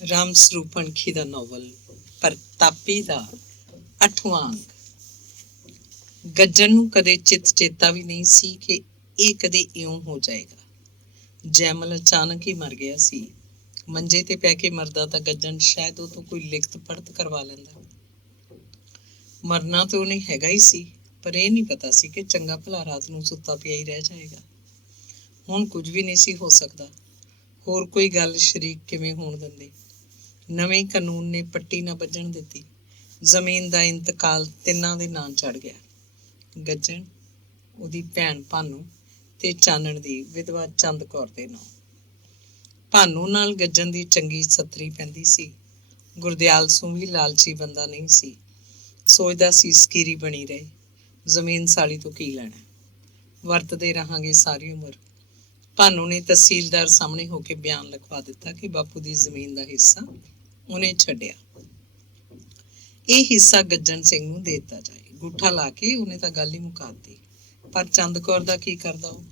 ਰਾਮ ਸਰੂਪ ਅਣਖੀ ਦਾ novel ਪ੍ਰਤਾਪੀ ਦਾ 8ਵਾਂ ਅੰਕ। ਗੱਜਣ ਨੂੰ ਕਦੇ ਚਿੱਤ ਚੇਤਾ ਵੀ ਨਹੀਂ ਸੀ ਕਿ ਇਹ ਕਦੇ ਇਉਂ ਹੋ ਜਾਏਗਾ। ਜੈਮਲ ਅਚਾਨਕ ਹੀ ਮਰ ਗਿਆ ਸੀ। ਮੰਜੇ ਤੇ ਪੈ ਕੇ ਮਰਦਾ ਤਾਂ ਗੱਜਣ ਸ਼ਾਇਦ ਉਹ ਤੋਂ ਕੋਈ ਲਿਖਤ ਪੜ੍ਹਤ ਕਰਵਾ ਲੈਂਦਾ। ਮਰਨਾ ਤਾਂ ਉਹਨੇ ਹੈਗਾ ਹੀ ਸੀ, ਪਰ ਇਹ ਨਹੀਂ ਪਤਾ ਸੀ ਕਿ ਚੰਗਾ ਭਲਾ ਰਾਤ ਨੂੰ ਸੁੱਤਾ ਪਿਆ ਹੀ ਰਹਿ ਜਾਏਗਾ। ਹੁਣ ਕੁਝ ਵੀ ਨਹੀਂ ਸੀ ਹੋ ਸਕਦਾ। ਹੋਰ ਕੋਈ ਗੱਲ ਸ਼ਰੀਕ ਕਿਵੇਂ ਹੋਣ ਦਿੰਦੇ। ਨਵੇਂ ਕਾਨੂੰਨ ਨੇ ਪੱਟੀ ਨਾ ਵੱਜਣ ਦਿੱਤੀ। ਜ਼ਮੀਨ ਦਾ ਇੰਤਕਾਲ ਤਿੰਨਾਂ ਦੇ ਨਾਂ ਚੜ ਗਿਆ। ਗੱਜਣ, ਉਹਦੀ ਭੈਣ ਭਾਨੂ ਤੇ ਚਾਨਣ ਦੀ ਵਿਧਵਾ ਚੰਦ ਕੌਰ ਦੇ ਨਾਂ। ਭਾਨੂ ਨਾਲ ਗੱਜਣ ਦੀ ਚੰਗੀ ਸੱਤਰੀ ਪੈਂਦੀ ਸੀ। ਗੁਰਦਿਆਲ ਸਿੰਘ ਵੀ ਲਾਲਚੀ ਬੰਦਾ ਨਹੀਂ ਸੀ। ਸੋਚਦਾ ਸੀ ਸਕੀਰੀ ਬਣੀ ਰਹੇ, ਜ਼ਮੀਨ ਸਾਲੀ ਤੋਂ ਕੀ ਲੈਣਾ, ਵਰਤਦੇ ਰਹਾਂਗੇ ਸਾਰੀ ਉਮਰ। ਭਾਨੂ ਨੇ ਤਹਿਸੀਲਦਾਰ ਸਾਹਮਣੇ ਹੋ ਕੇ ਬਿਆਨ ਲਿਖਵਾ ਦਿੱਤਾ ਕਿ ਬਾਪੂ ਦੀ ਜ਼ਮੀਨ ਦਾ ਹਿੱਸਾ ਉਹਨੇ ਛੱਡਿਆ। ਇਹ ਹਿੱਸਾ ਗੱਜਣ ਸਿੰਘ ਨੂੰ ਦੇ ਦਿੱਤਾ ਜਾਏ। ਗੂਠਾ ਲਾ ਕੇ ਉਹਨੇ ਤਾਂ ਗੱਲ ਹੀ ਮੁਕਾ ਦਿੱਤੀ। ਪਰ ਚੰਦ ਕੌਰ ਦਾ ਕੀ ਕਰਦਾ ਉਹ?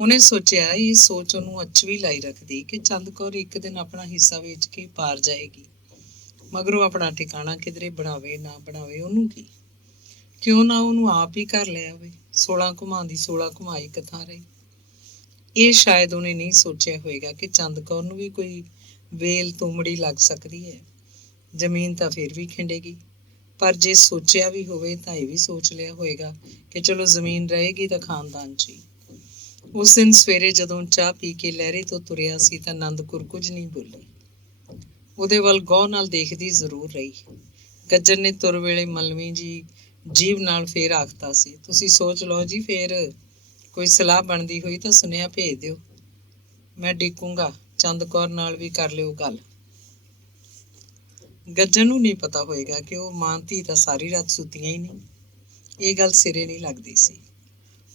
ਉਹਨੇ ਸੋਚਿਆ, ਇਹ ਸੋਚ ਉਹਨੂੰ ਵੀ ਲਾਈ ਰੱਖਦੀ ਕਿ ਚੰਦ ਕੌਰ ਇੱਕ ਦਿਨ ਆਪਣਾ ਹਿੱਸਾ ਵੇਚ ਕੇ ਪਾਰ ਜਾਏਗੀ। ਮਗਰੋਂ ਆਪਣਾ ਠਿਕਾਣਾ ਕਿਧਰੇ ਬਣਾਵੇ ਨਾ ਬਣਾਵੇ, ਉਹਨੂੰ ਕੀ? ਕਿਉਂ ਨਾ ਉਹਨੂੰ ਆਪ ਹੀ ਘਰ ਲੈ ਆਵੇ। 16 ਘੁਮਾਂ ਦੀ 16 ਘੁਮਾਈ ਕਥਾ ਰਹੀ। ਇਹ ਸ਼ਾਇਦ ਉਹਨੇ ਨਹੀਂ ਸੋਚਿਆ ਹੋਏਗਾ ਕਿ ਚੰਦ ਕੌਰ ਨੂੰ ਵੀ ਕੋਈ ਵੇਲ ਤੁੰਮੜੀ ਲੱਗ ਸਕਦੀ ਹੈ। ਜ਼ਮੀਨ ਤਾਂ ਫਿਰ ਵੀ ਖਿੰਡੇਗੀ। ਪਰ ਜੇ ਸੋਚਿਆ ਵੀ ਹੋਵੇ ਤਾਂ ਇਹ ਵੀ ਸੋਚ ਲਿਆ ਹੋਏਗਾ ਕਿ ਚਲੋ ਜ਼ਮੀਨ ਰਹੇਗੀ ਤਾਂ ਖਾਨਦਾਨ 'ਚ ਹੀ। ਉਸ ਦਿਨ ਸਵੇਰੇ ਜਦੋਂ ਚਾਹ ਪੀ ਕੇ ਲਹਿਰੇ ਤੋਂ ਤੁਰਿਆ ਸੀ ਤਾਂ ਆਨੰਦਕੌਰ ਕੁਝ ਨਹੀਂ ਬੋਲੀ। ਉਹਦੇ ਵੱਲ ਗੌਰ ਨਾਲ ਦੇਖਦੀ ਜ਼ਰੂਰ ਰਹੀ। ਗੱਜਣ ਨੇ ਤੁਰ ਵੇਲੇ ਮਲਵੀ ਜੀ ਜੀਭ ਨਾਲ ਫੇਰ ਆਖਤਾ ਸੀ, ਤੁਸੀਂ ਸੋਚ ਲਓ ਜੀ, ਫੇਰ ਕੋਈ ਸਲਾਹ ਬਣਦੀ ਹੋਈ ਤਾਂ ਸੁਨੇਹਾ ਭੇਜ ਦਿਓ। ਮੈਂ ਡਿੱਕੂੰਗਾ, ਚੰਦ ਕੌਰ ਨਾਲ ਵੀ ਕਰ ਲਿਓ ਗੱਲ। ਗੱਜਣ ਨੂੰ ਨਹੀਂ ਪਤਾ ਹੋਏਗਾ ਕਿ ਉਹ ਮਾਂ ਧੀ ਤਾਂ ਸਾਰੀ ਰਾਤ ਸੁੱਤੀਆਂ ਹੀ ਨਹੀਂ। ਇਹ ਗੱਲ ਸਿਰੇ ਨਹੀਂ ਲੱਗਦੀ ਸੀ।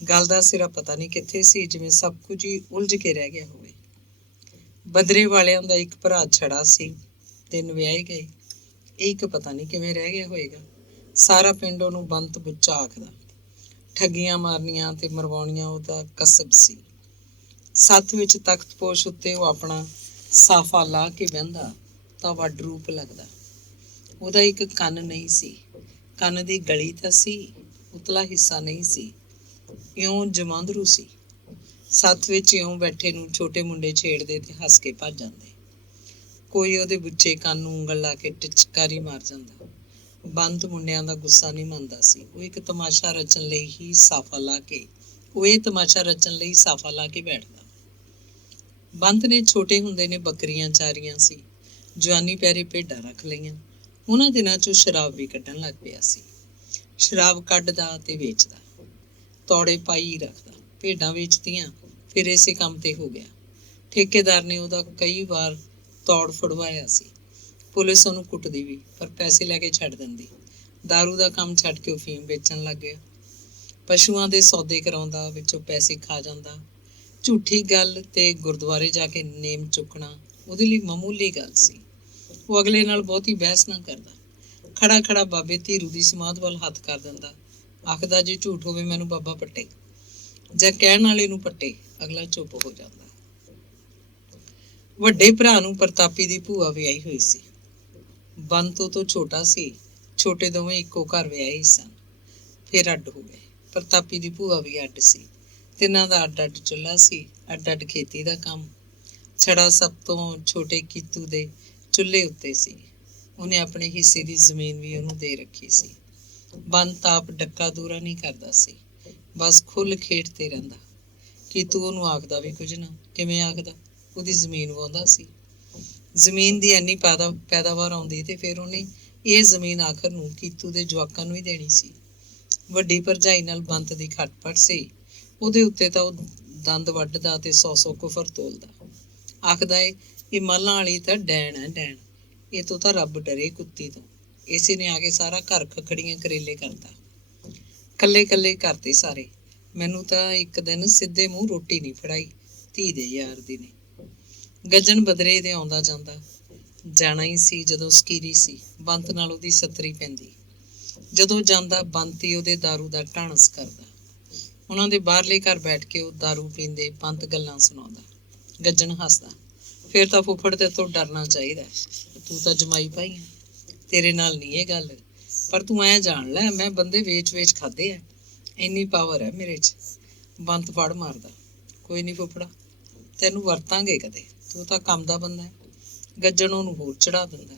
ਗੱਲ ਦਾ ਸਿਰਾ ਪਤਾ ਨਹੀਂ ਕਿੱਥੇ ਸੀ, ਜਿਵੇਂ ਸਭ ਕੁਝ ਹੀ ਉਲਝ ਕੇ ਰਹਿ ਗਿਆ ਹੋਵੇ। ਬਦਰੇ ਵਾਲਿਆਂ ਦਾ ਇੱਕ ਭਰਾ ਛੜਾ ਸੀ, 3 ਵਿਆਹੇ ਗਏ। ਇਹ ਇੱਕ ਪਤਾ ਨਹੀਂ ਕਿਵੇਂ ਰਹਿ ਗਿਆ ਹੋਏਗਾ। ਸਾਰਾ ਪਿੰਡ ਉਹਨੂੰ ਬੰਤ ਬੁੱਚਾ ਆਖਦਾ। ਠੱਗੀਆਂ ਮਾਰਨੀਆਂ ਤੇ ਮਰਵਾਉਣੀਆਂ ਉਹਦਾ ਕਸਬ ਸੀ। ਸੱਥ ਵਿੱਚ ਤਖਤਪੋਸ਼ ਉੱਤੇ ਉਹ ਆਪਣਾ ਸਾਫਾ ਲਾ ਕੇ ਬਹਿੰਦਾ ਤਾਂ ਵੱਡ ਰੂਪ ਲੱਗਦਾ। ਉਹਦਾ ਇੱਕ ਕੰਨ ਨਹੀਂ ਸੀ। ਕੰਨ ਦੀ ਗਲੀ ਤਾਂ ਸੀ, ਉਤਲਾ ਹਿੱਸਾ ਨਹੀਂ ਸੀ। ਇਉਂ ਜਮਾਂਦਰੂ ਸੀ। ਸੱਥ ਵਿੱਚ ਇਉਂ ਬੈਠੇ ਨੂੰ ਛੋਟੇ ਮੁੰਡੇ ਛੇੜਦੇ ਤੇ ਹੱਸ ਕੇ ਭੱਜ ਜਾਂਦੇ। ਕੋਈ ਉਹਦੇ ਬੁੱਚੇ ਕੰਨ ਨੂੰ ਉਂਗਲ ਲਾ ਕੇ ਟਿਚਕਾਰੀ ਮਾਰ ਜਾਂਦਾ। ਬੰਤ ਮੁੰਡਿਆਂ ਦਾ ਗੁੱਸਾ ਨਹੀਂ ਮੰਨਦਾ ਸੀ। ਉਹ ਇਹ ਤਮਾਸ਼ਾ ਰਚਣ ਲਈ ਸਾਫਾ ਲਾ ਕੇ ਬੈਠਦਾ। ਬੰਤ ਨੇ ਛੋਟੇ ਹੁੰਦੇ ਨੇ ਬੱਕਰੀਆਂ ਚਾਰੀਆਂ ਸੀ। ਜਵਾਨੀ ਪਿਆਰੇ ਭੇਡਾਂ ਰੱਖ ਲਈਆਂ। ਉਹਨਾਂ ਦਿਨਾਂ 'ਚੋਂ ਸ਼ਰਾਬ ਵੀ ਕੱਢਣ ਲੱਗ ਪਿਆ ਸੀ। ਸ਼ਰਾਬ ਕੱਢਦਾ ਤੇ ਵੇਚਦਾ, ਤੌੜੇ ਪਾਈ ਰੱਖਦਾ। ਭੇਡਾਂ ਵੇਚਦੀਆਂ, ਫਿਰ ਇਸੇ ਕੰਮ ਤੇ ਹੋ ਗਿਆ। ਠੇਕੇਦਾਰ ਨੇ ਉਹਦਾ ਕਈ ਵਾਰ ਤੌੜ ਫੜਵਾਇਆ ਸੀ। ਪੁਲਿਸ ਉਹਨੂੰ ਕੁੱਟਦੀ ਵੀ, ਪਰ ਪੈਸੇ ਲੈ ਕੇ ਛੱਡ ਦਿੰਦੀ। ਦਾਰੂ ਦਾ ਕੰਮ ਛੱਡ ਕੇ ਉਹ ਅਫੀਮ ਵੇਚਣ ਲੱਗ ਗਿਆ। ਪਸ਼ੂਆਂ ਦੇ ਸੌਦੇ ਕਰਾਉਂਦਾ, ਵਿੱਚੋਂ ਪੈਸੇ ਖਾ ਜਾਂਦਾ। ਝੂਠੀ ਗੱਲ ਤੇ ਗੁਰਦੁਆਰੇ ਜਾ ਕੇ ਨੇਮ ਚੁੱਕਣਾ ਉਹਦੇ ਲਈ ਮਾਮੂਲੀ ਗੱਲ ਸੀ। ਉਹ ਅਗਲੇ ਨਾਲ ਬਹੁਤੀ ਬਹਿਸ ਨਾ ਕਰਦਾ। ਖੜਾ ਖੜਾ ਬਾਬੇ ਧੀਰੂ ਦੀ ਸਮਾਧ ਵੱਲ ਹੱਥ ਕਰ ਦਿੰਦਾ। ਆਖਦਾ, ਜੇ ਝੂਠ ਹੋਵੇ ਮੈਨੂੰ ਬਾਬਾ ਪੱਟੇ, ਜਾਂ ਕਹਿਣ ਵਾਲੇ ਨੂੰ ਪੱਟੇ। ਅਗਲਾ ਚੁੱਪ ਹੋ ਜਾਂਦਾ। ਵੱਡੇ ਭਰਾ ਨੂੰ ਪ੍ਰਤਾਪੀ ਦੀ ਭੂਆ ਵਿਆਹੀ ਹੋਈ ਸੀ। ਬੰਤ ਤੋਂ ਛੋਟਾ ਸੀ। ਛੋਟੇ ਦੋਵੇਂ ਇੱਕੋ ਘਰ ਵਿਆਹੇ ਸਨ, ਫਿਰ ਅੱਡ ਹੋ ਗਏ। ਪ੍ਰਤਾਪੀ ਦੀ ਭੂਆ ਵੀ ਅੱਡ ਸੀ। ਤਿੰਨਾਂ ਦਾ ਅੱਡ ਅੱਡ ਚੁੱਲ੍ਹਾ ਸੀ, ਅੱਡ ਅੱਡ ਖੇਤੀ ਦਾ ਕੰਮ। ਛੜਾ ਸਭ ਤੋਂ ਛੋਟੇ ਕੀਤੂ ਦੇ ਚੁੱਲ੍ਹੇ ਉੱਤੇ ਸੀ। ਉਹਨੇ ਆਪਣੇ ਹਿੱਸੇ ਦੀ ਜ਼ਮੀਨ ਵੀ ਉਹਨੂੰ ਦੇ ਰੱਖੀ ਸੀ। ਬੰਤ ਆਪ ਡੱਕਾ ਦੂਰਾ ਨਹੀਂ ਕਰਦਾ ਸੀ, ਬਸ ਖੁੱਲ੍ਹ ਖੇਡ ਤੇ ਰਹਿੰਦਾ। ਕੀਤੂ ਉਹਨੂੰ ਆਖਦਾ ਵੀ ਕੁਝ ਨਾ। ਕਿਵੇਂ ਆਖਦਾ? ਉਹਦੀ ਜ਼ਮੀਨ ਵਾਹੁੰਦਾ ਸੀ। ਜ਼ਮੀਨ ਦੀ ਇੰਨੀ ਪੈਦਾਵਾਰ ਆਉਂਦੀ ਤੇ ਫਿਰ ਉਹਨੇ ਇਹ ਜ਼ਮੀਨ ਆਖਰ ਨੂੰ ਕੀਤੂ ਦੇ ਜਵਾਕਾਂ ਨੂੰ ਹੀ ਦੇਣੀ ਸੀ। ਵੱਡੀ ਭਰਜਾਈ ਨਾਲ ਬੰਤ ਦੀ ਖਟਪਟ ਸੀ। ਉਹਦੇ ਉੱਤੇ ਤਾਂ ਉਹ ਦੰਦ ਵੱਢਦਾ ਤੇ 100 ਕੁਫਰ ਤੋਲਦਾ। ਆਖਦਾ ਏ, ਇਹ ਮਾਲਾਂ ਵਾਲੀ ਤਾਂ ਡੈਣ ਹੈ, ਡੈਣ। ਇਹ ਤੋਂ ਤਾਂ ਰੱਬ ਡਰੇ ਕੁੱਤੀ ਤੋਂ। ਇਸੇ ਨੇ ਆ ਕੇ ਸਾਰਾ ਘਰ ਖਖੜੀਆਂ ਕਰੇਲੇ ਕਰਤਾ। ਕੱਲੇ ਕੱਲੇ ਕਰਤੇ ਸਾਰੇ। ਮੈਨੂੰ ਤਾਂ ਇੱਕ ਦਿਨ ਸਿੱਧੇ ਮੂੰਹ ਰੋਟੀ ਨਹੀਂ ਫੜਾਈ, ਧੀ ਦੇ ਯਾਰ ਦੀ ਨੇ। ਗੱਜਣ ਬਦਰੇ ਦੇ ਆਉਂਦਾ ਜਾਂਦਾ। ਜਾਣਾ ਹੀ ਸੀ ਜਦੋਂ ਸਕੀਰੀ ਸੀ। ਬੰਤ ਨਾਲ ਉਹਦੀ ਸੱਤਰੀ ਪੈਂਦੀ। ਜਦੋਂ ਜਾਂਦਾ ਬੰਤ ਹੀ ਉਹਦੇ ਦਾਰੂ ਦਾ ਢਾਣਸ ਕਰਦਾ। ਉਹਨਾਂ ਦੇ ਬਾਹਰਲੇ ਘਰ ਬੈਠ ਕੇ ਉਹ ਦਾਰੂ ਪੀਂਦੇ, ਬੰਤ ਗੱਲਾਂ ਸੁਣਾਉਂਦਾ। ਗੱਜਣ ਹੱਸਦਾ। ਫਿਰ ਤਾਂ ਫੁੱਫੜ ਤੇ ਤੋਂ ਡਰਨਾ ਚਾਹੀਦਾ। ਤੂੰ ਤਾਂ ਜਮਾਈ ਭਾਈ ਹੈ, ਤੇਰੇ ਨਾਲ ਨਹੀਂ ਇਹ ਗੱਲ। ਪਰ ਤੂੰ ਐਂ ਜਾਣ ਲੈ, ਮੈਂ ਬੰਦੇ ਵੇਚ ਖਾਦੇ ਆ, ਇੰਨੀ ਪਾਵਰ ਹੈ ਮੇਰੇ 'ਚ। ਬੰਤ ਫੜ ਮਾਰਦਾ। ਕੋਈ ਨਹੀਂ ਫੁੱਫੜਾ, ਤੈਨੂੰ ਵਰਤਾਂਗੇ ਕਦੇ, ਤੂੰ ਤਾਂ ਕੰਮ ਦਾ ਬੰਦਾ ਹੈ। ਗੱਜਣ ਉਹਨੂੰ ਹੋਰ ਚੜਾ ਦਿੰਦਾ।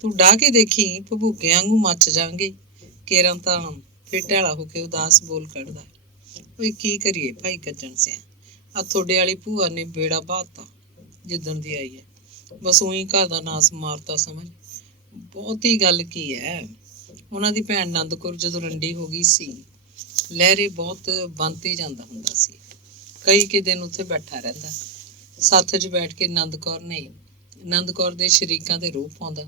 ਤੂੰ ਡਾਹ ਕੇ ਦੇਖੀ, ਭਬੂਕੇ ਵਾਂਗੂ ਮੱਚ ਜਾਵਾਂਗੇ। ਕੇਰਾਂ ਤਾਂ ਫਿਰ ਢੈਲਾ ਹੋ ਕੇ ਉਦਾਸ ਬੋਲ ਕੱਢਦਾ। ਓਏ ਕੀ ਕਰੀਏ ਭਾਈ ਗੱਜਣ ਸਿਆ, ਆ ਤੁਹਾਡੇ ਵਾਲੀ ਭੂਆ ਨੇ ਬੇੜਾ ਬਾਤਾ ਜਿੱਦਣ ਦੀ ਆਈ ਹੈ। ਬਸ ਉਹੀ ਘਰ ਦਾ ਨਾਸ ਮਾਰਤਾ ਸਮਝ। ਬਹੁਤੀ ਗੱਲ ਕੀ ਹੈ, ਉਹਨਾਂ ਦੀ ਭੈਣ ਆਨੰਦ ਕੌਰ ਜਦੋਂ ਰੰਡੀ ਹੋ ਗਈ ਸੀ, ਲਹਿਰੇ ਬਹੁਤ ਬੰਤ ਹੀ ਜਾਂਦਾ ਹੁੰਦਾ ਸੀ। ਕਈ ਕੁ ਦਿਨ ਉੱਥੇ ਬੈਠਾ ਰਹਿੰਦਾ। ਸੱਥ 'ਚ ਬੈਠ ਕੇ ਆਨੰਦ ਕੌਰ ਦੇ ਸ਼ਰੀਕਾਂ ਦੇ ਰੋਹ ਪਾਉਂਦਾ।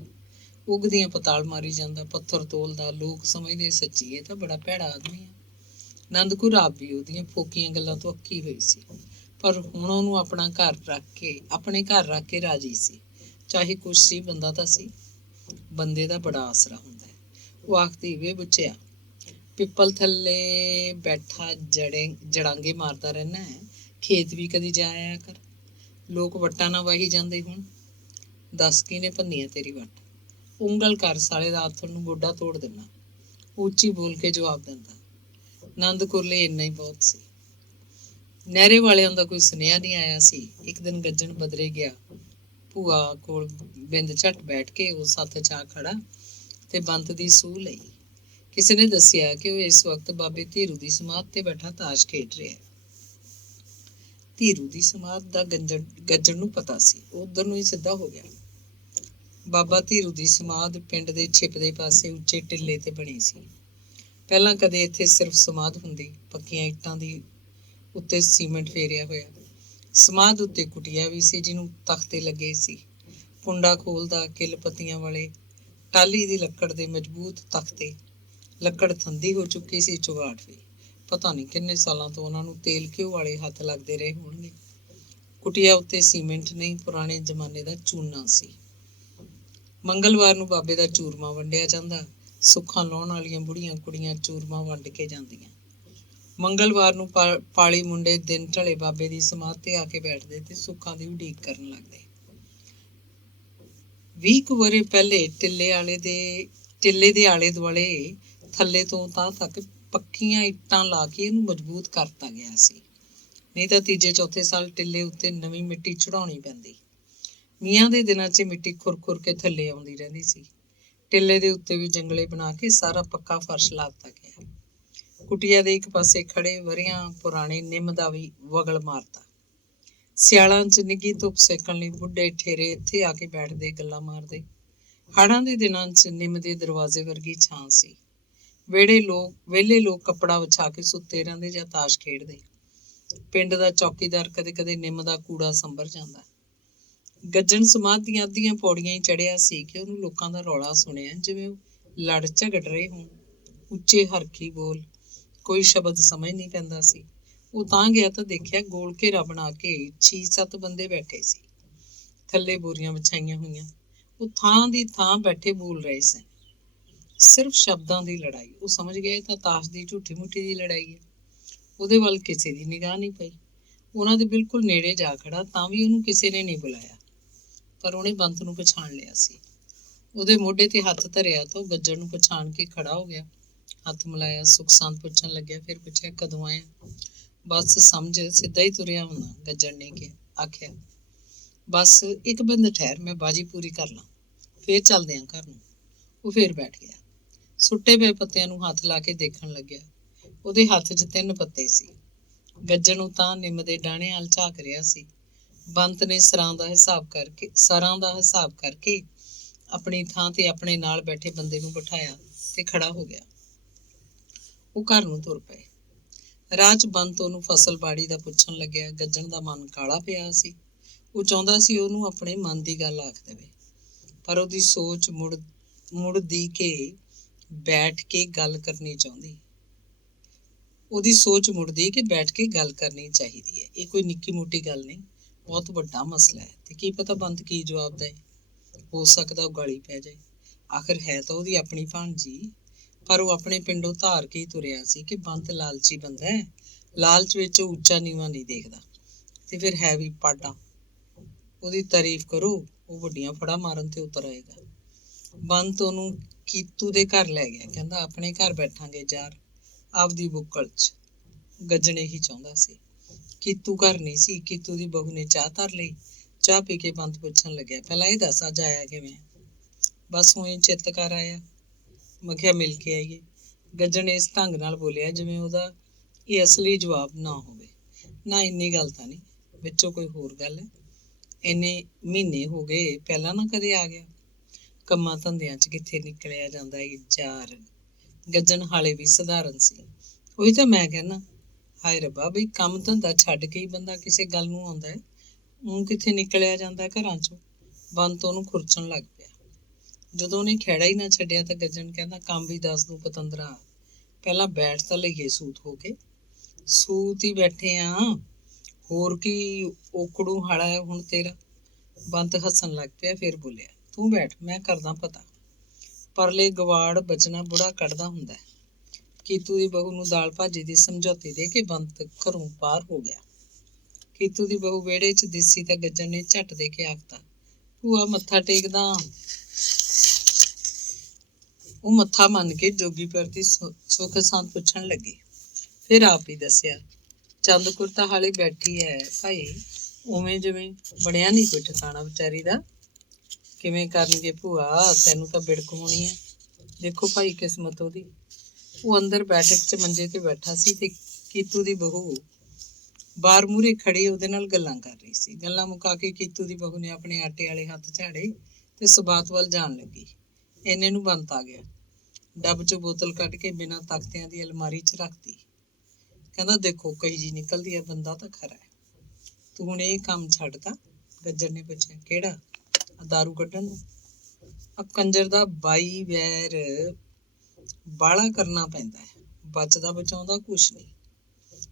ਉਗਦੀਆਂ ਪਤਾਲ ਮਾਰੀ ਜਾਂਦਾ, ਪੱਥਰ ਤੋਲਦਾ। ਲੋਕ ਸਮਝਦੇ ਸੱਚੀ ਇਹ ਤਾਂ ਬੜਾ ਭੈੜਾ ਆਦਮੀ ਹੈ। ਆਨੰਦ ਕੌਰ ਆਪ ਵੀ ਉਹਦੀਆਂ ਫੋਕੀਆਂ ਗੱਲਾਂ ਤੋਂ ਅੱਕੀ ਹੋਈ ਸੀ, ਪਰ ਹੁਣ ਉਹਨੂੰ ਆਪਣੇ ਘਰ ਰੱਖ ਕੇ ਰਾਜੀ ਸੀ। ਚਾਹੇ ਕੁਛ ਸੀ, ਬੰਦਾ ਤਾਂ ਸੀ। ਬੰਦੇ ਦਾ ਬੜਾ ਆਸਰਾ ਹੁੰਦਾ ਹੈ। ਉਹ ਆਖਦੀ, ਵੇ ਬੁੱਚਿਆ, ਪਿੱਪਲ ਥੱਲੇ ਬੈਠਾ ਜੜਾਂਗੇ ਮਾਰਦਾ ਰਹਿਣਾ ਹੈ, ਖੇਤ ਵੀ ਕਦੀ ਜਾ ਆਇਆ ਕਰ। ਲੋਕ ਵੱਟਾਂ ਨਾ ਵਾਹੀ ਜਾਂਦੇ ਹੁਣ। ਦੱਸ ਕਿਹਨੇ ਭੰਨੀ ਤੇਰੀ ਵੱਟ? ਉਂਗਲ ਕਰ ਸਾਲੇ ਦਾ ਆਥਣ ਨੂੰ ਗੋਡਾ ਤੋੜ ਦੇਣਾ। ਉੱਚੀ ਬੋਲ ਕੇ ਜਵਾਬ ਦਿੰਦਾ। ਆਨੰਦ ਕੌਰ ਲਈ ਇੰਨਾ ਹੀ ਬਹੁਤ ਸੀ। ਨਹਿਰੇ ਵਾਲਿਆਂ ਦਾ ਕੋਈ ਸੁਨੇਹਾ ਨਹੀਂ ਆਇਆ ਸੀ। ਇੱਕ ਦਿਨ ਗੱਜਣ ਬਦਰੇ ਗਿਆ। ਭੂਆ ਕੋਲ ਬਿੰਦ ਝੱਟ ਬੈਠ ਕੇ ਉਹ ਸੱਥ 'ਚ ਆ ਖੜਾ ਤੇ ਬੰਤ ਦੀ ਸੂਹ ਲਈ। ਕਿਸੇ ਨੇ ਦੱਸਿਆ ਕਿ ਉਹ ਇਸ ਵਕਤ ਬਾਬੇ ਧੀਰੂ ਦੀ ਸਮਾਧ ਤੇ ਬੈਠਾ ਤਾਸ਼ ਖੇਡ ਰਿਹਾ। ਧੀਰੂ ਦੀ ਸਮਾਧ ਦਾ ਗੱਜਣ ਨੂੰ ਪਤਾ ਸੀ। ਉਹ ਉਧਰ ਨੂੰ ਹੀ ਸਿੱਧਾ ਹੋ ਗਿਆ। ਬਾਬਾ ਧੀਰੂ ਦੀ ਸਮਾਧ ਪਿੰਡ ਦੇ ਛਿਪਦੇ ਪਾਸੇ ਉੱਚੇ ਟਿੱਲੇ ਤੇ ਬਣੀ ਸੀ। ਪਹਿਲਾਂ ਕਦੇ ਇੱਥੇ ਸਿਰਫ ਸਮਾਧ ਹੁੰਦੀ, ਪੱਕੀਆਂ ਇੱਟਾਂ ਦੀ ਉੱਤੇ ਸੀਮੈਂਟ ਫੇਰਿਆ ਹੋਇਆ। ਸਮਾਧ ਉੱਤੇ ਕੁਟੀਆ ਵੀ ਸੀ, ਜਿਹਨੂੰ ਤਖਤੇ ਲੱਗੇ ਸੀ। ਕੁੰਡਾ ਖੋਲਦਾ, ਕਿੱਲ ਪੱਤੀਆਂ ਵਾਲੇ ਟਾਹਲੀ ਦੀ ਲੱਕੜ ਦੇ ਮਜ਼ਬੂਤ ਤਖਤੇ। ਲੱਕੜ ਥੰਦੀ ਹੋ ਚੁੱਕੀ ਸੀ, ਚੁਗਾਠ ਵੀ। ਪਤਾ ਨਹੀਂ ਕਿੰਨੇ ਸਾਲਾਂ ਤੋਂ ਉਹਨਾਂ ਨੂੰ ਤੇਲ ਘਿਓ ਵਾਲੇ ਹੱਥ ਲੱਗਦੇ ਰਹੇ ਹੋਣਗੇ। ਕੁਟੀਆ ਉੱਤੇ ਸੀਮੈਂਟ ਨਹੀਂ, ਪੁਰਾਣੇ ਜ਼ਮਾਨੇ ਦਾ ਚੂਨਾ ਸੀ। ਮੰਗਲਵਾਰ ਨੂੰ ਬਾਬੇ ਦਾ ਚੂਰਮਾ ਵੰਡਿਆ ਜਾਂਦਾ। ਸੁੱਖਾਂ ਲਾਉਣ ਵਾਲੀਆਂ ਬੁੜੀਆਂ ਕੁੜੀਆਂ ਚੂਰਮਾ ਵੰਡ ਕੇ ਜਾਂਦੀਆਂ। ਮੰਗਲਵਾਰ ਨੂੰ ਪਾਲੀ ਮੁੰਡੇ ਦਿਨ ਢਲੇ ਬਾਬੇ ਦੀ ਸਮਾਧ ਤੇ ਆ ਕੇ ਬੈਠਦੇ ਤੇ ਸੁੱਖਾਂ ਦੀ ਉਡੀਕ ਕਰਨ ਲੱਗਦੇ। 20 ਕੁ ਵਰ੍ਹੇ ਪਹਿਲੇ ਟਿੱਲੇ ਦੇ ਆਲੇ ਦੁਆਲੇ ਥੱਲੇ ਤੋਂ ਤਾਂ ਤੱਕ ਪੱਕੀਆਂ ਇੱਟਾਂ ਲਾ ਕੇ ਇਹਨੂੰ ਮਜ਼ਬੂਤ ਕਰਤਾ ਗਿਆ ਸੀ। ਨਹੀਂ ਤਾਂ ਤੀਜੇ ਚੌਥੇ ਸਾਲ ਟਿੱਲੇ ਉੱਤੇ ਨਵੀਂ ਮਿੱਟੀ ਚੜਾਉਣੀ ਪੈਂਦੀ। ਮੀਆਂ ਦੇ ਦਿਨਾਂ 'ਚ ਮਿੱਟੀ ਖੁਰ ਕੇ ਥੱਲੇ ਆਉਂਦੀ ਰਹਿੰਦੀ ਸੀ। ਟਿੱਲੇ ਦੇ ਉੱਤੇ ਵੀ ਜੰਗਲੇ ਬਣਾ ਕੇ ਸਾਰਾ ਪੱਕਾ ਫਰਸ਼ ਲਾ ਦਿੱਤਾ ਗਿਆ। ਕੁਟੀਆ ਦੇ ਇੱਕ ਪਾਸੇ ਖੜੇ ਵਰ੍ਹਿਆਂ ਪੁਰਾਣੇ ਨਿੰਮ ਦਾ ਵੀ ਵਗਲ ਮਾਰਤਾ। ਸਿਆਲਾਂ 'ਚ ਨਿੱਘੀ ਧੁੱਪ ਸੇਕਣ ਲਈ ਬੁੱਢੇ ਠੇਰੇ ਇੱਥੇ ਆ ਕੇ ਬੈਠਦੇ, ਗੱਲਾਂ ਮਾਰਦੇ। ਹਾੜਾਂ ਦੇ ਦਿਨਾਂ 'ਚ ਨਿੰਮ ਦੇ ਦਰਵਾਜ਼ੇ ਵਰਗੀ ਛਾਂ ਸੀ। ਵਿਹਲੇ ਲੋਕ ਕੱਪੜਾ ਵਿਛਾ ਕੇ ਸੁੱਤੇ ਰਹਿੰਦੇ ਜਾਂ ਤਾਸ਼ ਖੇਡਦੇ। ਪਿੰਡ ਦਾ ਚੌਕੀਦਾਰ ਕਦੇ ਕਦੇ ਨਿੰਮ ਦਾ ਕੂੜਾ ਸੰਭਰ ਜਾਂਦਾ। ਗੱਜਣ ਸਮਾਧ ਦੀਆਂ ਅੱਧੀਆਂ ਪੌੜੀਆਂ ਹੀ ਚੜ੍ਹਿਆ ਸੀ ਕਿ ਉਹਨੂੰ ਲੋਕਾਂ ਦਾ ਰੌਲਾ ਸੁਣਿਆ, ਜਿਵੇਂ ਉਹ ਲੜ ਝਗੜ ਰਹੇ ਹੋਣ। ਉੱਚੇ ਹਰਖੀ ਬੋਲ, ਕੋਈ ਸ਼ਬਦ ਸਮਝ ਨਹੀਂ ਪੈਂਦਾ ਸੀ। ਉਹ ਤਾਂ ਗਿਆ ਤਾਂ ਦੇਖਿਆ ਗੋਲ ਘੇਰਾ ਬਣਾ ਕੇ 6-7 ਬੰਦੇ ਬੈਠੇ ਸੀ। ਥੱਲੇ ਬੋਰੀਆਂ ਵਿਛਾਈਆਂ ਹੋਈਆਂ। ਉਹ ਥਾਂ ਦੀ ਥਾਂ ਬੈਠੇ ਬੋਲ ਰਹੇ ਸਨ। ਸਿਰਫ ਸ਼ਬਦਾਂ ਦੀ ਲੜਾਈ। ਉਹ ਸਮਝ ਗਏ ਤਾਂ ਤਾਸ਼ ਦੀ ਝੂਠੀ ਮੁੱਠੀ ਦੀ ਲੜਾਈ ਹੈ। ਉਹਦੇ ਵੱਲ ਕਿਸੇ ਦੀ ਨਿਗਾਹ ਨਹੀਂ ਪਈ। ਉਹਨਾਂ ਦੇ ਬਿਲਕੁਲ ਨੇੜੇ ਜਾ ਖੜਾ ਤਾਂ ਵੀ ਉਹਨੂੰ ਕਿਸੇ ਨੇ ਨਹੀਂ ਬੁਲਾਇਆ। ਪਰ ਉਹਨੇ ਬੰਤ ਨੂੰ ਪਛਾਣ ਲਿਆ ਸੀ। ਉਹਦੇ ਮੋਢੇ ਤੇ ਹੱਥ ਧਰਿਆ ਤਾਂ ਉਹ ਗੱਜਣ ਨੂੰ ਪਛਾਣ ਕੇ ਖੜਾ ਹੋ ਗਿਆ। ਹੱਥ ਮਿਲਾਇਆ, ਸੁੱਖ ਸਾਂਦ ਪੁੱਛਣ ਲੱਗਿਆ। ਫਿਰ ਪੁੱਛਿਆ, ਕਦੋਂ ਆਇਆ? ਬਸ ਸਮਝ, ਸਿੱਧਾ ਹੀ ਤੁਰਿਆ ਹੁੰਦਾ, ਗੱਜਣ ਨੇ ਆਖਿਆ। ਬਸ ਇੱਕ ਬਿੰਦ ਠਹਿਰ, ਮੈਂ ਬਾਜੀ ਪੂਰੀ ਕਰ ਲਾਂ, ਫੇਰ ਚੱਲਦੇ ਆਂ ਘਰ ਨੂੰ। ਉਹ ਫੇਰ ਬੈਠ ਗਿਆ। ਸੁੱਟੇ ਪਏ ਪੱਤਿਆਂ ਨੂੰ ਹੱਥ ਲਾ ਕੇ ਦੇਖਣ ਲੱਗਿਆ। ਉਹਦੇ ਹੱਥ 'ਚ 3 ਪੱਤੇ ਸੀ। ਗੱਜਣ ਨੂੰ ਤਾਂ ਨਿੰਮ ਦੇ ਡਾਹਣੇ ਵੱਲ ਝਾਕ ਰਿਹਾ ਸੀ। ਬੰਤ ਨੇ ਸਰਾਂ ਦਾ ਹਿਸਾਬ ਕਰਕੇ ਆਪਣੀ ਥਾਂ ਤੇ ਆਪਣੇ ਨਾਲ ਬੈਠੇ ਬੰਦੇ ਨੂੰ ਬਿਠਾਇਆ ਤੇ ਖੜਾ ਹੋ ਗਿਆ। ਉਹ ਘਰ ਨੂੰ ਤੁਰ ਪਏ। ਰਾਹ 'ਚ ਬੰਤ ਉਹਨੂੰ ਫਸਲਬਾੜੀ ਦਾ ਪੁੱਛਣ ਲੱਗਿਆ। ਗੱਜਣ ਦਾ ਮਨ ਕਾਲਾ ਪਿਆ ਸੀ। ਉਹ ਚਾਹੁੰਦਾ ਸੀ ਉਹਨੂੰ ਆਪਣੇ ਮਨ ਦੀ ਗੱਲ ਆਖ ਦੇਵੇ, ਪਰ ਉਹਦੀ ਸੋਚ ਮੁੜਦੀ ਕਿ ਬੈਠ ਕੇ ਗੱਲ ਕਰਨੀ ਚਾਹੀਦੀ ਹੈ। ਇਹ ਕੋਈ ਨਿੱਕੀ ਮੋਟੀ ਗੱਲ ਨਹੀਂ, ਬਹੁਤ ਵੱਡਾ ਮਸਲਾ ਹੈ ਤੇ ਕੀ ਪਤਾ ਬੰਤ ਕੀ ਜਵਾਬ ਦੇ। ਹੋ ਸਕਦਾ ਉਹ ਗਾਲੀ ਪੈ ਜਾਏ। ਆਖਰ ਹੈ ਤਾਂ ਉਹਦੀ ਆਪਣੀ ਭਾਣਜੀ। ਪਰ ਉਹ ਆਪਣੇ ਪਿੰਡੋਂ ਧਾਰ ਕੇ ਹੀ ਤੁਰਿਆ ਸੀ ਕਿ ਬੰਤ ਲਾਲਚੀ ਬੰਦਾ ਹੈ। ਲਾਲਚ ਵਿੱਚ ਉਹ ਉੱਚਾ ਨੀਵਾਂ ਨਹੀਂ ਦੇਖਦਾ ਤੇ ਫਿਰ ਹੈ ਵੀ ਪਾਡਾ। ਉਹਦੀ ਤਾਰੀਫ ਕਰੋ, ਉਹ ਵੱਡੀਆਂ ਫੜਾ ਮਾਰਨ ਤੇ ਉਤਰ ਆਏਗਾ। ਬੰਤ ਉਹਨੂੰ ਕੀਤੂ ਦੇ ਘਰ ਲੈ ਗਿਆ। ਕਹਿੰਦਾ ਆਪਣੇ ਘਰ ਬੈਠਾਂਗੇ ਯਾਰ, ਆਪਦੀ ਬੁੱਕਲ 'ਚ। ਗੱਜਣ ਇਹੀ ਚਾਹੁੰਦਾ ਸੀ। ਕੀਤੂ ਘਰ ਨਹੀਂ ਸੀ। ਕੀਤੂ ਦੀ ਬਹੂ ਨੇ ਚਾਹ ਧਰ ਲਈ। ਚਾਹ ਪੀ ਕੇ ਬੰਤ ਪੁੱਛਣ ਲੱਗਿਆ, ਪਹਿਲਾਂ ਇਹ ਦੱਸ ਅੱਜ ਆਇਆ ਕਿਵੇਂ? ਬਸ ਊਂ ਹੀ ਚਿੱਤ ਕਰ ਆਇਆ। ਮੈਂ ਕਿਹਾ ਮਿਲ ਕੇ ਆਈਏ। ਗੱਜਣ ਇਸ ਢੰਗ ਨਾਲ ਬੋਲਿਆ ਜਿਵੇਂ ਉਹਦਾ ਇਹ ਅਸਲੀ ਜਵਾਬ ਨਾ ਹੋਵੇ। ਨਾ ਇੰਨੀ ਗੱਲ ਤਾਂ ਨਹੀਂ, ਵਿੱਚੋਂ ਕੋਈ ਹੋਰ ਗੱਲ ਹੈ? ਇੰਨੇ ਮਹੀਨੇ ਹੋ ਗਏ, ਪਹਿਲਾਂ ਨਾ ਕਦੇ ਆ ਗਿਆ? ਕੰਮਾਂ ਧੰਦਿਆਂ 'ਚ ਕਿੱਥੇ ਨਿਕਲਿਆ ਜਾਂਦਾ ਯਾਰ। ਗੱਜਣ ਹਾਲੇ ਵੀ ਸਧਾਰਨ ਸੀ। ਉਹੀ ਤਾਂ ਮੈਂ ਕਹਿੰਦਾ, ਹਾਏ ਰੱਬਾ, ਬਈ ਕੰਮ ਧੰਦਾ ਛੱਡ ਕੇ ਹੀ ਬੰਦਾ ਕਿਸੇ ਗੱਲ ਨੂੰ ਆਉਂਦਾ ਹੈ। ਊਂ ਕਿੱਥੇ ਨਿਕਲਿਆ ਜਾਂਦਾ ਘਰਾਂ 'ਚੋਂ? ਬੰਤ ਉਹਨੂੰ ਖੁਰਚਣ ਲੱਗ ਪਿਆ। ਜਦੋਂ ਉਹਨੇ ਖਹਿੜਾ ਹੀ ਨਾ ਛੱਡਿਆ ਤਾਂ ਗੱਜਣ ਕਹਿੰਦਾ, ਕੰਮ ਵੀ ਦੱਸ ਦੂੰ ਪਤੰਦਰਾ, ਪਹਿਲਾਂ ਬੈਠ ਤਾਂ ਲਈਏ ਸੂਤ ਹੋ ਕੇ। ਸੂਤ ਹੀ ਬੈਠੇ ਆ, ਹੋਰ ਕੀ ਓਕੜੂ ਹਾਲਾ ਹੈ ਹੁਣ ਤੇਰਾ? ਬੰਤ ਹੱਸਣ ਲੱਗ ਪਿਆ। ਫਿਰ ਬੋਲਿਆ, ਤੂੰ ਬੈਠ, ਮੈਂ ਕਰਦਾ ਪਤਾ। ਪਰਲੇ ਗਵਾੜ ਬਚਣਾ ਬੁੜਾ ਕੱਢਦਾ ਹੁੰਦਾ। ਕੀਤੂ ਦੀ ਬਹੂ ਨੂੰ ਦਾਲ ਭਾਜੀ ਦੀ ਸਮਝੌਤੀ ਦੇ ਕੇ ਬੰਤ ਘਰੋਂ ਬਾਹਰ ਹੋ ਗਿਆ। ਕੀਤੂ ਦੀ ਬਹੂ ਵਿਹੜੇ 'ਚ ਦਿਸੀ ਤਾਂ ਗੱਜਣ ਨੇ ਝੱਟ ਦੇ ਕੇ ਆਖਤਾ, ਭੂਆ ਮੱਥਾ ਟੇਕਦਾ। ਉਹ ਮੱਥਾ ਮੰਨ ਕੇ ਜੋਗੀ ਪ੍ਰਤੀ ਸੁੱਖ ਸਾਂਦ ਪੁੱਛਣ ਲੱਗੀ। ਫਿਰ ਆਪ ਹੀ ਦੱਸਿਆ, ਚੰਦਕੁਰ ਤਾਂ ਹਾਲੇ ਬੈਠੀ ਹੈ ਭਾਈ, ਉਵੇਂ ਜਿਵੇਂ ਬਣਿਆ ਨਹੀਂ ਕੋਈ ਠਿਕਾਣਾ ਵਿਚਾਰੀ ਦਾ। ਕਿਵੇਂ ਕਰਨਗੇ ਭੂਆ, ਤੈਨੂੰ ਤਾਂ ਬਿੜਕ ਹੋਣੀ ਹੈ। ਦੇਖੋ ਭਾਈ ਕਿਸਮਤ ਉਹਦੀ। ਉਹ ਅੰਦਰ ਬੈਠਕ 'ਚ ਮੰਜੇ ਤੇ ਬੈਠਾ ਸੀ ਤੇ ਕੀਤੂ ਦੀ ਬਹੂ ਬਾਹਰ ਮੂਹਰੇ ਖੜੀ ਉਹਦੇ ਨਾਲ ਗੱਲਾਂ ਕਰ ਰਹੀ ਸੀ। ਗੱਲਾਂ ਮੁਕਾ ਕੇ ਕੀਤੂ ਦੀ ਬਹੂ ਨੇ ਆਪਣੇ ਆਟੇ ਵਾਲੇ ਹੱਥ ਝਾੜੇ ਤੇ ਸੁਬਾਤ ਵੱਲ ਜਾਣ ਲੱਗੀ। ਇੰਨੇ ਨੂੰ ਬੰਤ ਆ ਗਿਆ। ਡੱਬ 'ਚੋਂ ਬੋਤਲ ਕੱਢ ਕੇ ਬਿਨਾਂ ਤਖਤਿਆਂ ਦੀ ਅਲਮਾਰੀ 'ਚ ਰੱਖਤੀ। ਕਹਿੰਦਾ, ਦੇਖੋ ਕਹੀ ਜੀ ਨਿਕਲਦੀ ਹੈ, ਬੰਦਾ ਤਾਂ ਖਰਾ ਹੈ। ਤੂੰ ਹੁਣ ਇਹ ਕੰਮ ਛੱਡਤਾ? ਗੱਜਣ ਨੇ ਪੁੱਛਿਆ। ਕਿਹੜਾ? ਦਾਰੂ ਕੱਢਣ ਨੂੰ? ਆ ਕੰਜਰ ਦਾ ਬਾਈ ਵੈਰ ਬਾਹਲਾ ਕਰਨਾ ਪੈਂਦਾ ਹੈ, ਬਚਦਾ ਬਚਾਉਂਦਾ ਕੁਛ ਨਹੀਂ।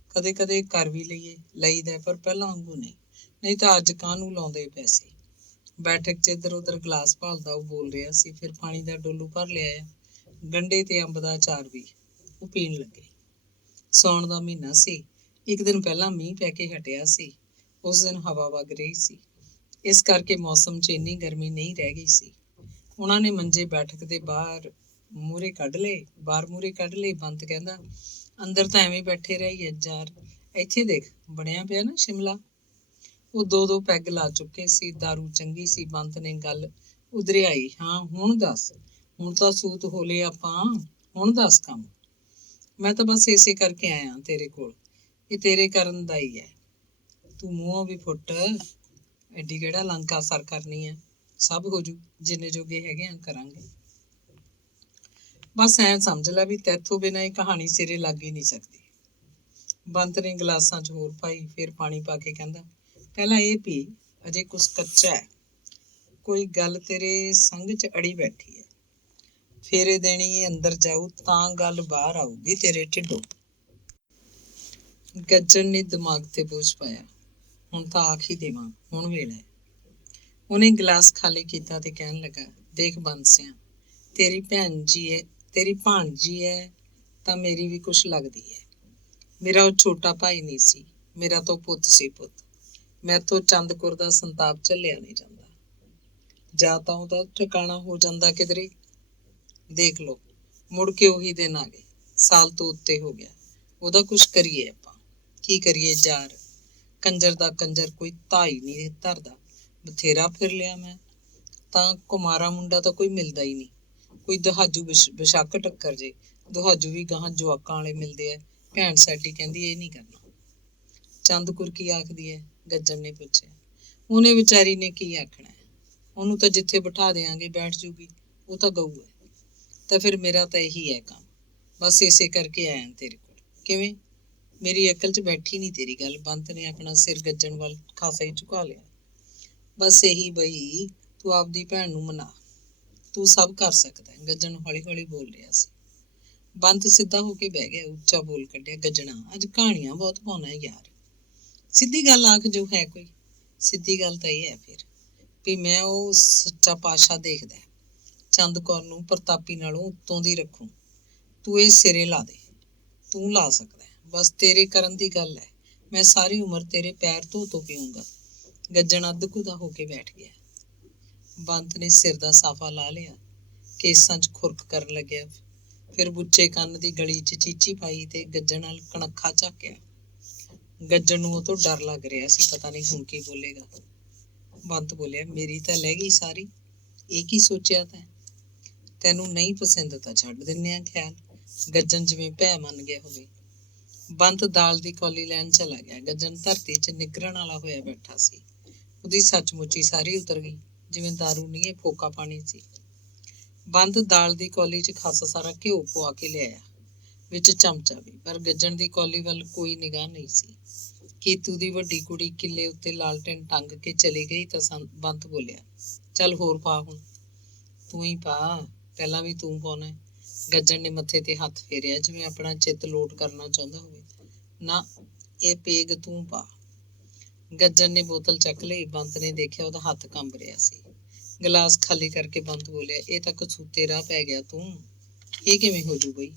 ਕਦੇ ਕਦੇ ਕਰ ਵੀ ਲਈਦਾ, ਪਰ ਪਹਿਲਾਂ ਵਾਂਗੂ ਨਹੀਂ ਤਾਂ ਅੱਜ ਕਾਹਨੂੰ ਲਾਉਂਦੇ ਪੈਸੇ। ਬੈਠਕ 'ਚ ਇੱਧਰ ਉੱਧਰ ਗਲਾਸ ਭਾਲਦਾ ਉਹ ਬੋਲ ਰਿਹਾ ਸੀ। ਫਿਰ ਪਾਣੀ ਦਾ ਡੋਲੂ ਭਰ ਲਿਆਇਆ। ਗੰਢੇ ਤੇ ਅੰਬ ਦਾ ਅਚਾਰ ਵੀ। ਉਹ ਪੀਣ ਲੱਗੇ। ਸਾਉਣ ਦਾ ਮਹੀਨਾ ਸੀ। ਇੱਕ ਦਿਨ ਪਹਿਲਾਂ ਮੀਂਹ ਪੈ ਕੇ ਹਟਿਆ ਸੀ। ਉਸ ਦਿਨ ਹਵਾ ਵਗ ਰਹੀ ਸੀ, ਇਸ ਕਰਕੇ ਮੌਸਮ 'ਚ ਇੰਨੀ ਗਰਮੀ ਨਹੀਂ ਰਹਿ ਗਈ ਸੀ। ਉਹਨਾਂ ਨੇ ਮੰਜੇ ਬੈਠਕ ਦੇ ਬਾਹਰ ਮੂਹਰੇ ਕੱਢ ਲਏ। ਬੰਤ ਕਹਿੰਦਾ, ਅੰਦਰ ਤਾਂ ਐਵੇਂ ਬੈਠੇ ਰਹੀਏ ਯਾਰ, ਇੱਥੇ ਦੇਖ ਬਣਿਆ ਪਿਆ ਨਾ ਸ਼ਿਮਲਾ। ਉਹ ਦੋ ਪੈਗ ਲਾ ਚੁੱਕੇ ਸੀ। ਦਾਰੂ ਚੰਗੀ ਸੀ। ਬੰਤ ਨੇ ਗੱਲ ਉਧਰਿਆਈ, ਹਾਂ ਹੁਣ ਦੱਸ, ਹੁਣ ਤਾਂ ਸੂਤ ਹੋ ਲਏ ਆਪਾਂ, ਹੁਣ ਦੱਸ ਕੰਮ। ਮੈਂ ਤਾਂ ਬਸ ਇਸੇ ਕਰਕੇ ਆਇਆ ਤੇਰੇ ਕੋਲ, ਇਹ ਤੇਰੇ ਕਰਨ ਦਾ ਹੀ ਹੈ। ਤੂੰ ਮੂੰਹੋਂ ਵੀ ਫੁੱਟ, ਐਡੀ ਕਿਹੜਾ ਲੰਕਾ ਸਰ ਕਰਨੀ ਹੈ, ਸਭ ਹੋ ਜੂ, ਜਿੰਨੇ ਜੋਗੇ ਹੈਗੇ ਆ ਕਰਾਂਗੇ। ਬਸ ਐਂ ਸਮਝ ਲੈ ਵੀ ਤੈਥੋਂ ਬਿਨਾਂ ਇਹ ਕਹਾਣੀ ਸਿਰੇ ਲੱਗ ਹੀ ਨਹੀਂ ਸਕਦੀ। ਬੰਤ ਨੇ ਗਲਾਸਾਂ 'ਚ ਹੋਰ ਪਾਈ। ਫਿਰ ਪਾਣੀ ਪਾ ਕੇ ਕਹਿੰਦਾ, ਪਹਿਲਾਂ ਇਹ ਪੀ, ਅਜੇ ਕੁਛ ਕੱਚਾ ਹੈ। ਕੋਈ ਗੱਲ ਤੇਰੇ ਸੰਗ 'ਚ ਅੜੀ ਬੈਠੀ ਹੈ। ਫੇਰੇ ਦੇਣੀ ਅੰਦਰ ਜਾਊ ਤਾਂ ਗੱਲ ਬਾਹਰ ਆਊਗੀ ਤੇਰੇ ਢਿੱਡੋਂ। ਗੱਜਣ ਨੇ ਦਿਮਾਗ ਤੇ ਬੋਝ ਪਾਇਆ। ਹੁਣ ਤਾਂ ਆਖ ਹੀ ਦੇਵਾਂ, ਹੁਣ ਵੇਲਾ ਹੈ। ਉਹਨੇ ਗਲਾਸ ਖਾਲੀ ਕੀਤਾ ਤੇ ਕਹਿਣ ਲੱਗਾ, ਦੇਖ ਬੰਸਿਆ, ਤੇਰੀ ਭਾਣਜੀ ਹੈ ਤਾਂ ਮੇਰੀ ਵੀ ਕੁਛ ਲੱਗਦੀ ਹੈ। ਮੇਰਾ ਉਹ ਛੋਟਾ ਭਾਈ ਨਹੀਂ ਸੀ, ਮੇਰਾ ਤਾਂ ਪੁੱਤ ਸੀ ਪੁੱਤ। ਮੈਥੋਂ ਚੰਦਕੁਰ ਦਾ ਸੰਤਾਪ ਝੱਲਿਆ ਨਹੀਂ ਜਾਂਦਾ। ਜਾਂ ਤਾਂ ਉਹਦਾ ਠਿਕਾਣਾ ਹੋ ਜਾਂਦਾ ਕਿਧਰੇ। ਦੇਖ ਲਓ, ਮੁੜ ਕੇ ਉਹੀ ਦਿਨ ਆ ਗਏ। ਸਾਲ ਤੋਂ ਉੱਤੇ ਹੋ ਗਿਆ। ਉਹਦਾ ਕੁਛ ਕਰੀਏ ਆਪਾਂ, ਕੀ ਕਰੀਏ ਯਾਰ? ਕੰਜਰ ਦਾ ਕੰਜਰ ਕੋਈ ਧਾਈ ਨਹੀਂ ਧਰਦਾ। ਬਥੇਰਾ ਫਿਰ ਲਿਆ ਮੈਂ ਤਾਂ, ਕੁਮਾਰਾ ਮੁੰਡਾ ਤਾਂ ਕੋਈ ਮਿਲਦਾ ਹੀ ਨਹੀਂ। ਕੋਈ ਦਹਾਜੂ ਬਸ਼ੱਕ ਟੱਕਰ ਜੇ। ਦਹਾਜੂ ਵੀ ਗਾਹਾਂ ਜਵਾਕਾਂ ਵਾਲੇ ਮਿਲਦੇ ਆ। ਭੈਣ ਸਾਡੀ ਕਹਿੰਦੀ ਇਹ ਨਹੀਂ ਕਰਨਾ। ਚੰਦਕੁਰ ਕੀ ਆਖਦੀ ਹੈ? ਗੱਜਣ ਨੇ ਪੁੱਛਿਆ। ਉਹਨੇ ਵਿਚਾਰੀ ਨੇ ਕੀ ਆਖਣਾ ਹੈ? ਉਹਨੂੰ ਤਾਂ ਜਿੱਥੇ ਬਿਠਾ ਦਿਆਂਗੇ ਬੈਠ ਜੂਗੀ, ਉਹ ਤਾਂ ਗਊ ਹੈ। ਤਾਂ ਫਿਰ ਮੇਰਾ ਤਾਂ ਇਹੀ ਹੈ ਕੰਮ। ਬਸ ਇਸੇ ਕਰਕੇ ਆਇਆ ਤੇਰੇ ਕੋਲ। ਕਿਵੇਂ? ਮੇਰੀ ਅਕਲ 'ਚ ਬੈਠੀ ਨਹੀਂ ਤੇਰੀ ਗੱਲ। ਬੰਤ ਨੇ ਆਪਣਾ ਸਿਰ ਗੱਜਣ ਵੱਲ ਖਾਸਾ ਹੀ ਝੁਕਾ ਲਿਆ। ਬਸ ਇਹੀ ਬਈ, ਤੂੰ ਆਪਦੀ ਭੈਣ ਨੂੰ ਮਨਾ, ਤੂੰ ਸਭ ਕਰ ਸਕਦਾ। ਗੱਜਣ ਹੌਲੀ ਹੌਲੀ ਬੋਲ ਰਿਹਾ ਸੀ। ਬੰਤ ਸਿੱਧਾ ਹੋ ਕੇ ਬਹਿ ਗਿਆ। ਉੱਚਾ ਬੋਲ ਕੱਢਿਆ, ਗੱਜਣਾ, ਅੱਜ ਕਹਾਣੀਆਂ ਬਹੁਤ ਪਾਉਣਾ ਯਾਰ। ਸਿੱਧੀ ਗੱਲ ਆਖ ਜੋ ਹੈ ਕੋਈ। ਸਿੱਧੀ ਗੱਲ ਤਾਂ ਇਹ ਹੈ ਫਿਰ ਵੀ ਮੈਂ ਉਹ ਸੱਚਾ ਪਾਤਸ਼ਾਹ ਦੇਖਦਾ, ਚੰਦ ਕੌਰ ਨੂੰ ਪ੍ਰਤਾਪੀ ਨਾਲੋਂ ਉੱਤੋਂ ਦੀ ਰੱਖੂ। ਤੂੰ ਇਹ ਸਿਰੇ ਲਾ ਦੇ, ਤੂੰ ਲਾ ਸਕਦਾ। ਬਸ ਤੇਰੇ ਕਰਨ ਦੀ ਗੱਲ ਹੈ। ਮੈਂ ਸਾਰੀ ਉਮਰ ਤੇਰੇ ਪੈਰ ਧੋ ਪੀਊਂਗਾ। ਗੱਜਣ ਅੱਧਕੂ ਦਾ ਹੋ ਕੇ ਬੈਠ ਗਿਆ। ਬੰਤ ਨੇ ਸਿਰ ਦਾ ਸਾਫਾ ਲਾ ਲਿਆ, ਕੇਸਾਂ 'ਚ ਖੁਰਕ ਕਰਨ ਲੱਗਿਆ। ਫਿਰ ਬੁੱਚੇ ਕੰਨ ਦੀ ਗਲੀ 'ਚ ਚੀਚੀ ਪਾਈ ਤੇ ਗੱਜਣ ਨਾਲ ਕਣਖਾ ਝਾਕਿਆ। ਗੱਜਣ ਨੂੰ ਉਹ ਤੋਂ ਡਰ ਲੱਗ ਰਿਹਾ ਸੀ, ਪਤਾ ਨਹੀਂ ਹੁਣ ਕੀ ਬੋਲੇਗਾ। ਬੰਤ ਬੋਲਿਆ, ਮੇਰੀ ਤਾਂ ਲੈ ਗਈ ਸਾਰੀ। ਇਹ ਕੀ ਸੋਚਿਆ ਤੈਨੂੰ ਨਹੀਂ ਪਸੰਦ ਤਾਂ ਛੱਡ ਦਿੰਨੇ ਆ ਖਿਆਲ। ਗੱਜਣ ਜਿਵੇਂ ਭੈ ਮੰਨ ਗਿਆ ਹੋਵੇ। ਬੰਤ ਦਾਲ ਦੀ ਕੌਲੀ ਲੈਣ ਚਲਾ ਗਿਆ। ਗੱਜਣ ਧਰਤੀ 'ਚ ਨਿੱਗਰਨ ਵਾਲਾ ਹੋਇਆ ਬੈਠਾ ਸੀ। ਉਹਦੀ ਸੱਚਮੁੱਚੀ ਸਾਰੀ ਉਤਰ ਗਈ, ਜਿਵੇਂ ਦਾਰੂ ਨਹੀਂ ਇਹ ਫੋਕਾ ਪਾਣੀ ਸੀ। ਬੰਤ ਦਾਲ ਦੀ ਕੌਲੀ 'ਚ ਖਾਸਾ ਸਾਰਾ ਘਿਓ ਪਵਾ ਕੇ ਲਿਆਇਆ, ਵਿੱਚ ਚਮਚਾ ਵੀ। ਪਰ ਗੱਜਣ ਦੀ ਕੌਲੀ ਵੱਲ ਕੋਈ ਨਿਗਾਹ ਨਹੀਂ ਸੀ। ਕੀਤੂ ਦੀ ਵੱਡੀ ਕੁੜੀ ਕਿੱਲੇ ਉੱਤੇ ਲਾਲਟੈਨ ਟੰਗ ਕੇ ਚਲੀ ਗਈ ਤਾਂ ਬੰਤ ਬੋਲਿਆ, ਚੱਲ ਹੋਰ ਪਾ ਹੁਣ। ਤੂੰ ਹੀ ਪਾ, ਪਹਿਲਾਂ ਵੀ ਤੂੰ ਪਾਉਣਾ। ਗੱਜਣ ਨੇ ਮੱਥੇ ਤੇ ਹੱਥ ਫੇਰਿਆ, ਜਿਵੇਂ ਆਪਣਾ ਚਿੱਤ ਲੋਟ ਕਰਨਾ ਚਾਹੁੰਦਾ ਹੋਵੇ। ਨਾ, ਇਹ ਪੇਗ ਤੂੰ ਪਾ। ਗੱਜਣ ਨੇ ਬੋਤਲ ਚੱਕ ਲਈ। ਬੰਤ ਨੇ ਦੇਖਿਆ ਉਹਦਾ ਹੱਥ ਕੰਬ ਰਿਹਾ ਸੀ। ਗਲਾਸ ਖਾਲੀ ਕਰਕੇ ਬੰਤ ਬੋਲਿਆ, ਇਹ ਤਾਂ ਕਸੂਤੇ ਰਾਹ ਪੈ ਗਿਆ ਤੂੰ। ਇਹ ਕਿਵੇਂ ਹੋ ਜੂ ਬਈ?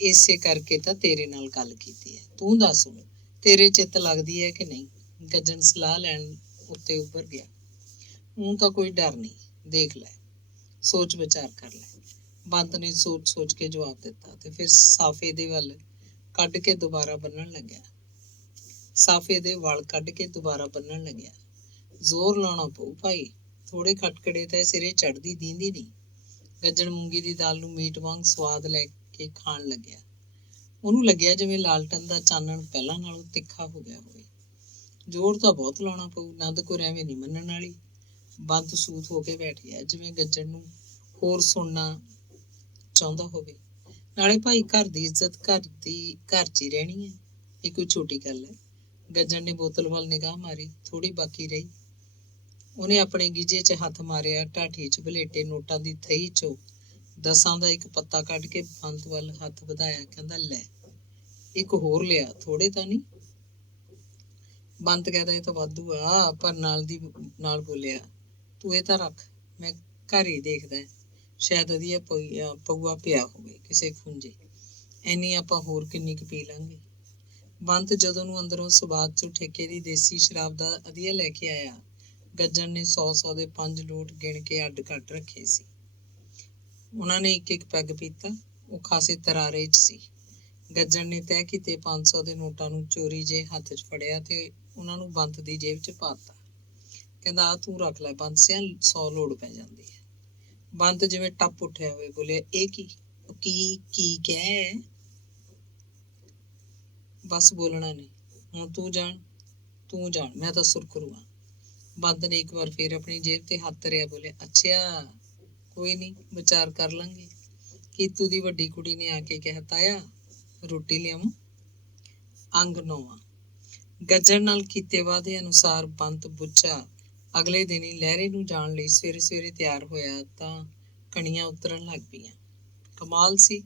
ਇਸੇ ਕਰਕੇ ਤਾਂ ਤੇਰੇ ਨਾਲ ਗੱਲ ਕੀਤੀ ਹੈ। ਤੂੰ ਦੱਸ ਹੁਣ, ਤੇਰੇ ਚਿੱਤ ਲੱਗਦੀ ਹੈ ਕਿ ਨਹੀਂ? ਗੱਜਣ ਸਲਾਹ ਲੈਣ ਉੱਤੇ ਉੱਭਰ ਗਿਆ। ਊਂ ਤਾਂ ਕੋਈ ਡਰ ਨਹੀਂ, ਦੇਖ ਲੈ, ਸੋਚ ਵਿਚਾਰ ਕਰ ਲੈ। ਬੰਤ ਨੇ ਸੋਚ ਕੇ ਜਵਾਬ ਦਿੱਤਾ ਤੇ ਫਿਰ ਸਾਫੇ ਦੇ ਵੱਲ ਕੱਢ ਕੇ ਦੁਬਾਰਾ ਬੰਨਣ ਲੱਗਿਆ। ਸਾਫੇ ਦੇ ਵਲ ਕੱਢ ਕੇ ਦੁਬਾਰਾ ਬੰਨਣ ਲੱਗਿਆ। ਜ਼ੋਰ ਲਾਉਣਾ ਪਊ ਭਾਈ, ਥੋੜੇ ਖਟਕੜੇ ਤਾਂ ਸਿਰੇ ਚੜ੍ਹਦੀ ਦੀਂਦੀ ਨਹੀਂ। ਗੱਜਣ ਮੂੰਗੀ ਦੀ ਦਾਲ ਨੂੰ ਮੀਟ ਵਾਂਗ ਸਵਾਦ ਲੈ ਕੇ ਖਾਣ ਲੱਗਿਆ। ਉਹਨੂੰ ਲੱਗਿਆ ਜਿਵੇਂ ਲਾਲਟਨ ਦਾ ਚਾਨਣ ਪਹਿਲਾਂ ਨਾਲੋਂ ਤਿੱਖਾ ਹੋ ਗਿਆ ਹੋਵੇ। ਜ਼ੋਰ ਤਾਂ ਬਹੁਤ ਲਾਉਣਾ ਪਊ, ਨੰਦ ਕੌਰ ਐਵੇਂ ਨਹੀਂ ਮੰਨਣ ਵਾਲੀ। ਬੰਤ ਸੂਤ ਹੋ ਕੇ ਬੈਠ ਗਿਆ, ਜਿਵੇਂ ਗੱਜਣ ਨੂੰ ਹੋਰ ਸੁਣਨਾ ਚਾਹੁੰਦਾ ਹੋਵੇ। ਨਾਲੇ ਭਾਈ, ਘਰ ਦੀ ਇੱਜ਼ਤ ਘਰ 'ਚ ਹੀ ਰਹਿਣੀ ਹੈ। ਇਹ ਕੋਈ ਛੋਟੀ ਗੱਲ ਹੈ। ਗੱਜਣ ਨੇ ਬੋਤਲ ਵੱਲ ਨਿਗਾਹ ਮਾਰੀ, ਥੋੜੀ ਬਾਕੀ ਰਹੀ। ਉਹਨੇ ਆਪਣੇ ਗੀਜੇ 'ਚ ਹੱਥ ਮਾਰਿਆ। ਢਾਠੀ 'ਚ ਬਲੇਟੇ ਨੋਟਾਂ ਦੀ ਥਈ 'ਚੋਂ 10 ਦਾ ਇੱਕ ਪੱਤਾ ਕੱਢ ਕੇ ਬੰਤ ਵੱਲ ਹੱਥ ਵਧਾਇਆ। ਕਹਿੰਦਾ, ਲੈ, ਇੱਕ ਹੋਰ ਲਿਆ, ਥੋੜੇ ਤਾਂ ਨਹੀਂ। ਬੰਤ ਕਹਿੰਦਾ, ਇਹ ਤਾਂ ਵਾਧੂ ਆ। ਪਰ ਨਾਲ ਬੋਲਿਆ, ਤੂੰ ਇਹ ਤਾਂ ਰੱਖ, ਮੈਂ ਘਰ ਹੀ ਦੇਖਦਾ, ਸ਼ਾਇਦ ਵਧੀਆ ਪਊਆ ਪਿਆ ਹੋਵੇ ਕਿਸੇ ਖੁੰਝੇ। ਐਨੀ ਆਪਾਂ ਹੋਰ ਕਿੰਨੀ ਕੁ ਪੀ ਲਾਂਗੇ। ਬੰਤ ਜਦੋਂ ਨੂੰ ਅੰਦਰੋਂ ਸਵਾਦ 'ਚੋਂ ਠੇਕੇ ਦੀ ਦੇਸੀ ਸ਼ਰਾਬ ਦਾ ਅਧੀਆ ਲੈ ਕੇ ਆਇਆ। ਗੱਜਣ ਨੇ 100 ਦੇ 5 ਨੋਟ ਗਿਣ ਕੇ ਅੱਡ ਕੱਢ ਰੱਖੇ ਸੀ। ਉਹਨਾਂ ਨੇ ਇੱਕ ਪੈਗ ਪੀਤਾ। ਉਹ ਖਾਸੇ ਤਰਾਰੇ 'ਚ ਸੀ। ਗੱਜਣ ਨੇ ਤੈਅ ਕੀਤੇ 500 ਦੇ ਨੋਟਾਂ ਨੂੰ ਚੋਰੀ ਜੇ ਹੱਥ 'ਚ ਫੜਿਆ ਤੇ ਉਹਨਾਂ ਨੂੰ ਬੰਤ ਦੀ ਜੇਬ 'ਚ ਪਾਤਾ। ਕਹਿੰਦਾ, ਆ ਤੂੰ ਰੱਖ ਲੈ ਬੰਤ ਸਿਆ, 100 ਲੋੜ ਪੈ ਜਾਂਦੀ ਹੈ। ਬੰਤ ਜਿਵੇਂ ਟੱਪ ਉੱਠਿਆ ਹੋਵੇ, ਬੋਲਿਆ, ਇਹ ਕੀ ਕਹਿ? ਬਸ ਬੋਲਣਾ ਨਹੀਂ, ਹੁਣ ਤੂੰ ਜਾਣ, ਮੈਂ ਤਾਂ ਸੁਰਖਰੂ ਹਾਂ। ਬੰਤ ਨੇ ਇੱਕ ਵਾਰ ਫੇਰ ਆਪਣੀ ਜੇਬ ਤੇ ਹੱਥ ਧਰਿਆ, ਬੋਲਿਆ, ਅੱਛਾ, ਕੋਈ ਨਹੀਂ, ਵਿਚਾਰ ਕਰ ਲਾਂਗੇ। ਕੀਤੂ ਦੀ ਵੱਡੀ ਕੁੜੀ ਨੇ ਆ ਕੇ ਕਿਹਾ, ਤਾਇਆ, ਰੋਟੀ ਲਿਆਵਾਂ? ਅੰਗ 9ਵਾਂ। ਗੱਜਣ ਨਾਲ ਕੀਤੇ ਵਾਅਦੇ ਅਨੁਸਾਰ ਬੰਤ ਬੁੱਚਾ ਅਗਲੇ ਦਿਨ ਹੀ ਲਹਿਰੇ ਨੂੰ ਜਾਣ ਲਈ ਸਵੇਰੇ ਤਿਆਰ ਹੋਇਆ ਤਾਂ ਕਣੀਆਂ ਉਤਰਨ ਲੱਗ ਪਈਆਂ। ਕਮਾਲ ਸੀ,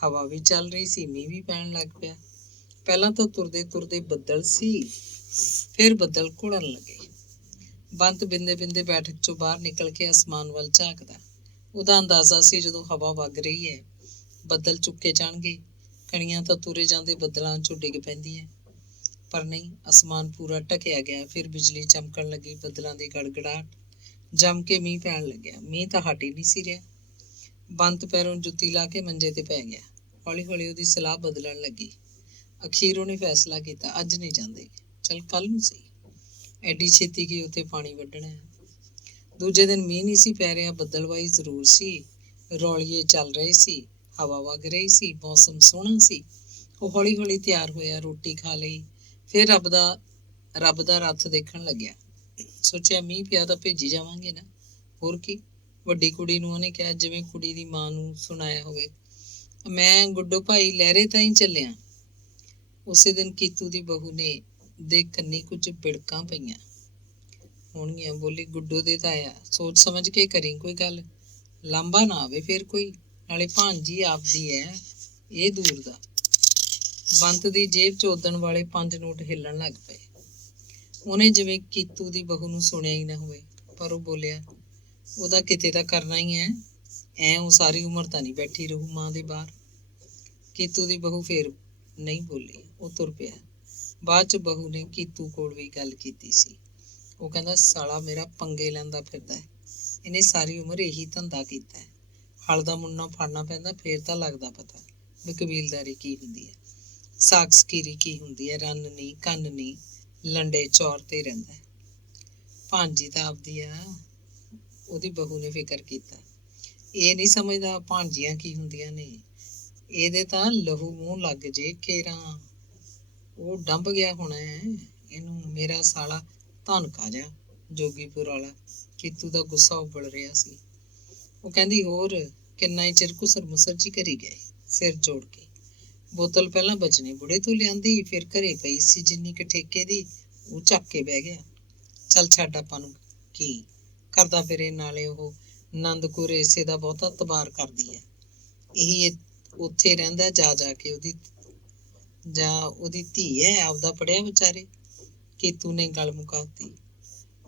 ਹਵਾ ਵੀ ਚੱਲ ਰਹੀ ਸੀ, ਮੀਂਹ ਵੀ ਪੈਣ ਲੱਗ ਪਿਆ। ਪਹਿਲਾਂ ਤਾਂ ਤੁਰਦੇ ਬੱਦਲ ਸੀ, ਫਿਰ ਬੱਦਲ ਘੁੜਨ ਲੱਗੇ। ਬੰਤ ਬਿੰਦੇ ਬੈਠਕ ਚੋਂ ਬਾਹਰ ਨਿਕਲ ਕੇ ਅਸਮਾਨ ਵੱਲ ਝਾਕਦਾ। ਉਹਦਾ ਅੰਦਾਜ਼ਾ ਸੀ, ਜਦੋਂ ਹਵਾ ਵਗ ਰਹੀ ਹੈ, ਬੱਦਲ ਚੁੱਕੇ ਜਾਣਗੇ। ਕਣੀਆਂ ਤਾਂ ਤੁਰੇ ਜਾਂਦੇ ਬੱਦਲਾਂ 'ਚੋਂ ਡਿੱਗ ਪੈਂਦੀਆਂ, ਪਰ ਨਹੀਂ, ਅਸਮਾਨ ਪੂਰਾ ਢਕਿਆ ਗਿਆ। ਫਿਰ ਬਿਜਲੀ ਚਮਕਣ ਲੱਗੀ, ਬੱਦਲਾਂ ਦੀ ਗੜਗੜਾਹਟ ਜੰਮ ਕੇ ਮੀਂਹ ਪੈਣ ਲੱਗਿਆ। ਮੀਂਹ ਤਾਂ ਹਟ ਹੀ ਨਹੀਂ ਸੀ ਰਿਹਾ। ਬੰਤ ਪੈਰੋਂ ਜੁੱਤੀ ਲਾ ਕੇ ਮੰਜੇ ਤੇ ਪੈ ਗਿਆ। ਹੌਲੀ ਉਹਦੀ ਸਲਾਹ ਬਦਲਣ ਲੱਗੀ। ਅਖੀਰ ਉਹਨੇ ਫੈਸਲਾ ਕੀਤਾ, ਅੱਜ ਨਹੀਂ ਜਾਂਦੇ, ਚੱਲ ਕੱਲ ਨੂੰ ਸਹੀ। ਐਡੀ ਛੇਤੀ ਕੀ ਉੱਥੇ ਪਾਣੀ ਵੱਢਣਾ ਹੈ? ਦੂਜੇ ਦਿਨ ਮੀਂਹ ਨਹੀਂ ਸੀ ਪੈ ਰਿਹਾ, ਬੱਦਲਵਾਈ ਜ਼ਰੂਰ ਸੀ, ਰੌਲੀਏ ਚੱਲ ਰਹੇ ਸੀ, ਹਵਾ ਵਗ ਰਹੀ ਸੀ, ਮੌਸਮ ਸੋਹਣਾ ਸੀ। ਉਹ ਹੌਲੀ ਤਿਆਰ ਹੋਇਆ, ਰੋਟੀ ਖਾ ਲਈ, ਫਿਰ ਰੱਬ ਦਾ ਰੱਥ ਦੇਖਣ ਲੱਗਿਆ। ਸੋਚਿਆ, ਮੀਂਹ ਪਿਆ ਤਾਂ ਭੇਜੀ ਜਾਵਾਂਗੇ ਨਾ, ਹੋਰ ਕੀ। ਵੱਡੀ ਕੁੜੀ ਨੂੰ ਉਹਨੇ ਕਿਹਾ, ਜਿਵੇਂ ਕੁੜੀ ਦੀ ਮਾਂ ਨੂੰ ਸੁਣਾਇਆ ਹੋਵੇ, ਮੈਂ ਗੁੱਡੋ ਭਾਈ ਲਹਿਰੇ ਤਾਂ ਹੀ ਚੱਲਿਆ। ਉਸੇ ਦਿਨ ਕੀਤੂ ਦੀ ਬਹੂ ਦੇ ਕੰਨੀ ਕੁਝ ਬਿੜਕਾਂ ਪਈਆਂ ਹੋਣਗੀਆਂ। ਬੋਲੀ, ਗੁੱਡੋ ਦੇ ਤਾਇਆ, ਸੋਚ ਸਮਝ ਕੇ ਕਰੀ ਕੋਈ ਗੱਲ, ਲਾਂਭਾ ਨਾ ਆਵੇ ਫਿਰ ਕੋਈ। ਨਾਲੇ ਭਾਂਜੀ ਆਪਦੀ ਹੈ, ਇਹ ਦੂਰ ਦਾ। ਬੰਤ ਦੀ ਜੇਬ 'ਚ ਉਦਣ ਵਾਲੇ 5 ਨੋਟ ਹਿੱਲਣ ਲੱਗ ਪਏ। ਉਹਨੇ ਜਿਵੇਂ ਕੀਤੂ ਦੀ ਬਹੂ ਨੂੰ ਸੁਣਿਆ ਹੀ ਨਾ ਹੋਵੇ, ਪਰ ਉਹ ਬੋਲਿਆ, ਉਹਦਾ ਕਿਤੇ ਤਾਂ ਕਰਨਾ ਹੀ ਹੈ, ਉਹ ਸਾਰੀ ਉਮਰ ਤਾਂ ਨਹੀਂ ਬੈਠੀ ਰਹੂ ਮਾਂ ਦੇ ਬਾਹਰ। ਕੀਤੂ ਦੀ ਬਹੂ ਫੇਰ ਨਹੀਂ ਬੋਲੀ, ਉਹ ਤੁਰ ਪਿਆ। ਬਾਅਦ 'ਚ ਬਹੂ ਨੇ ਕੀਤੂ ਕੋਲ ਵੀ ਗੱਲ ਕੀਤੀ ਸੀ। ਉਹ ਕਹਿੰਦਾ ਸਾਲਾ ਮੇਰਾ ਪੰਗੇ ਲੈਂਦਾ ਫਿਰਦਾ ਹੈ, ਇਹਨੇ ਸਾਰੀ ਉਮਰ ਇਹੀ ਧੰਦਾ ਕੀਤਾ ਹੈ। ਹਲ ਦਾ ਮੁੰਨਾ ਫੜਨਾ ਪੈਂਦਾ, ਫੇਰ ਤਾਂ ਲੱਗਦਾ ਪਤਾ ਵੀ ਕਬੀਲਦਾਰੀ ਕੀ ਹੁੰਦੀ ਹੈ, ਸਾਕ ਸਕੀਰੀ ਕੀ ਹੁੰਦੀ ਹੈ। ਰੰਨ ਨਹੀਂ, ਕੰਨ ਨਹੀਂ, ਲੰਡੇ ਚੌਰ ਤੇ ਰਹਿੰਦਾ ਹੈ। ਭਾਂਜੀ ਤਾਂ ਆਪਦੀ ਆ, ਉਹਦੀ ਬਹੂ ਨੇ ਫਿਕਰ ਕੀਤਾ। ਇਹ ਨਹੀਂ ਸਮਝਦਾ ਭਾਂਜੀਆਂ ਕੀ ਹੁੰਦੀਆਂ ਨੇ। ਇਹਦੇ ਤਾਂ ਲਹੂ ਮੂੰਹ ਲੱਗ ਜੇ ਕੇਰਾਂ, ਉਹ ਡੰਬ ਗਿਆ ਹੋਣਾ ਹੈ। ਇਹਨੂੰ ਮੇਰਾ ਸਾਲਾ ਧਨਕਾ ਜਾ ਜੋਗੀਪੁਰ ਵਾਲਾ ਕੀਤੂ ਦਾ ਗੁੱਸਾ ਉਬਲ ਰਿਹਾ ਸੀ। ਉਹ ਕਹਿੰਦੀ ਹੋਰ ਕਿੰਨਾ ਹੀ ਚਿਰ ਘੁਸਰ ਮੁਸਰ ਜੀ ਕਰੀ ਗਏ ਸਿਰ ਜੋੜ ਕੇ। ਬੋਤਲ ਪਹਿਲਾਂ ਬਚਨੇ ਬੁੜੇ ਤੋਂ ਲਿਆਂਦੀ, ਫਿਰ ਘਰੇ ਪਈ ਸੀ ਜਿੰਨੀ ਕੁ ਠੇਕੇ ਦੀ, ਉਹ ਚੱਕ ਕੇ ਬਹਿ ਗਿਆ। ਚੱਲ ਛੱਡ, ਆਪਾਂ ਨੂੰ ਕੀ ਕਰਦਾ ਫਿਰੇ। ਨਾਲੇ ਉਹ ਨੰਦਕੁਰ ਇਸੇ ਦਾ ਬਹੁਤਾ ਤਬਾਰ ਕਰਦੀ ਹੈ। ਇਹੀ ਉੱਥੇ ਰਹਿੰਦਾ ਜਾ ਜਾ ਕੇ। ਉਹਦੀ ਧੀ ਹੈ, ਆਪਦਾ ਪੜਿਆ ਵਿਚਾਰੇ। ਕੀਤੂ ਨੇ ਗੱਲ ਮੁਕਾਤੀ।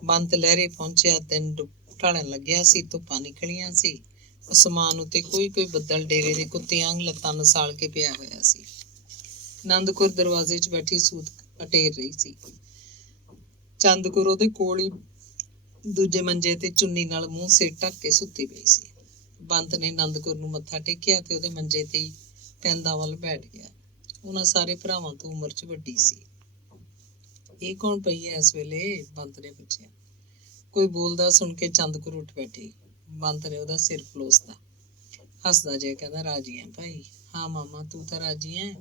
ਬੰਤ ਲਹਿਰੇ ਪਹੁੰਚਿਆ। ਦਿਨ ਢਲਣ ਲੱਗਿਆ ਸੀ, ਧੁੱਪਾਂ ਨਿਕਲੀਆਂ ਸੀ। ਅਸਮਾਨ ਉੱਤੇ ਕੋਈ ਬੱਦਲ ਡੇਰੇ ਦੇ ਕੁੱਤੇ ਵਾਂਗ ਲੱਤਾਂ ਨਸਾਲ ਕੇ ਪਿਆ ਹੋਇਆ ਸੀ। ਨੰਦਕੁਰ ਦਰਵਾਜ਼ੇ 'ਚ ਬੈਠੀ ਸੂਤ ਅਟੇਰ ਰਹੀ ਸੀ। ਚੰਦਕੁਰ ਉਹਦੇ ਕੋਲ ਹੀ ਦੂਜੇ ਮੰਜੇ ਤੇ ਚੁੰਨੀ ਨਾਲ ਮੂੰਹ ਸਿਰ ਢੱਕ ਕੇ ਸੁੱਤੀ ਪਈ ਸੀ। ਬੰਤ ਨੇ ਨੰਦਕੁਰ ਨੂੰ ਮੱਥਾ ਟੇਕਿਆ ਤੇ ਉਹਦੇ ਮੰਜੇ ਤੇ ਹੀ ਪੈਂਦਾ ਵੱਲ ਬੈਠ ਗਿਆ। ਉਹਨਾਂ ਸਾਰੇ ਭਰਾਵਾਂ ਤੋਂ ਉਮਰ 'ਚ ਵੱਡੀ ਸੀ। ਇਹ ਕੌਣ ਪਈ ਹੈ ਇਸ ਵੇਲੇ? ਬੰਤ ਨੇ ਪੁੱਛਿਆ। ਕੋਈ ਬੋਲਦਾ ਸੁਣ ਕੇ ਚੰਦਕੁਰ ਉੱਠ ਬੈਠੀ। ਬੰਤ ਨੇ ਉਹਦਾ ਸਿਰ ਪਲੋਸਤਾ, ਹੱਸਦਾ ਜਿਹਾ ਕਹਿੰਦਾ, ਰਾਜੀ ਐ ਭਾਈ? ਹਾਂ ਮਾਮਾ, ਤੂੰ ਤਾਂ ਰਾਜੀ ਐ।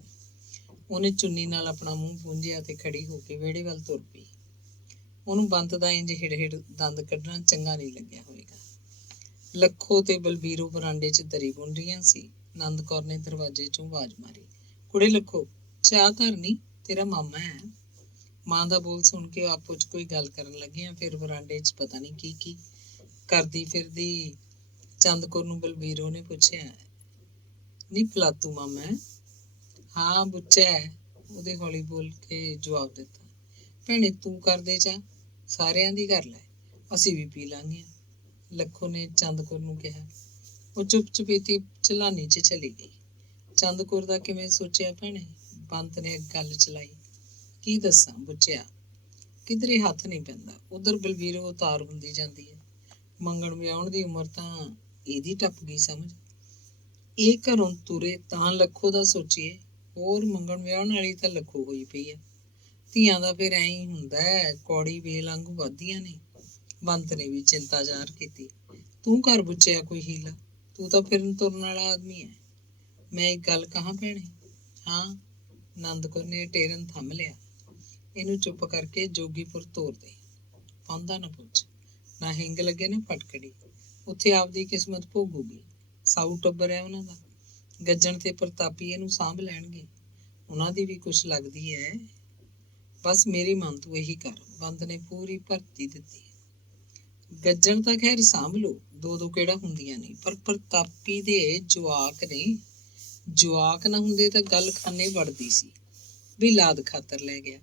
ਉਹਨੇ ਚੁੰਨੀ ਨਾਲ ਆਪਣਾ ਮੂੰਹ ਪੂੰਝਿਆ ਤੇ ਖੜੀ ਹੋ ਕੇ ਵਿਹੜੇ ਵੱਲ ਤੁਰ ਪਈ। ਉਹਨੂੰ ਬੰਤ ਦਾ ਇੰਜ ਹਿੜ ਦੰਦ ਕੱਢਣਾ ਚੰਗਾ ਨਹੀਂ ਲੱਗਿਆ ਹੋਵੇਗਾ। ਲੱਖੋ ਤੇ ਬਲਬੀਰੋ ਬਰਾਂਡੇ 'ਚ ਦਰੀ ਬੁਣ ਰਹੀਆਂ ਸੀ। ਨੰਦ ਕੌਰ ਨੇ ਦਰਵਾਜ਼ੇ 'ਚੋਂ ਆਵਾਜ਼ ਮਾਰੀ, ਕੁੜੇ ਲੱਖੋ, ਚਾਹ ਧਰਨੀ, ਤੇਰਾ ਮਾਮਾ ਹੈ। ਮਾਂ ਦਾ ਬੋਲ ਸੁਣ ਕੇ ਆਪੋ 'ਚ ਕੋਈ ਗੱਲ ਕਰਨ ਲੱਗੀਆਂ। ਫਿਰ ਬਰਾਂਡੇ 'ਚ ਪਤਾ ਨਹੀਂ ਕੀ ਕਰਦੀ ਫਿਰਦੀ ਚੰਦਕੌਰ ਨੂੰ ਬਲਬੀਰੋ ਨੇ ਪੁੱਛਿਆ, ਨੀ ਪਲਾਤੂ ਮਾਮਾ ਹੈ? ਹਾਂ ਬੁੱਚਾ ਹੈ, ਉਹਦੇ ਹੌਲੀ ਬੋਲ ਕੇ ਜਵਾਬ ਦਿੱਤਾ। ਭੈਣੇ ਤੂੰ ਕਰਦੇ ਚਾਹ, ਸਾਰਿਆਂ ਦੀ ਕਰ ਲੈ, ਅਸੀਂ ਵੀ ਪੀ ਲਾਂਗੇ, ਲੱਖੋ ਨੇ ਚੰਦਕੌਰ ਨੂੰ ਕਿਹਾ। ਉਹ ਚੁੱਪ ਚੁਪੀਤੀ ਚਲਾਨੀ 'ਚ ਚਲੀ ਗਈ। ਚੰਦਕੌਰ ਦਾ ਕਿਵੇਂ ਸੋਚਿਆ ਭੈਣੇ? ਬੰਤ ਨੇ ਗੱਲ ਚਲਾਈ। ਕੀ ਦੱਸਾਂ ਬੁੱਚਿਆ, ਕਿਧਰੇ ਹੱਥ ਨਹੀਂ ਪੈਂਦਾ। ਉਧਰ ਬਲਬੀਰੋ ਉਤਾਰ ਹੁੰਦੀ ਜਾਂਦੀ ਹੈ। ਮੰਗਣ ਵਿਆਹੁਣ ਦੀ ਉਮਰ ਤਾਂ ਇਹਦੀ ਟੱਪ ਗਈ ਸਮਝ। ਇਹ ਘਰੋਂ ਤੁਰੇ ਤਾਂ ਲੱਖੋ ਦਾ ਸੋਚੀਏ, ਹੋਰ ਮੰਗਣ ਵਿਆਹੁਣ ਵਾਲੀ ਤਾਂ ਲੱਖੋ ਹੋਈ ਪਈ ਹੈ। ਧੀਆਂ ਦਾ ਫਿਰ ਐਂ ਹੀ ਹੁੰਦਾ ਹੈ, ਕੌੜੀ ਵੇਲ ਵਾਂਗੂ ਵੱਧਦੀਆਂ ਨੇ। ਬੰਤ ਨੇ ਵੀ ਚਿੰਤਾ ਜ਼ਾਹਰ ਕੀਤੀ। ਤੂੰ ਘਰ ਬੁੱਚਿਆ ਕੋਈ ਹੀਲਾ, ਤੂੰ ਤਾਂ ਫਿਰਨ ਤੁਰਨ ਵਾਲਾ ਆਦਮੀ ਹੈ। ਮੈਂ ਇੱਕ ਗੱਲ ਕਹਾਂ ਭੈਣੇ? ਹਾਂ। ਨੰਦਕੌਰ ਨੇ ਟੇਰਨ ਥੰਮ ਲਿਆ। ਇਹਨੂੰ ਚੁੱਪ ਕਰਕੇ ਜੋਗੀਪੁਰ ਤੋਰ ਦੇ, ਪਾਉਂਦਾ ਨਾ ਪੁੱਛ, ਨਾ ਹਿੰਗ ਲੱਗੇ ਨਾ ਫਟਕੜੀ। ਉੱਥੇ ਆਪਦੀ ਕਿਸਮਤ ਭੋਗੂਗੀ। ਸਾਊ ਟੱਬਰ ਹੈ ਉਹਨਾਂ ਦਾ, ਗੱਜਣ ਤੇ ਪ੍ਰਤਾਪੀ ਇਹਨੂੰ ਸਾਂਭ ਲੈਣਗੇ। ਉਹਨਾਂ ਦੀ ਵੀ ਕੁਛ ਲੱਗਦੀ ਹੈ। ਬਸ ਮੇਰੀ ਮੰਨ ਤੂੰ ਇਹੀ ਕਰ। ਬੰਦ ਨੇ ਪੂਰੀ ਭਰਤੀ ਦਿੱਤੀ। ਗੱਜਣ ਤਾਂ ਖੈਰ ਸਾਂਭ ਲਓ, ਦੋ ਕਿਹੜਾ ਹੁੰਦੀਆਂ ਨੇ, ਪਰ ਪ੍ਰਤਾਪੀ ਦੇ ਜਵਾਕ ਨੇ। ਜਵਾਕ ਨਾ ਹੁੰਦੇ ਤਾਂ ਗੱਲ ਖਾਨੇ ਵੜਦੀ ਸੀ ਵੀ ਲਾਦ ਖਾਤਰ ਲੈ ਗਿਆ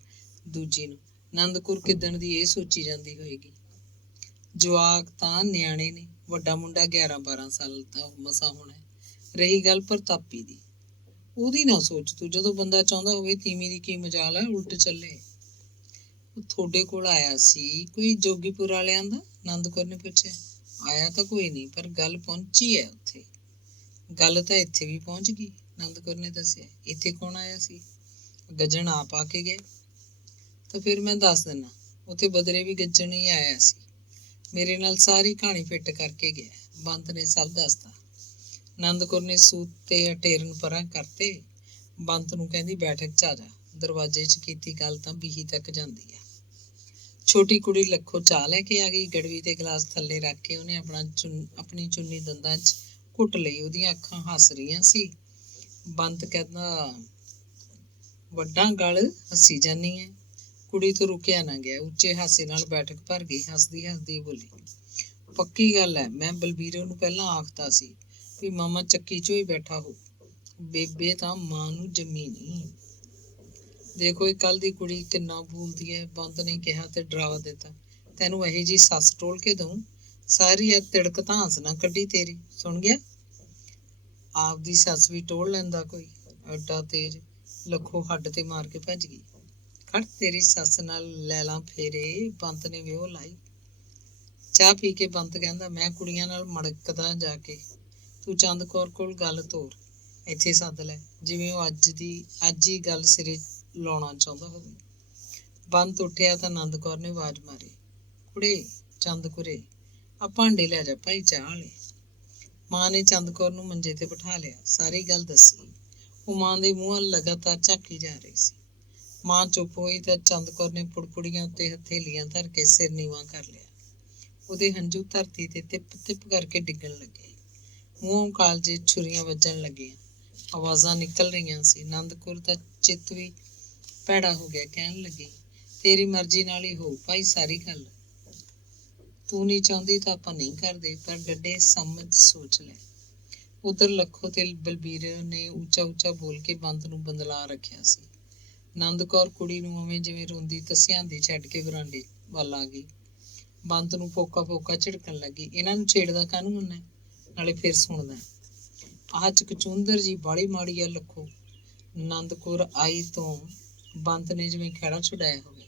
ਦੂਜੀ ਨੂੰ। ਨੰਦਕੁਰ ਕਿੱਦਣ ਦੀ ਇਹ ਸੋਚੀ ਜਾਂਦੀ ਹੋਏਗੀ। ਜਵਾਕ ਤਾਂ ਨਿਆਣੇ ਨੇ, ਵੱਡਾ ਮੁੰਡਾ 11-12 ਸਾਲ ਦਾ ਮਸਾਂ ਹੋਣਾ। ਰਹੀ ਗੱਲ ਪ੍ਰਤਾਪੀ ਦੀ, ਉਹਦੀ ਨਾ ਸੋਚ ਤੂੰ। ਜਦੋਂ ਬੰਦਾ ਚਾਹੁੰਦਾ ਹੋਵੇ ਤੀਵੀਂ ਦੀ ਕੀ ਮਜਾਲ ਹੈ, ਉਲਟ ਚੱਲੇ। ਉਹ ਤੁਹਾਡੇ ਕੋਲ ਆਇਆ ਸੀ ਕੋਈ ਜੋਗੀਪੁਰ ਵਾਲਿਆਂ ਦਾ? ਨੰਦਕੌਰ ਨੇ ਪੁੱਛਿਆ। ਆਇਆ ਤਾਂ ਕੋਈ ਨਹੀਂ, ਪਰ ਗੱਲ ਪਹੁੰਚੀ ਹੈ ਉੱਥੇ। ਗੱਲ ਤਾਂ ਇੱਥੇ ਵੀ ਪਹੁੰਚ ਗਈ, ਨੰਦਕੌਰ ਨੇ ਦੱਸਿਆ। ਇੱਥੇ ਕੌਣ ਆਇਆ ਸੀ? ਗੱਜਣ ਆਪ ਆ ਕੇ ਗਏ। ਤਾਂ ਫਿਰ ਮੈਂ ਦੱਸ ਦਿੰਦਾ, ਉੱਥੇ ਬਦਰੇ ਵੀ ਗੱਜਣ ਹੀ ਆਇਆ ਸੀ। ਮੇਰੇ ਨਾਲ ਸਾਰੀ ਕਹਾਣੀ ਫਿੱਟ ਕਰਕੇ ਗਿਆ। ਬੰਤ ਨੇ ਸਭ ਦੱਸਤਾ। ਨੰਦਕੌਰ ਨੇ ਸੂਤ ਤੇ ਅਟੇਰਨ ਪਰਾਂ ਕਰਤੇ। ਬੰਤ ਨੂੰ ਕਹਿੰਦੀ, ਬੈਠਕ 'ਚ ਆ ਜਾ। ਦਰਵਾਜ਼ੇ 'ਚ ਕੀਤੀ ਗੱਲ ਤਾਂ ਬੀਹੀ ਤੱਕ ਜਾਂਦੀ ਆ। ਛੋਟੀ ਕੁੜੀ ਲੱਖੋ ਚਾਹ ਲੈ ਕੇ ਆ ਗਈ। ਗੜਵੀ ਤੇ ਗਲਾਸ ਥੱਲੇ ਰੱਖ ਕੇ ਉਹਨੇ ਆਪਣੀ ਚੁੰਨੀ ਦੰਦਾਂ 'ਚ ਘੁੱਟ ਲਈ। ਉਹਦੀਆਂ ਅੱਖਾਂ ਹੱਸ ਰਹੀਆਂ ਸੀ। ਬੰਤ ਕਹਿੰਦਾ, ਵੱਡਾ ਗਲ ਹੱਸੀ ਜਾਨੀ ਹੈ। ਕੁੜੀ ਤੋਂ ਰੁਕਿਆ ਨਾ ਗਿਆ, ਉੱਚੇ ਹਾਸੇ ਨਾਲ ਬੈਠਕ ਭਰ ਗਈ। ਹੱਸਦੀ ਹੱਸਦੀ ਬੋਲੀ, ਪੱਕੀ ਗੱਲ ਹੈ, ਮੈਂ ਬਲਬੀਰੋ ਨੂੰ ਪਹਿਲਾਂ ਆਖਤਾ ਸੀ ਵੀ ਮਾਮਾ ਚੱਕੀ 'ਚੋਂ ਹੀ ਬੈਠਾ ਹੋ। ਬੇਬੇ ਤਾਂ ਮਾਂ ਨੂੰ ਜੰਮੀ ਨਹੀਂ। ਦੇਖੋ ਇਹ ਕੱਲ ਦੀ ਕੁੜੀ ਕਿੰਨਾ ਬੋਲਦੀ ਹੈ, ਬੰਤ ਨੇ ਕਿਹਾ ਤੇ ਡਰਾਵਾ ਦਿੱਤਾ। ਤੈਨੂੰ ਇਹੋ ਜਿਹੀ ਸੱਸ ਟੋਲ ਕੇ ਦਊਂ, ਸਾਰੀ ਆ ਤਿੜਕ ਧਾਂਸ ਨਾ ਕੱਢੀ ਤੇਰੀ, ਸੁਣ ਗਿਆ? ਆਪਦੀ ਸੱਸ ਵੀ ਟੋਲ ਲੈਂਦਾ ਕੋਈ, ਐਡਾ ਤੇਜ਼। ਲੱਖੋ ਹੱਡ ਤੇ ਮਾਰ ਕੇ ਭੱਜ ਗਈ। ਖੜ ਤੇਰੀ ਸੱਸ ਨਾਲ ਲੈ ਲਾਂ ਫੇਰੇ, ਬੰਤ ਨੇ ਵਿਉਹ ਲਾਈ। ਚਾਹ ਪੀ ਕੇ ਬੰਤ ਕਹਿੰਦਾ, ਮੈਂ ਕੁੜੀਆਂ ਨਾਲ ਮੜਕਦਾ ਜਾ ਕੇ, ਤੂੰ ਚੰਦ ਕੌਰ ਕੋਲ ਗੱਲ ਤੋਰ, ਇੱਥੇ ਸੱਦ ਲੈ, ਜਿਵੇਂ ਉਹ ਅੱਜ ਹੀ ਗੱਲ ਸਿਰੇ ਲਾਉਣਾ ਚਾਹੁੰਦਾ ਹੋਵੇ। ਬੰਤ ਉੱਠਿਆ ਤਾਂ ਆਨੰਦ ਕੌਰ ਨੇ ਆਵਾਜ਼ ਮਾਰੀ, ਕੁੜੇ ਚੰਦ ਕੁਰੇ, ਆ ਭਾਂਡੇ ਲੈ ਜਾ ਭਾਈ ਚਾਹ ਵਾਲੇ। ਮਾਂ ਨੇ ਚੰਦ ਕੌਰ ਨੂੰ ਮੰਜੇ ਤੇ ਬਿਠਾ ਲਿਆ, ਸਾਰੀ ਗੱਲ ਦੱਸੀ। ਉਹ ਮਾਂ ਦੇ ਮੂੰਹ ਵੱਲ ਲਗਾਤਾਰ ਝਾਕੀ ਜਾ ਰਹੀ ਸੀ। ਮਾਂ ਚੁੱਪ ਹੋਈ ਤਾਂ ਚੰਦ ਕੌਰ ਨੇ ਪੁੜਪੁੜੀਆਂ ਉੱਤੇ ਹਥੇਲੀਆਂ ਧਰ ਕੇ ਸਿਰ ਨੀਵਾਂ ਕਰ ਲਿਆ। ਉਹਦੇ ਹੰਝੂ ਧਰਤੀ ਤੇ ਤਿਪ ਤਿਪ ਕਰਕੇ ਡਿੱਗਣ ਲੱਗੇ। ਮੂੰਹੋਂ ਕਾਲਜੇ ਛੁਰੀਆਂ ਵੱਜਣ ਲੱਗੀਆਂ, ਆਵਾਜ਼ਾਂ ਨਿਕਲ ਰਹੀਆਂ ਸੀ। ਆਨੰਦ ਕੌਰ ਦਾ ਚਿੱਤ ਵੀ ਭੈੜਾ ਹੋ ਗਿਆ, ਕਹਿਣ ਲੱਗੀ, ਤੇਰੀ ਮਰਜ਼ੀ ਨਾਲ ਹੀ ਹੋਊ ਭਾਈ ਸਾਰੀ ਗੱਲ, ਤੂੰ ਨਹੀਂ ਚਾਹੁੰਦੀ ਤਾਂ ਆਪਾਂ ਨਹੀਂ ਕਰਦੇ, ਪਰ ਡੱਡੇ ਸਮਝ ਸੋਚ ਲੈ। ਉਧਰ ਲੱਖੋ ਤੇ ਬਲਬੀਰ ਨੇ ਉੱਚਾ ਉੱਚਾ ਬੋਲ ਕੇ ਬੰਤ ਨੂੰ ਬੰਦਲਾ ਰੱਖਿਆ ਸੀ। ਆਨੰਦ ਕੌਰ ਕੁੜੀ ਨੂੰ ਉਵੇਂ ਜਿਵੇਂ ਰੋਂਦੀ ਤਸਿਆਂਦੀ ਛੱਡ ਕੇ ਬਰਾਂਡੇ ਵੱਲ ਆ ਗਈ। ਬੰਤ ਨੂੰ ਫੋਕਾ ਫੋਕਾ ਝਿੜਕਣ ਲੱਗੀ, ਇਹਨਾਂ ਨੂੰ ਛੇੜਦਾ ਕਾਹਨੂੰ ਹੁੰਦਾ, ਨਾਲੇ ਫਿਰ ਸੁਣਦਾ। ਆਹ ਚਕਚੂੰਦਰ ਜੀ ਬਾਹਲੀ ਮਾੜੀ ਆ ਲੱਖੋ। ਆਨੰਦ ਕੌਰ ਆਈ ਤੋਂ ਬੰਤ ਨੇ ਜਿਵੇਂ ਖਹਿੜਾ ਛੁਡਾਇਆ ਹੋਵੇ।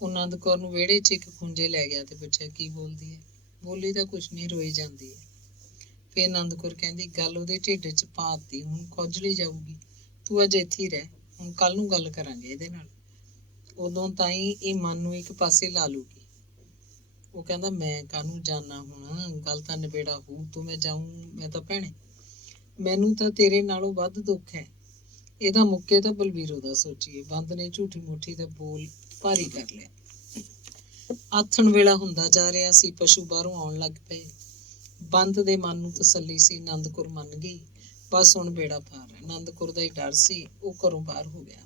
ਉਹ ਆਨੰਦ ਕੌਰ ਨੂੰ ਵਿਹੜੇ 'ਚ ਇੱਕ ਖੁੰਝੇ ਲੈ ਗਿਆ ਤੇ ਪੁੱਛਿਆ, ਕੀ ਬੋਲਦੀ ਹੈ? ਬੋਲੀ ਤਾਂ ਕੁਛ ਨਹੀਂ, ਰੋਈ ਜਾਂਦੀ ਹੈ। ਫਿਰ ਆਨੰਦ ਕੌਰ ਕਹਿੰਦੀ, ਗੱਲ ਉਹਦੇ ਢਿੱਡ 'ਚ ਪਾਤੀ, ਹੁਣ ਖੁਜਲੀ ਜਾਊਗੀ, ਤੂੰ ਅੱਜ ਇੱਥੇ ਹੀ ਰਹਿ, ਹੁਣ ਕੱਲ ਨੂੰ ਗੱਲ ਕਰਾਂਗੇ ਇਹਦੇ ਨਾਲ, ਉਦੋਂ ਤਾਈਂ ਇਹ ਮਨ ਨੂੰ ਇੱਕ ਪਾਸੇ ਲਾ ਲੂਗੀ। ਉਹ ਕਹਿੰਦਾ, ਮੈਂ ਕਾਹਨੂੰ ਜਾਣਾ, ਹੁਣ ਗੱਲ ਤਾਂ ਨਿਬੇੜਾ ਹੋਊ, ਤੂੰ ਮੈਂ ਜਾਊਂ, ਮੈਂ ਤਾਂ ਭੈਣੇ, ਮੈਨੂੰ ਤਾਂ ਤੇਰੇ ਨਾਲੋਂ ਵੱਧ ਦੁੱਖ ਹੈ, ਇਹਦਾ ਮੁੱਕੇ ਤਾਂ ਬਲਬੀਰੋ ਦਾ ਸੋਚੀਏ। ਬੰਦ ਨੇ ਝੂਠੀ ਮੂਠੀ ਦਾ ਬੋਲ ਭਾਰੀ ਕਰ ਲਿਆ। ਆਥਣ ਵੇਲਾ ਹੁੰਦਾ ਜਾ ਰਿਹਾ ਸੀ, ਪਸ਼ੂ ਬਾਹਰੋਂ ਆਉਣ ਲੱਗ ਪਏ। ਬੰਦ ਦੇ ਮਨ ਨੂੰ ਤਸੱਲੀ ਸੀ, ਆਨੰਦ ਕੌਰ ਮੰਨ ਗਈ, ਬਸ ਹੁਣ ਬੇੜਾ ਪਾਰ ਹੈ। ਆਨੰਦ ਕੌਰ ਦਾ ਹੀ ਡਰ ਸੀ, ਉਹ ਘਰੋਂ ਬਾਹਰ ਹੋ ਗਿਆ।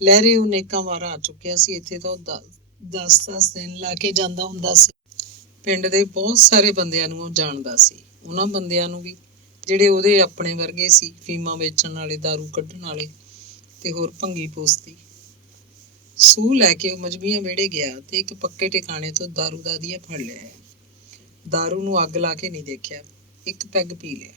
ਲਹਿਰੇ ਉਹ ਅਨੇਕਾਂ ਵਾਰ ਆ ਚੁੱਕਿਆ ਸੀ ਇੱਥੇ, ਤਾਂ ਉਹ 10-10 ਦਿਨ ਲਾ ਕੇ ਜਾਂਦਾ ਹੁੰਦਾ ਸੀ। ਪਿੰਡ ਦੇ ਬਹੁਤ ਸਾਰੇ ਬੰਦਿਆਂ ਨੂੰ ਉਹ ਜਾਣਦਾ ਸੀ, ਉਹਨਾਂ ਬੰਦਿਆਂ ਨੂੰ ਵੀ ਜਿਹੜੇ ਉਹਦੇ ਆਪਣੇ ਵਰਗੇ ਸੀ, ਫੀਮਾ ਵੇਚਣ ਵਾਲੇ, ਦਾਰੂ ਕੱਢਣ ਵਾਲੇ ਤੇ ਹੋਰ ਭੰਗੀ ਪੋਸਤੀ। ਸੂਹ ਲੈ ਕੇ ਉਹ ਮਜਬੀਆਂ ਵਿਹੜੇ ਗਿਆ ਤੇ ਇੱਕ ਪੱਕੇ ਟਿਕਾਣੇ ਤੋਂ ਦਾਰੂ ਦਾ ਦੀਆ ਫੜ ਲਿਆ। ਦਾਰੂ ਨੂੰ ਅੱਗ ਲਾ ਕੇ ਨਹੀਂ ਦੇਖਿਆ, ਇੱਕ ਪੈਗ ਪੀ ਲਿਆ।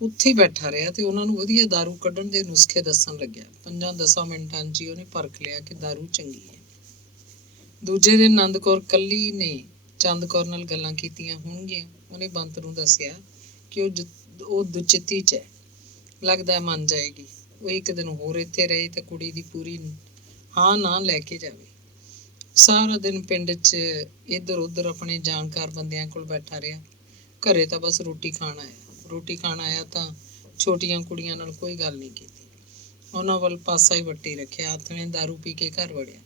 ਉੱਥੇ ਹੀ ਬੈਠਾ ਰਿਹਾ ਤੇ ਉਹਨਾਂ ਨੂੰ ਵਧੀਆ ਦਾਰੂ ਕੱਢਣ ਦੇ ਨੁਸਖੇ ਦੱਸਣ ਲੱਗਿਆ। 5-10 ਮਿੰਟਾਂ 'ਚ ਹੀ ਉਹਨੇ ਪਰਖ ਲਿਆ ਕਿ ਦਾਰੂ ਚੰਗੀ ਹੈ। ਦੂਜੇ ਦਿਨ ਆਨੰਦ ਕੌਰ ਕੱਲੀ ਨੇ ਚੰਦ ਕੌਰ ਨਾਲ ਗੱਲਾਂ ਕੀਤੀਆਂ ਹੋਣਗੀਆਂ। ਉਹਨੇ ਬੰਤ ਨੂੰ ਦੱਸਿਆ ਕਿ ਉਹ ਦੁਚਿੱਤੀ 'ਚ ਹੈ, ਲੱਗਦਾ ਮੰਨ ਜਾਏਗੀ। ਉਹ ਇੱਕ ਦਿਨ ਹੋਰ ਇੱਥੇ ਰਹੇ ਤੇ ਕੁੜੀ ਦੀ ਪੂਰੀ ਹਾਂ ਨਾ ਲੈ ਕੇ ਜਾਵੇ। ਸਾਰਾ ਦਿਨ ਪਿੰਡ 'ਚ ਇੱਧਰ ਉੱਧਰ ਆਪਣੇ ਜਾਣਕਾਰ ਬੰਦਿਆਂ ਕੋਲ ਬੈਠਾ ਰਿਹਾ। ਘਰੇ ਤਾਂ ਬਸ ਰੋਟੀ ਖਾਣ ਆਇਆ ਤਾਂ ਛੋਟੀਆਂ ਕੁੜੀਆਂ ਨਾਲ ਕੋਈ ਗੱਲ ਨਹੀਂ ਕੀਤੀ। ਉਹਨਾਂ ਵੱਲ ਪਾਸਾ ਹੀ ਵੱਟੀ ਰੱਖਿਆ। ਆਥਣੇ ਦਾਰੂ ਪੀ ਕੇ ਘਰ ਵੜਿਆ।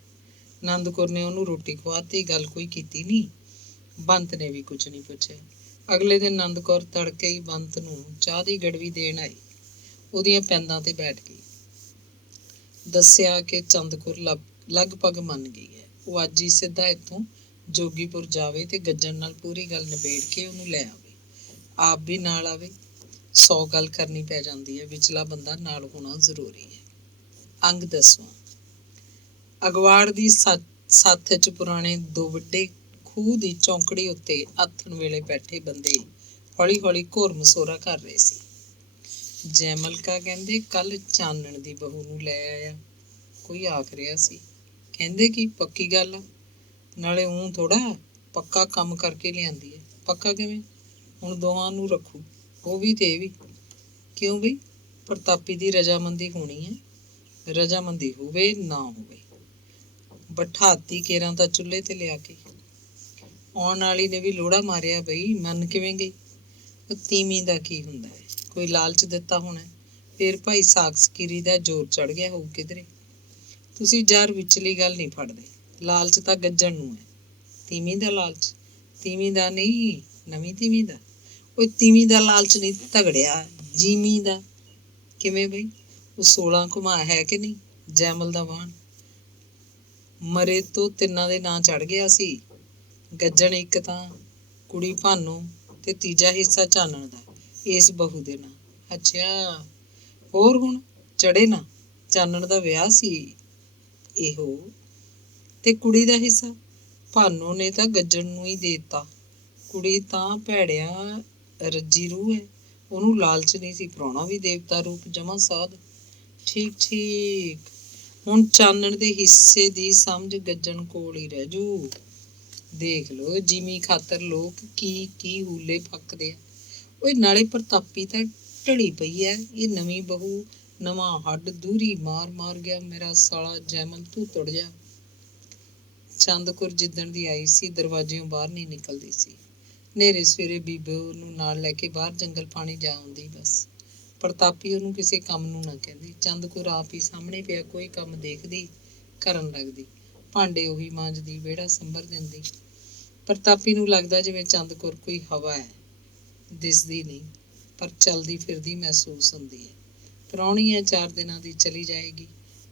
ਆਨੰਦ ਕੌਰ ਨੇ ਉਹਨੂੰ ਰੋਟੀ ਖਵਾਤੀ, ਗੱਲ ਕੋਈ ਕੀਤੀ ਨਹੀਂ। ਬੰਤ ਨੇ ਵੀ ਕੁਝ ਨਹੀਂ ਪੁੱਛਿਆ। ਅਗਲੇ ਦਿਨ ਆਨੰਦ ਕੌਰ ਤੜਕੇ ਹੀ ਬੰਤ ਨੂੰ ਚਾਹ ਦੀ ਗੜਵੀ ਦੇਣ ਆਈ। ਉਹਦੀਆਂ ਪੈਂਦਾਂ ਤੇ ਬੈਠ ਗਈ। ਦੱਸਿਆ ਕਿ ਚੰਦ ਕੌਰ ਲਗਭਗ ਮੰਨ ਗਈ ਹੈ। ਉਹ ਅੱਜ ਹੀ ਸਿੱਧਾ ਇੱਥੋਂ ਜੋਗੀਪੁਰ ਜਾਵੇ ਤੇ ਗੱਜਣ ਨਾਲ ਪੂਰੀ ਗੱਲ ਨਿਬੇੜ ਕੇ ਉਹਨੂੰ ਲੈ ਆਵੇ। ਆਪ ਵੀ ਨਾਲ ਆਵੇ। 100 ਗੱਲ ਕਰਨੀ ਪੈ ਜਾਂਦੀ ਹੈ, ਵਿਚਲਾ ਬੰਦਾ ਨਾਲ ਹੋਣਾ ਜ਼ਰੂਰੀ ਹੈ। ਅੰਗ 10ਵਾਂ। ਅਗਵਾੜ ਦੀ ਸੱਥ 'ਚ ਪੁਰਾਣੇ ਦੋ ਵੱਡੇ ਖੂਹ ਦੀ ਚੌਂਕੜੀ ਉੱਤੇ ਆਥਣ ਵੇਲੇ ਬੈਠੇ ਬੰਦੇ ਹੌਲੀ ਹੌਲੀ ਘੋਰ ਮਸੋਰਾ ਕਰ ਰਹੇ ਸੀ। ਜੈਮਲਕਾ ਕਹਿੰਦੇ, ਕੱਲ ਚਾਨਣ ਦੀ ਬਹੂ ਨੂੰ ਲੈ ਆਇਆ, ਕੋਈ ਆਖ ਰਿਹਾ ਸੀ। ਕਹਿੰਦੇ ਕੀ ਪੱਕੀ ਗੱਲ ਆ, ਨਾਲੇ ਊਂ ਥੋੜਾ ਪੱਕਾ ਕੰਮ ਕਰਕੇ ਲਿਆਂਦੀ ਹੈ। ਪੱਕਾ ਕਿਵੇਂ? ਹੁਣ ਦੋਹਾਂ ਨੂੰ ਰੱਖੂ, ਉਹ ਵੀ ਤੇ ਇਹ ਵੀ। ਕਿਉਂ ਬਈ? ਪ੍ਰਤਾਪੀ ਦੀ ਰਜਾਮੰਦੀ ਹੋਣੀ ਹੈ। ਰਜਾਮੰਦੀ ਹੋਵੇ ਨਾ ਹੋਵੇ, ਬਿਠਾਤੀ ਕੇਰਾਂ ਤਾਂ ਚੁੱਲ੍ਹੇ ਤੇ ਲਿਆ ਕੇ। ਆਉਣ ਵਾਲੀ ਨੇ ਵੀ ਲੋੜਾ ਮਾਰਿਆ, ਬਈ ਮੰਨ ਕਿਵੇਂ ਗਈ? ਤੀਵੀਂ ਦਾ ਕੀ ਹੁੰਦਾ ਹੈ, ਕੋਈ ਲਾਲਚ ਦਿੱਤਾ ਹੋਣਾ, ਫਿਰ ਭਾਈ ਸਾਕ ਸਕੀਰੀ ਦਾ ਜ਼ੋਰ ਚੜ ਗਿਆ ਹੋਊ ਕਿਧਰੇ। ਤੁਸੀਂ ਯਾਰ ਵਿਚਲੀ ਗੱਲ ਨਹੀਂ ਫੜਦੇ। ਲਾਲਚ ਤਾਂ ਗੱਜਣ ਨੂੰ ਹੈ। ਤੀਵੀਂ ਦਾ ਲਾਲਚ? ਤੀਵੀਂ ਦਾ ਨਹੀਂ, ਨਵੀਂ ਤੀਵੀਂ ਦਾ। ਉਹ ਤੀਵੀਂ ਦਾ ਲਾਲਚ ਨਹੀਂ ਤਗੜਿਆ, ਜੀਵੀਂ ਦਾ। ਕਿਵੇਂ ਬਈ? ਉਹ 16 ਘੁਮਾ ਹੈ ਕਿ ਨਹੀਂ? ਜੈਮਲ ਦਾ ਵਾਹਣ ਮਰੇ ਤੋਂ ਤਿੰਨਾਂ ਦੇ ਨਾਂ ਚੜ ਗਿਆ ਸੀ। ਗੱਜਣ ਇੱਕ ਤਾਂ, ਕੁੜੀ ਭਾਨੋ ਤੇ ਤੀਜਾ ਹਿੱਸਾ ਚਾਨਣ ਦਾ ਇਸ ਬਹੂ ਦੇ ਨਾਂ। ਅੱਛਾ, ਹੋਰ ਹੁਣ ਚੜੇ ਨਾ। ਚਾਨਣ ਦਾ ਵਿਆਹ ਸੀ ਇਹੋ, ਤੇ ਕੁੜੀ ਦਾ ਹਿੱਸਾ ਭਾਨੋ ਨੇ ਤਾਂ ਗੱਜਣ ਨੂੰ ਹੀ ਦੇ ਦਿੱਤਾ। ਕੁੜੀ ਤਾਂ ਭੈੜਿਆ ਰੱਜੀ ਰੂਹ ਹੈ, ਉਹਨੂੰ ਲਾਲਚ ਨਹੀਂ ਸੀ। ਪ੍ਰਾਹੁਣਾ ਵੀ ਦੇਵਤਾ ਰੂਪ ਜਮਾਂ ਸਾਧ। ਠੀਕ ਠੀਕ, ਹੁਣ ਚਾਨਣ ਦੇ ਹਿੱਸੇ ਦੀ ਸਮਝ ਗੱਜਣ ਕੋਲ ਹੀ ਰਹਿ ਜੂ। ਦੇਖ ਲੋ ਜਿਮੀ ਖਾਤਰ ਲੋਕ ਕੀ ਕੀ ਹੂਲੇ ਫੱਕਦੇ ਆ। ਓਏ ਨਾਲੇ ਪ੍ਰਤਾਪੀ ਤਾਂ ਢਲੀ ਪਈ ਐ, ਇਹ ਨਵੀਂ ਬਹੂ ਨਵਾਂ ਹੱਡ ਦੂਰੀ ਮਾਰ ਮਾਰ ਗਿਆ ਮੇਰਾ ਸਾਲਾ ਜੈਮਲ, ਤੂੰ ਤੁੜ ਜਾ। ਚੰਦਕੁਰ ਜਿੱਦਣ ਦੀ ਆਈ ਸੀ ਦਰਵਾਜ਼ਿਓਂ ਬਾਹਰ ਨਹੀਂ ਨਿਕਲਦੀ ਸੀ। ਨੇਰੇ ਸਵੇਰੇ ਬੀਬੋ ਨੂੰ ਨਾਲ ਲੈ ਕੇ ਬਾਹਰ ਜੰਗਲ ਪਾਣੀ ਜਾ ਆਉਂਦੀ ਬਸ। ਪ੍ਰਤਾਪੀ ਉਹਨੂੰ ਕਿਸੇ ਕੰਮ ਨੂੰ ਨਾ ਕਹਿੰਦੀ। ਚੰਦਕੁਰ ਆਪ ਹੀ ਸਾਹਮਣੇ ਪਿਆ ਕੋਈ ਕੰਮ ਦੇਖਦੀ, ਕਰਨ ਲੱਗਦੀ। ਭਾਂਡੇ ਉਹੀ ਮਾਂਜਦੀ, ਵਿਹੜਾ ਸੰਭਰ ਦਿੰਦੀ। ਪ੍ਰਤਾਪੀ ਨੂੰ ਲੱਗਦਾ ਜਿਵੇਂ ਚੰਦਕੁਰ ਕੋਈ ਹਵਾ ਹੈ, ਦਿਸਦੀ ਨਹੀਂ ਪਰ ਚਲਦੀ ਫਿਰਦੀ ਮਹਿਸੂਸ ਹੁੰਦੀ ਹੈ। ਪ੍ਰਾਹੁਣੀ ਹੈ, 4 ਦਿਨਾਂ ਦੀ ਚਲੀ ਜਾਏਗੀ।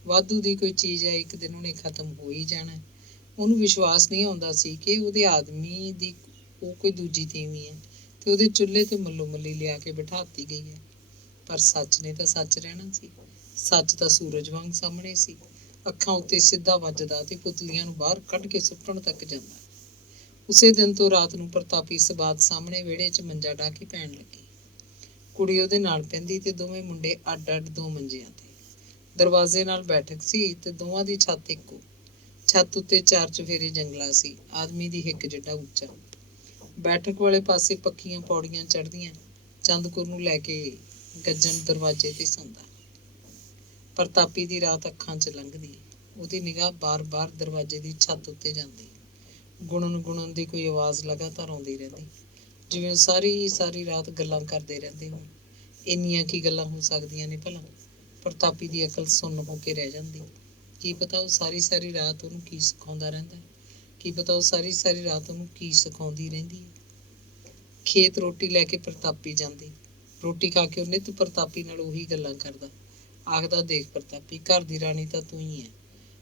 ਵਾਧੂ ਦੀ ਕੋਈ ਚੀਜ਼ ਹੈ, ਇੱਕ ਦਿਨ ਉਹਨੇ ਖਤਮ ਹੋ ਹੀ ਜਾਣਾ। ਉਹਨੂੰ ਵਿਸ਼ਵਾਸ ਨਹੀਂ ਆਉਂਦਾ ਸੀ ਕਿ ਉਹਦੇ ਆਦਮੀ ਦੀ ਉਹ ਕੋਈ ਦੂਜੀ ਤੀਵੀਂ ਹੈ ਤੇ ਉਹਦੇ ਚੁੱਲ੍ਹੇ ਤੇ ਮੱਲੋ ਮੱਲੀ ਲਿਆ ਕੇ ਬਿਠਾਤੀ ਗਈ ਹੈ। ਪਰ ਸੱਚ ਨੇ ਤਾਂ ਸੱਚ ਰਹਿਣਾ ਸੀ। ਸੱਚ ਤਾਂ ਸੂਰਜ ਵਾਂਗ ਸਾਹਮਣੇ ਸੀ, ਅੱਖਾਂ ਉੱਤੇ ਸਿੱਧਾ ਵੱਜਦਾ ਤੇ ਪੁਤਲੀਆਂ ਨੂੰ ਬਾਹਰ ਕੱਢ ਕੇ ਸੁੱਟਣ ਤੱਕ ਜਾਂਦਾ। ਉਸੇ ਦਿਨ ਤੋਂ ਰਾਤ ਨੂੰ ਪ੍ਰਤਾਪੀ ਸਬਾਤ ਸਾਹਮਣੇ ਵਿਹੜੇ 'ਚ ਮੰਜਾ ਢਾ ਕੇ ਪੈਣ ਲੱਗੀ। ਕੁੜੀ ਉਹਦੇ ਨਾਲ ਪੈਂਦੀ ਤੇ ਦੋਵੇਂ ਮੁੰਡੇ ਅੱਡ ਅੱਡ 2 ਮੰਜਿਆਂ ਤੇ। ਦਰਵਾਜ਼ੇ ਨਾਲ ਬੈਠਕ ਸੀ ਤੇ ਦੋਵਾਂ ਦੀ ਛੱਤ ਇੱਕੋ। ਛੱਤ ਉੱਤੇ 4 ਚੁਫੇਰੇ ਜੰਗਲਾ ਸੀ, ਆਦਮੀ ਦੀ ਹਿੱਕ ਜਿੱਡਾ ਉੱਚਾ। ਬੈਠਕ ਵਾਲੇ ਪਾਸੇ ਪੱਕੀਆਂ ਪੌੜੀਆਂ ਚੜ੍ਹਦੀਆਂ। ਚੰਦਕੁਰ ਨੂੰ ਲੈ ਕੇ ਗੱਜਣ ਦਰਵਾਜ਼ੇ ਤੇ ਸੌਂਦਾ। ਪ੍ਰਤਾਪੀ ਦੀ ਰਾਤ ਅੱਖਾਂ 'ਚ ਲੰਘਦੀ, ਉਹਦੀ ਨਿਗਾਹ ਬਾਰ-ਬਾਰ ਦਰਵਾਜ਼ੇ ਦੀ ਛੱਤ ਉੱਤੇ ਜਾਂਦੀ। ਗੁਣਨ ਗੁਣਨ ਦੀ ਕੋਈ ਆਵਾਜ਼ ਲਗਾਤਾਰ ਆਉਂਦੀ ਰਹਿੰਦੀ, ਜਿਵੇਂ ਉਹ ਸਾਰੀ ਰਾਤ ਗੱਲਾਂ ਕਰਦੇ ਰਹਿੰਦੇ ਹੋਣ। ਇੰਨੀਆਂ ਕੀ ਗੱਲਾਂ ਹੋ ਸਕਦੀਆਂ ਨੇ ਭਲਾ? ਪ੍ਰਤਾਪੀ ਦੀ ਅਕਲ ਸੁੰਨ ਹੋ ਕੇ ਰਹਿ ਜਾਂਦੀ। ਕੀ ਪਤਾ ਉਹ ਸਾਰੀ ਰਾਤ ਉਹਨੂੰ ਕੀ ਸਿਖਾਉਂਦਾ ਰਹਿੰਦਾ, ਕੀ ਪਤਾ ਉਹ ਸਾਰੀ ਰਾਤ ਉਹਨੂੰ ਕੀ ਸਿਖਾਉਂਦੀ ਰਹਿੰਦੀ ਹੈ। ਖੇਤ ਰੋਟੀ ਲੈ ਕੇ ਪ੍ਰਤਾਪੀ ਜਾਂਦੀ। ਰੋਟੀ ਖਾ ਕੇ ਉਹ ਨਿੱਤ ਪ੍ਰਤਾਪੀ ਨਾਲ ਉਹੀ ਗੱਲਾਂ ਕਰਦਾ। ਆਖਦਾ, ਦੇਖ ਪ੍ਰਤਾਪੀ, ਘਰ ਦੀ ਰਾਣੀ ਤਾਂ ਤੂੰ ਹੀ ਹੈ,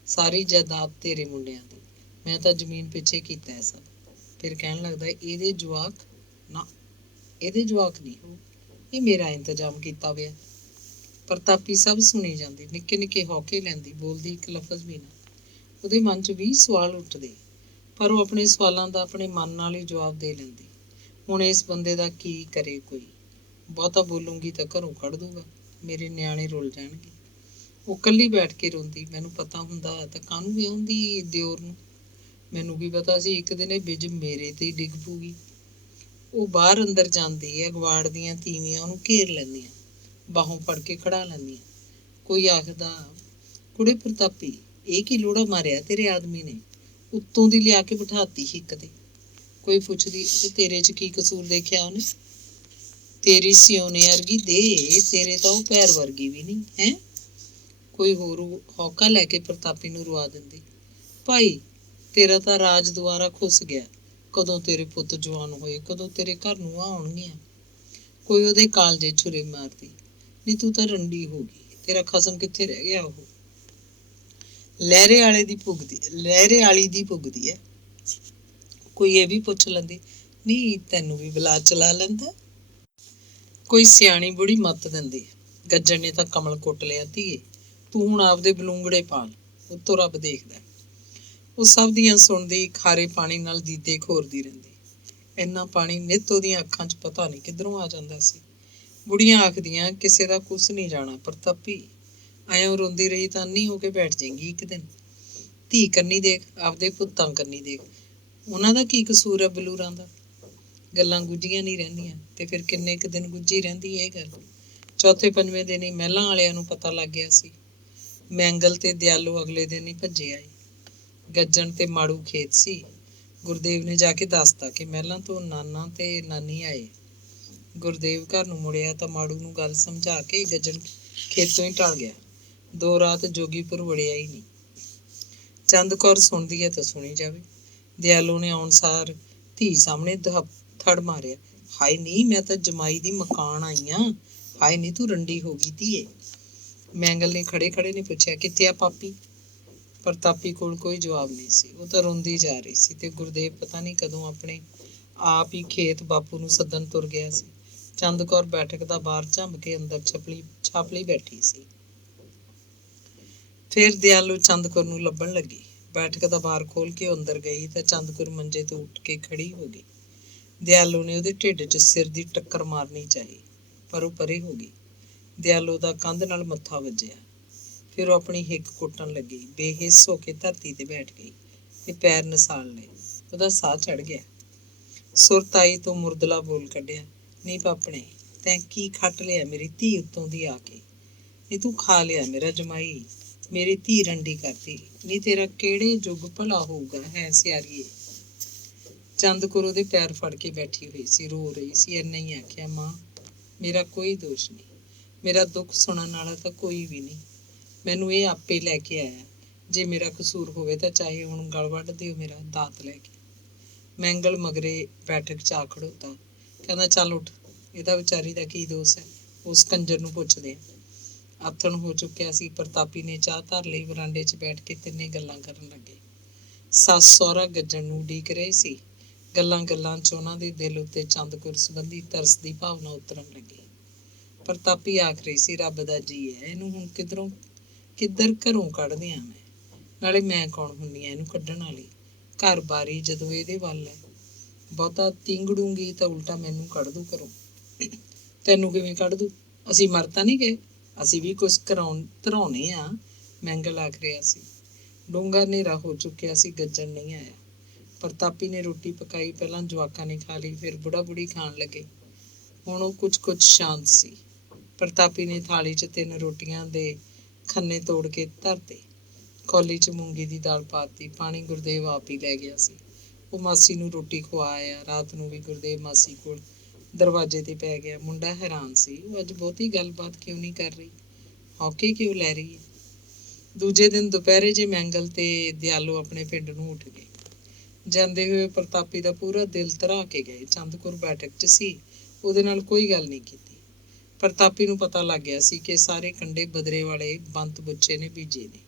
ਸਾਰੀ ਜਾਇਦਾਦ ਤੇਰੇ ਮੁੰਡਿਆਂ ਦੀ, ਮੈਂ ਤਾਂ ਜ਼ਮੀਨ ਪਿੱਛੇ ਕੀਤਾ ਹੈ ਸਭ। ਫਿਰ ਕਹਿਣ ਲੱਗਦਾ, ਇਹਦੇ ਜਵਾਕ ਨਾ, ਇਹਦੇ ਜਵਾਕ ਨਹੀਂ ਹੋ, ਇਹ ਮੇਰਾ ਇੰਤਜ਼ਾਮ ਕੀਤਾ ਹੋਇਆ। ਪ੍ਰਤਾਪੀ ਸਭ ਸੁਣੀ ਜਾਂਦੀ, ਨਿੱਕੇ ਨਿੱਕੇ ਹੌਕੇ ਲੈਂਦੀ, ਬੋਲਦੀ ਇੱਕ ਲਫ਼ਜ਼ ਵੀ ਨਾ। ਉਹਦੇ ਮਨ 'ਚ 20 ਸਵਾਲ ਉੱਠਦੇ, ਪਰ ਉਹ ਆਪਣੇ ਸਵਾਲਾਂ ਦਾ ਆਪਣੇ ਮਨ ਨਾਲ ਹੀ ਜਵਾਬ ਦੇ ਲੈਂਦੀ। ਹੁਣ ਇਸ ਬੰਦੇ ਦਾ ਕੀ ਕਰੇ ਕੋਈ? ਬਹੁਤਾ ਬੋਲੂੰਗੀ ਤਾਂ ਘਰੋਂ ਕੱਢ ਦੂਗਾ, ਮੇਰੇ ਨਿਆਣੇ ਰੁੱਲ ਜਾਣਗੇ। ਉਹ ਇਕੱਲੀ ਬੈਠ ਕੇ ਰੋਂਦੀ। ਮੈਨੂੰ ਪਤਾ ਹੁੰਦਾ ਤਾਂ ਕਾਹਨੂੰ ਵਿਆਹੁੰਦੀ ਦਿਓਰ ਨੂੰ? ਮੈਨੂੰ ਕੀ ਪਤਾ ਸੀ ਇੱਕ ਦਿਨ ਇਹ ਬਿਜ ਮੇਰੇ ਤੇ ਹੀ ਡਿੱਗ ਪੂਗੀ। ਉਹ ਬਾਹਰ ਅੰਦਰ ਜਾਂਦੀ ਹੈ, ਅਗਵਾੜ ਦੀਆਂ ਤੀਵੀਆਂ ਉਹਨੂੰ ਘੇਰ ਲੈਂਦੀਆਂ, ਬਾਹੋਂ ਫੜ ਕੇ ਖੜਾ ਲੈਂਦੀਆਂ। ਕੋਈ ਆਖਦਾ, ਕੁੜੇ ਪ੍ਰਤਾਪੀ, ਇਹ ਕੀ ਲੋੜਾ ਮਾਰਿਆ ਤੇਰੇ ਆਦਮੀ ਨੇ, ਉੱਤੋਂ ਦੀ ਲਿਆ ਕੇ ਬਿਠਾਤੀ ਹਿੱਕ ਤੇ। ਕੋਈ ਪੁੱਛਦੀ, ਤੇ ਤੇਰੇ 'ਚ ਕੀ ਕਸੂਰ ਦੇਖਿਆ ਉਹਨੇ? ਤੇਰੀ ਸਿਉਨੇ ਵਰਗੀ ਦੇ, ਤੇਰੇ ਤਾਂ ਉਹ ਪੈਰ ਵਰਗੀ ਵੀ ਨਹੀਂ ਹੈ। ਕੋਈ ਹੋਰ ਹੌਕਾ ਲੈ ਕੇ ਪ੍ਰਤਾਪੀ ਨੂੰ ਰਵਾ ਦਿੰਦੀ। ਭਾਈ, ਤੇਰਾ ਤਾਂ ਰਾਜ ਦੁਆਰਾ ਖੁੱਸ ਗਿਆ, ਕਦੋਂ ਤੇਰੇ ਪੁੱਤ ਜਵਾਨ ਹੋਏ, ਕਦੋਂ ਤੇਰੇ ਘਰ ਨੂੰ ਆਉਣਗੀਆਂ। ਕੋਈ ਉਹਦੇ ਕਾਲਜੇ ਛੁਰੇ ਮਾਰਦੀ, ਨਹੀਂ ਤੂੰ ਤਾਂ ਰੰਡੀ ਹੋ ਗਈ, ਤੇਰਾ ਖਸਮ ਕਿੱਥੇ ਰਹਿ ਗਿਆ? ਉਹ ਲਹਿਰੇ ਵਾਲੀ ਦੀ ਪੁੱਗਦੀ ਹੈ। ਕੋਈ ਇਹ ਵੀ ਪੁੱਛ ਲੈਂਦੀ, ਨਹੀਂ ਤੈਨੂੰ ਵੀ ਬਲਾ ਚਲਾ ਲੈਂਦਾ। ਕੋਈ ਸਿਆਣੀ ਬੁੜੀ ਮੱਤ ਦਿੰਦੀ, ਗੱਜਣ ਨੇ ਤਾਂ ਕਮਲ ਕੁੱਟ ਲਿਆ ਧੀਏ, ਤੂੰ ਹੁਣ ਆਪਦੇ ਬਲੂੰਗੜੇ ਪਾਲ, ਉੱਤੋਂ ਰੱਬ ਦੇਖਦਾ। ਉਹ ਸਭ ਦੀਆਂ ਸੁਣਦੀ, ਖਾਰੇ ਪਾਣੀ ਨਾਲ ਦੀਦੇ ਖੋਰਦੀ ਰਹਿੰਦੀ। ਇੰਨਾ ਪਾਣੀ ਨਿੱਤ ਉਹਦੀਆਂ ਅੱਖਾਂ 'ਚ ਪਤਾ ਨਹੀਂ ਕਿੱਧਰੋਂ ਆ ਜਾਂਦਾ ਸੀ। ਬੁੜੀਆਂ ਆਖਦੀਆਂ, ਕਿਸੇ ਦਾ ਕੁਛ ਨਹੀਂ ਜਾਣਾ ਪ੍ਰਤਾਪੀ, ਐਂ ਰੋਂਦੀ ਰਹੀ ਤਾਂ ਅੰਨੀ ਹੋ ਕੇ ਬੈਠ ਜਾਏਗੀ ਇੱਕ ਦਿਨ। ਧੀ ਕੰਨੀ ਦੇਖ, ਆਪਦੇ ਪੁੱਤਾਂ ਕੰਨੀ ਦੇਖ, ਉਹਨਾਂ ਦਾ ਕੀ ਕਸੂਰ ਹੈ ਬਲੂਰਾਂ ਦਾ? ਗੱਲਾਂ ਗੁੱਝੀਆਂ ਨਹੀਂ ਰਹਿੰਦੀਆਂ, ਤੇ ਫਿਰ ਕਿੰਨੇ ਕੁ ਦਿਨ ਗੁੱਝੀ ਰਹਿੰਦੀ ਇਹ ਗੱਲ? ਚੌਥੇ ਪੰਜਵੇਂ ਦਿਨ ਹੀ ਮਹਿਲਾਂ ਵਾਲਿਆਂ ਨੂੰ ਪਤਾ ਲੱਗ ਗਿਆ ਸੀ। ਮੈਂਗਲ ਤੇ ਦਿਆਲੋ ਅਗਲੇ ਦਿਨ ਹੀ ਭੱਜੇ ਆਏ। ਗੱਜਣ ਤੇ ਮਾੜੂ ਖੇਤ ਸੀ। ਗੁਰਦੇਵ ਨੇ ਜਾ ਕੇ ਦੱਸਤਾ ਕਿ ਮਹਿਲਾਂ ਤੋਂ ਨਾਨਾ ਤੇ ਨਾਨੀ ਆਏ। ਗੁਰਦੇਵ ਘਰ ਨੂੰ ਮੁੜਿਆ ਤਾਂ ਮਾੜੂ ਨੂੰ ਗੱਲ ਸਮਝਾ ਕੇ ਗੱਜਣ ਖੇਤੋਂ ਹੀ ਟਲ ਗਿਆ। 2 ਰਾਤ ਜੋਗੀਪੁਰ ਵੜਿਆ ਹੀ ਨਹੀਂ। ਚੰਦ ਕੌਰ ਸੁਣਦੀ ਹੈ ਤਾਂ ਸੁਣੀ ਜਾਵੇ। ਦਿਆਲੋ ਨੇ ਆਉਣ ਸਾਰ ਧੀ ਸਾਹਮਣੇ ਥੜ ਮਾਰਿਆ, ਹਾਏ ਨਹੀਂ, ਮੈਂ ਤਾਂ ਜਮਾਈ ਦੀ ਮਕਾਨ ਆਈ ਆਂ, ਹਾਏ ਨਹੀਂ ਤੂੰ ਰੰਡੀ ਹੋ ਗਈ ਧੀਏ। ਮੈਂਗਲ ਨੇ ਖੜੇ ਨੇ ਪੁੱਛਿਆ, ਕਿੱਥੇ ਆ ਪਾਪੀ? ਪ੍ਰਤਾਪੀ ਕੋਲ ਕੋਈ ਜਵਾਬ ਨਹੀਂ ਸੀ, ਉਹ ਤਾਂ ਰੋਂਦੀ ਜਾ ਰਹੀ ਸੀ। ਤੇ ਗੁਰਦੇਵ ਪਤਾ ਨਹੀਂ ਕਦੋਂ ਆਪਣੇ ਆਪ ਹੀ ਖੇਤ ਬਾਪੂ ਨੂੰ ਸੱਦਣ ਤੁਰ ਗਿਆ ਸੀ। ਚੰਦ ਕੌਰ ਬੈਠਕ ਦਾ ਬਾਹਰ ਝੰਬ ਕੇ ਅੰਦਰ ਛਾਪਲੀ ਬੈਠੀ ਸੀ। ਫਿਰ ਦਿਆਲੋ ਚੰਦ ਕੌਰ ਨੂੰ ਲੱਭਣ ਲੱਗੀ। ਬੈਠਕ ਦਾ ਬਾਹਰ ਖੋਲ ਕੇ ਉਹ ਅੰਦਰ ਗਈ ਤਾਂ ਚੰਦ ਕੌਰ ਮੰਜੇ ਤੋਂ ਉੱਠ ਕੇ ਖੜੀ ਹੋ ਗਈ। ਦਿਆਲੋ ਨੇ ਉਹਦੇ ਢਿੱਡ 'ਚ ਸਿਰ ਦੀ ਟੱਕਰ ਮਾਰਨੀ ਚਾਹੀ, ਪਰ ਉਹ ਪਰੇ ਹੋ ਗਈ। ਦਿਆਲੋ ਦਾ ਕੰਧ ਨਾਲ ਮੱਥਾ ਵੱਜਿਆ। ਫਿਰ ਉਹ ਆਪਣੀ ਹਿੱਕ ਕੁੱਟਣ ਲੱਗੀ। ਬੇਹਿੱਸ ਹੋ ਕੇ ਧਰਤੀ ਤੇ ਬੈਠ ਗਈ ਤੇ ਪੈਰ ਨਸਾਲ ਲਏ। ਉਹਦਾ ਸਾਹ ਚੜ ਗਿਆ। ਸੁਰਤ ਆਈ ਤੋਂ ਮੁਰਦਲਾ ਬੋਲ ਕੱਢਿਆ, ਨਹੀਂ ਪਾਪਣੇ, ਤੈਂ ਕੀ ਖੱਟ ਲਿਆ ਮੇਰੀ ਧੀ ਉੱਤੋਂ ਦੀ ਆ ਕੇ? ਨੀ ਤੂੰ ਖਾ ਲਿਆ ਮੇਰਾ ਜਮਾਈ, ਮੇਰੀ ਧੀ ਰੰਡੀ ਕਰਤੀ। ਨੀ ਤੇਰਾ ਕਿਹੜੇ ਯੁੱਗ ਭਲਾ ਹੋਊਗਾ ਹੈ ਸਿਆਰੀਏ। ਚੰਦ ਕੌਰ ਉਹਦੇ ਪੈਰ ਫੜ ਕੇ ਬੈਠੀ ਹੋਈ ਸੀ, ਰੋ ਰਹੀ ਸੀ। ਇੰਨਾ ਹੀ ਆਖਿਆ, ਮਾਂ ਮੇਰਾ ਕੋਈ ਦੋਸ਼ ਨਹੀਂ, ਮੇਰਾ ਦੁੱਖ ਸੁਣਨ ਵਾਲਾ ਤਾਂ ਕੋਈ ਵੀ ਨਹੀਂ। ਮੈਨੂੰ ਇਹ ਆਪੇ ਲੈ ਕੇ ਆਇਆ। ਜੇ ਮੇਰਾ ਕਸੂਰ ਹੋਵੇ ਤਾਂ ਚਾਹੇ ਹੁਣ ਗਲ ਵੱਢ ਦਿਓ ਮੇਰਾ ਦਾਤ ਲੈ ਕੇ। ਮੈਂਗਲ ਮਗਰੇ ਬੈਠਕ 'ਚ ਆ ਖੜੋਤਾ, ਕਹਿੰਦਾ ਚੱਲ ਉੱਠ, ਇਹਦਾ ਵਿਚਾਰੀ ਦਾ ਕੀ ਦੋਸ਼ ਹੈ, ਉਸ ਕੰਜਰ ਨੂੰ ਪੁੱਛਦੇ ਆ। ਆਥਣ ਹੋ ਚੁੱਕਿਆ ਸੀ। ਪ੍ਰਤਾਪੀ ਨੇ ਚਾਹ ਧਰ ਲਈ। ਵਰਾਂਡੇ 'ਚ ਬੈਠ ਕੇ ਤਿੰਨੇ ਗੱਲਾਂ ਕਰਨ ਲੱਗੇ। ਸੱਸ ਸਹੁਰਾ ਗੱਜਣ ਨੂੰ ਉਡੀਕ ਰਹੇ ਸੀ। ਗੱਲਾਂ ਗੱਲਾਂ 'ਚ ਉਹਨਾਂ ਦੇ ਦਿਲ ਉੱਤੇ ਚੰਦ ਕੌਰ ਸੰਬੰਧੀ ਤਰਸ ਦੀ ਭਾਵਨਾ ਉਤਰਨ ਲੱਗੀ। ਪ੍ਰਤਾਪੀ ਆਖ ਰਹੀ ਸੀ, ਰੱਬ ਦਾ ਜੀ ਹੈ, ਇਹਨੂੰ ਹੁਣ ਕਿੱਧਰ ਘਰੋਂ ਕੱਢਦੇ ਆ ਮੈਂ? ਨਾਲੇ ਮੈਂ ਕੌਣ ਹੁੰਦੀ ਆ ਇਹਨੂੰ ਕੱਢਣ ਵਾਲੀ? ਘਰ ਬਾਰੀ ਜਦੋਂ ਇਹਦੇ ਵੱਲ ਹੈ। ਬਹੁਤਾ ਤਿੰਗੜੂੰਗੀ ਤਾਂ ਉਲਟਾ ਮੈਨੂੰ ਕੱਢ ਦੂ ਘਰੋਂ। ਤੈਨੂੰ ਕਿਵੇਂ ਕੱਢ ਦੂ? ਅਸੀਂ ਮਰ ਤਾਂ ਨਹੀਂ ਗਏ, ਅਸੀਂ ਵੀ ਕੁਛ ਧਰਾਉਣੇ ਆ, ਮੈਂਗਲ ਆਖ ਰਿਹਾ ਸੀ। ਡੂੰਘਾ ਹਨੇਰਾ ਹੋ ਚੁੱਕਿਆ ਸੀ। ਗੱਜਣ ਨਹੀਂ ਆਇਆ। ਪ੍ਰਤਾਪੀ ਨੇ ਰੋਟੀ ਪਕਾਈ। ਪਹਿਲਾਂ ਜਵਾਕਾਂ ਨੇ ਖਾ ਲਈ, ਫਿਰ ਬੁੜਾ ਬੁੜੀ ਖਾਣ ਲੱਗੇ। ਹੁਣ ਉਹ ਕੁਝ ਸ਼ਾਂਤ ਸੀ। ਪ੍ਰਤਾਪੀ ਨੇ ਥਾਲੀ 'ਚ 3 ਰੋਟੀਆਂ ਦੇ ਖੰਨੇ ਤੋੜ ਕੇ ਧਰਤੇ। ਕੌਲੀ 'ਚ ਮੂੰਗੀ ਦੀ ਦਾਲ ਪਾਤੀ। ਪਾਣੀ ਗੁਰਦੇਵ ਆਪ ਹੀ ਲੈ ਗਿਆ ਸੀ। ਉਹ ਮਾਸੀ ਨੂੰ ਰੋਟੀ ਖਵਾ ਆਇਆ। ਰਾਤ ਨੂੰ ਵੀ ਗੁਰਦੇਵ ਮਾਸੀ ਕੋਲ ਦਰਵਾਜ਼ੇ ਤੇ ਪੈ ਗਿਆ। ਮੁੰਡਾ ਹੈਰਾਨ ਸੀ, ਉਹ ਅੱਜ ਬਹੁਤੀ ਗੱਲਬਾਤ ਕਿਉਂ ਨਹੀਂ ਕਰ ਰਹੀ, ਹੌਕੇ ਕਿਉਂ ਲੈ ਰਹੀ ਹੈ। ਦੂਜੇ ਦਿਨ ਦੁਪਹਿਰੇ ਜੇ ਮੈਂਗਲ ਤੇ ਦਿਆਲੋ ਆਪਣੇ ਪਿੰਡ ਨੂੰ ਉੱਠ ਗਏ। ਜਾਂਦੇ ਹੋਏ ਪ੍ਰਤਾਪੀ ਦਾ ਪੂਰਾ ਦਿਲ ਧਰਾ ਕੇ ਗਏ। ਚੰਦ ਕੌਰ ਬੈਠਕ 'ਚ ਸੀ, ਉਹਦੇ ਨਾਲ ਕੋਈ ਗੱਲ ਨਹੀਂ ਕੀਤੀ। ਪ੍ਰਤਾਪੀ ਨੂੰ ਪਤਾ ਲੱਗ ਗਿਆ ਸੀ ਕਿ ਸਾਰੇ ਕੰਡੇ ਬਦਰੇ ਵਾਲੇ ਬੰਤ ਬੁੱਚੇ ਨੇ ਬੀਜੇ ਨੇ।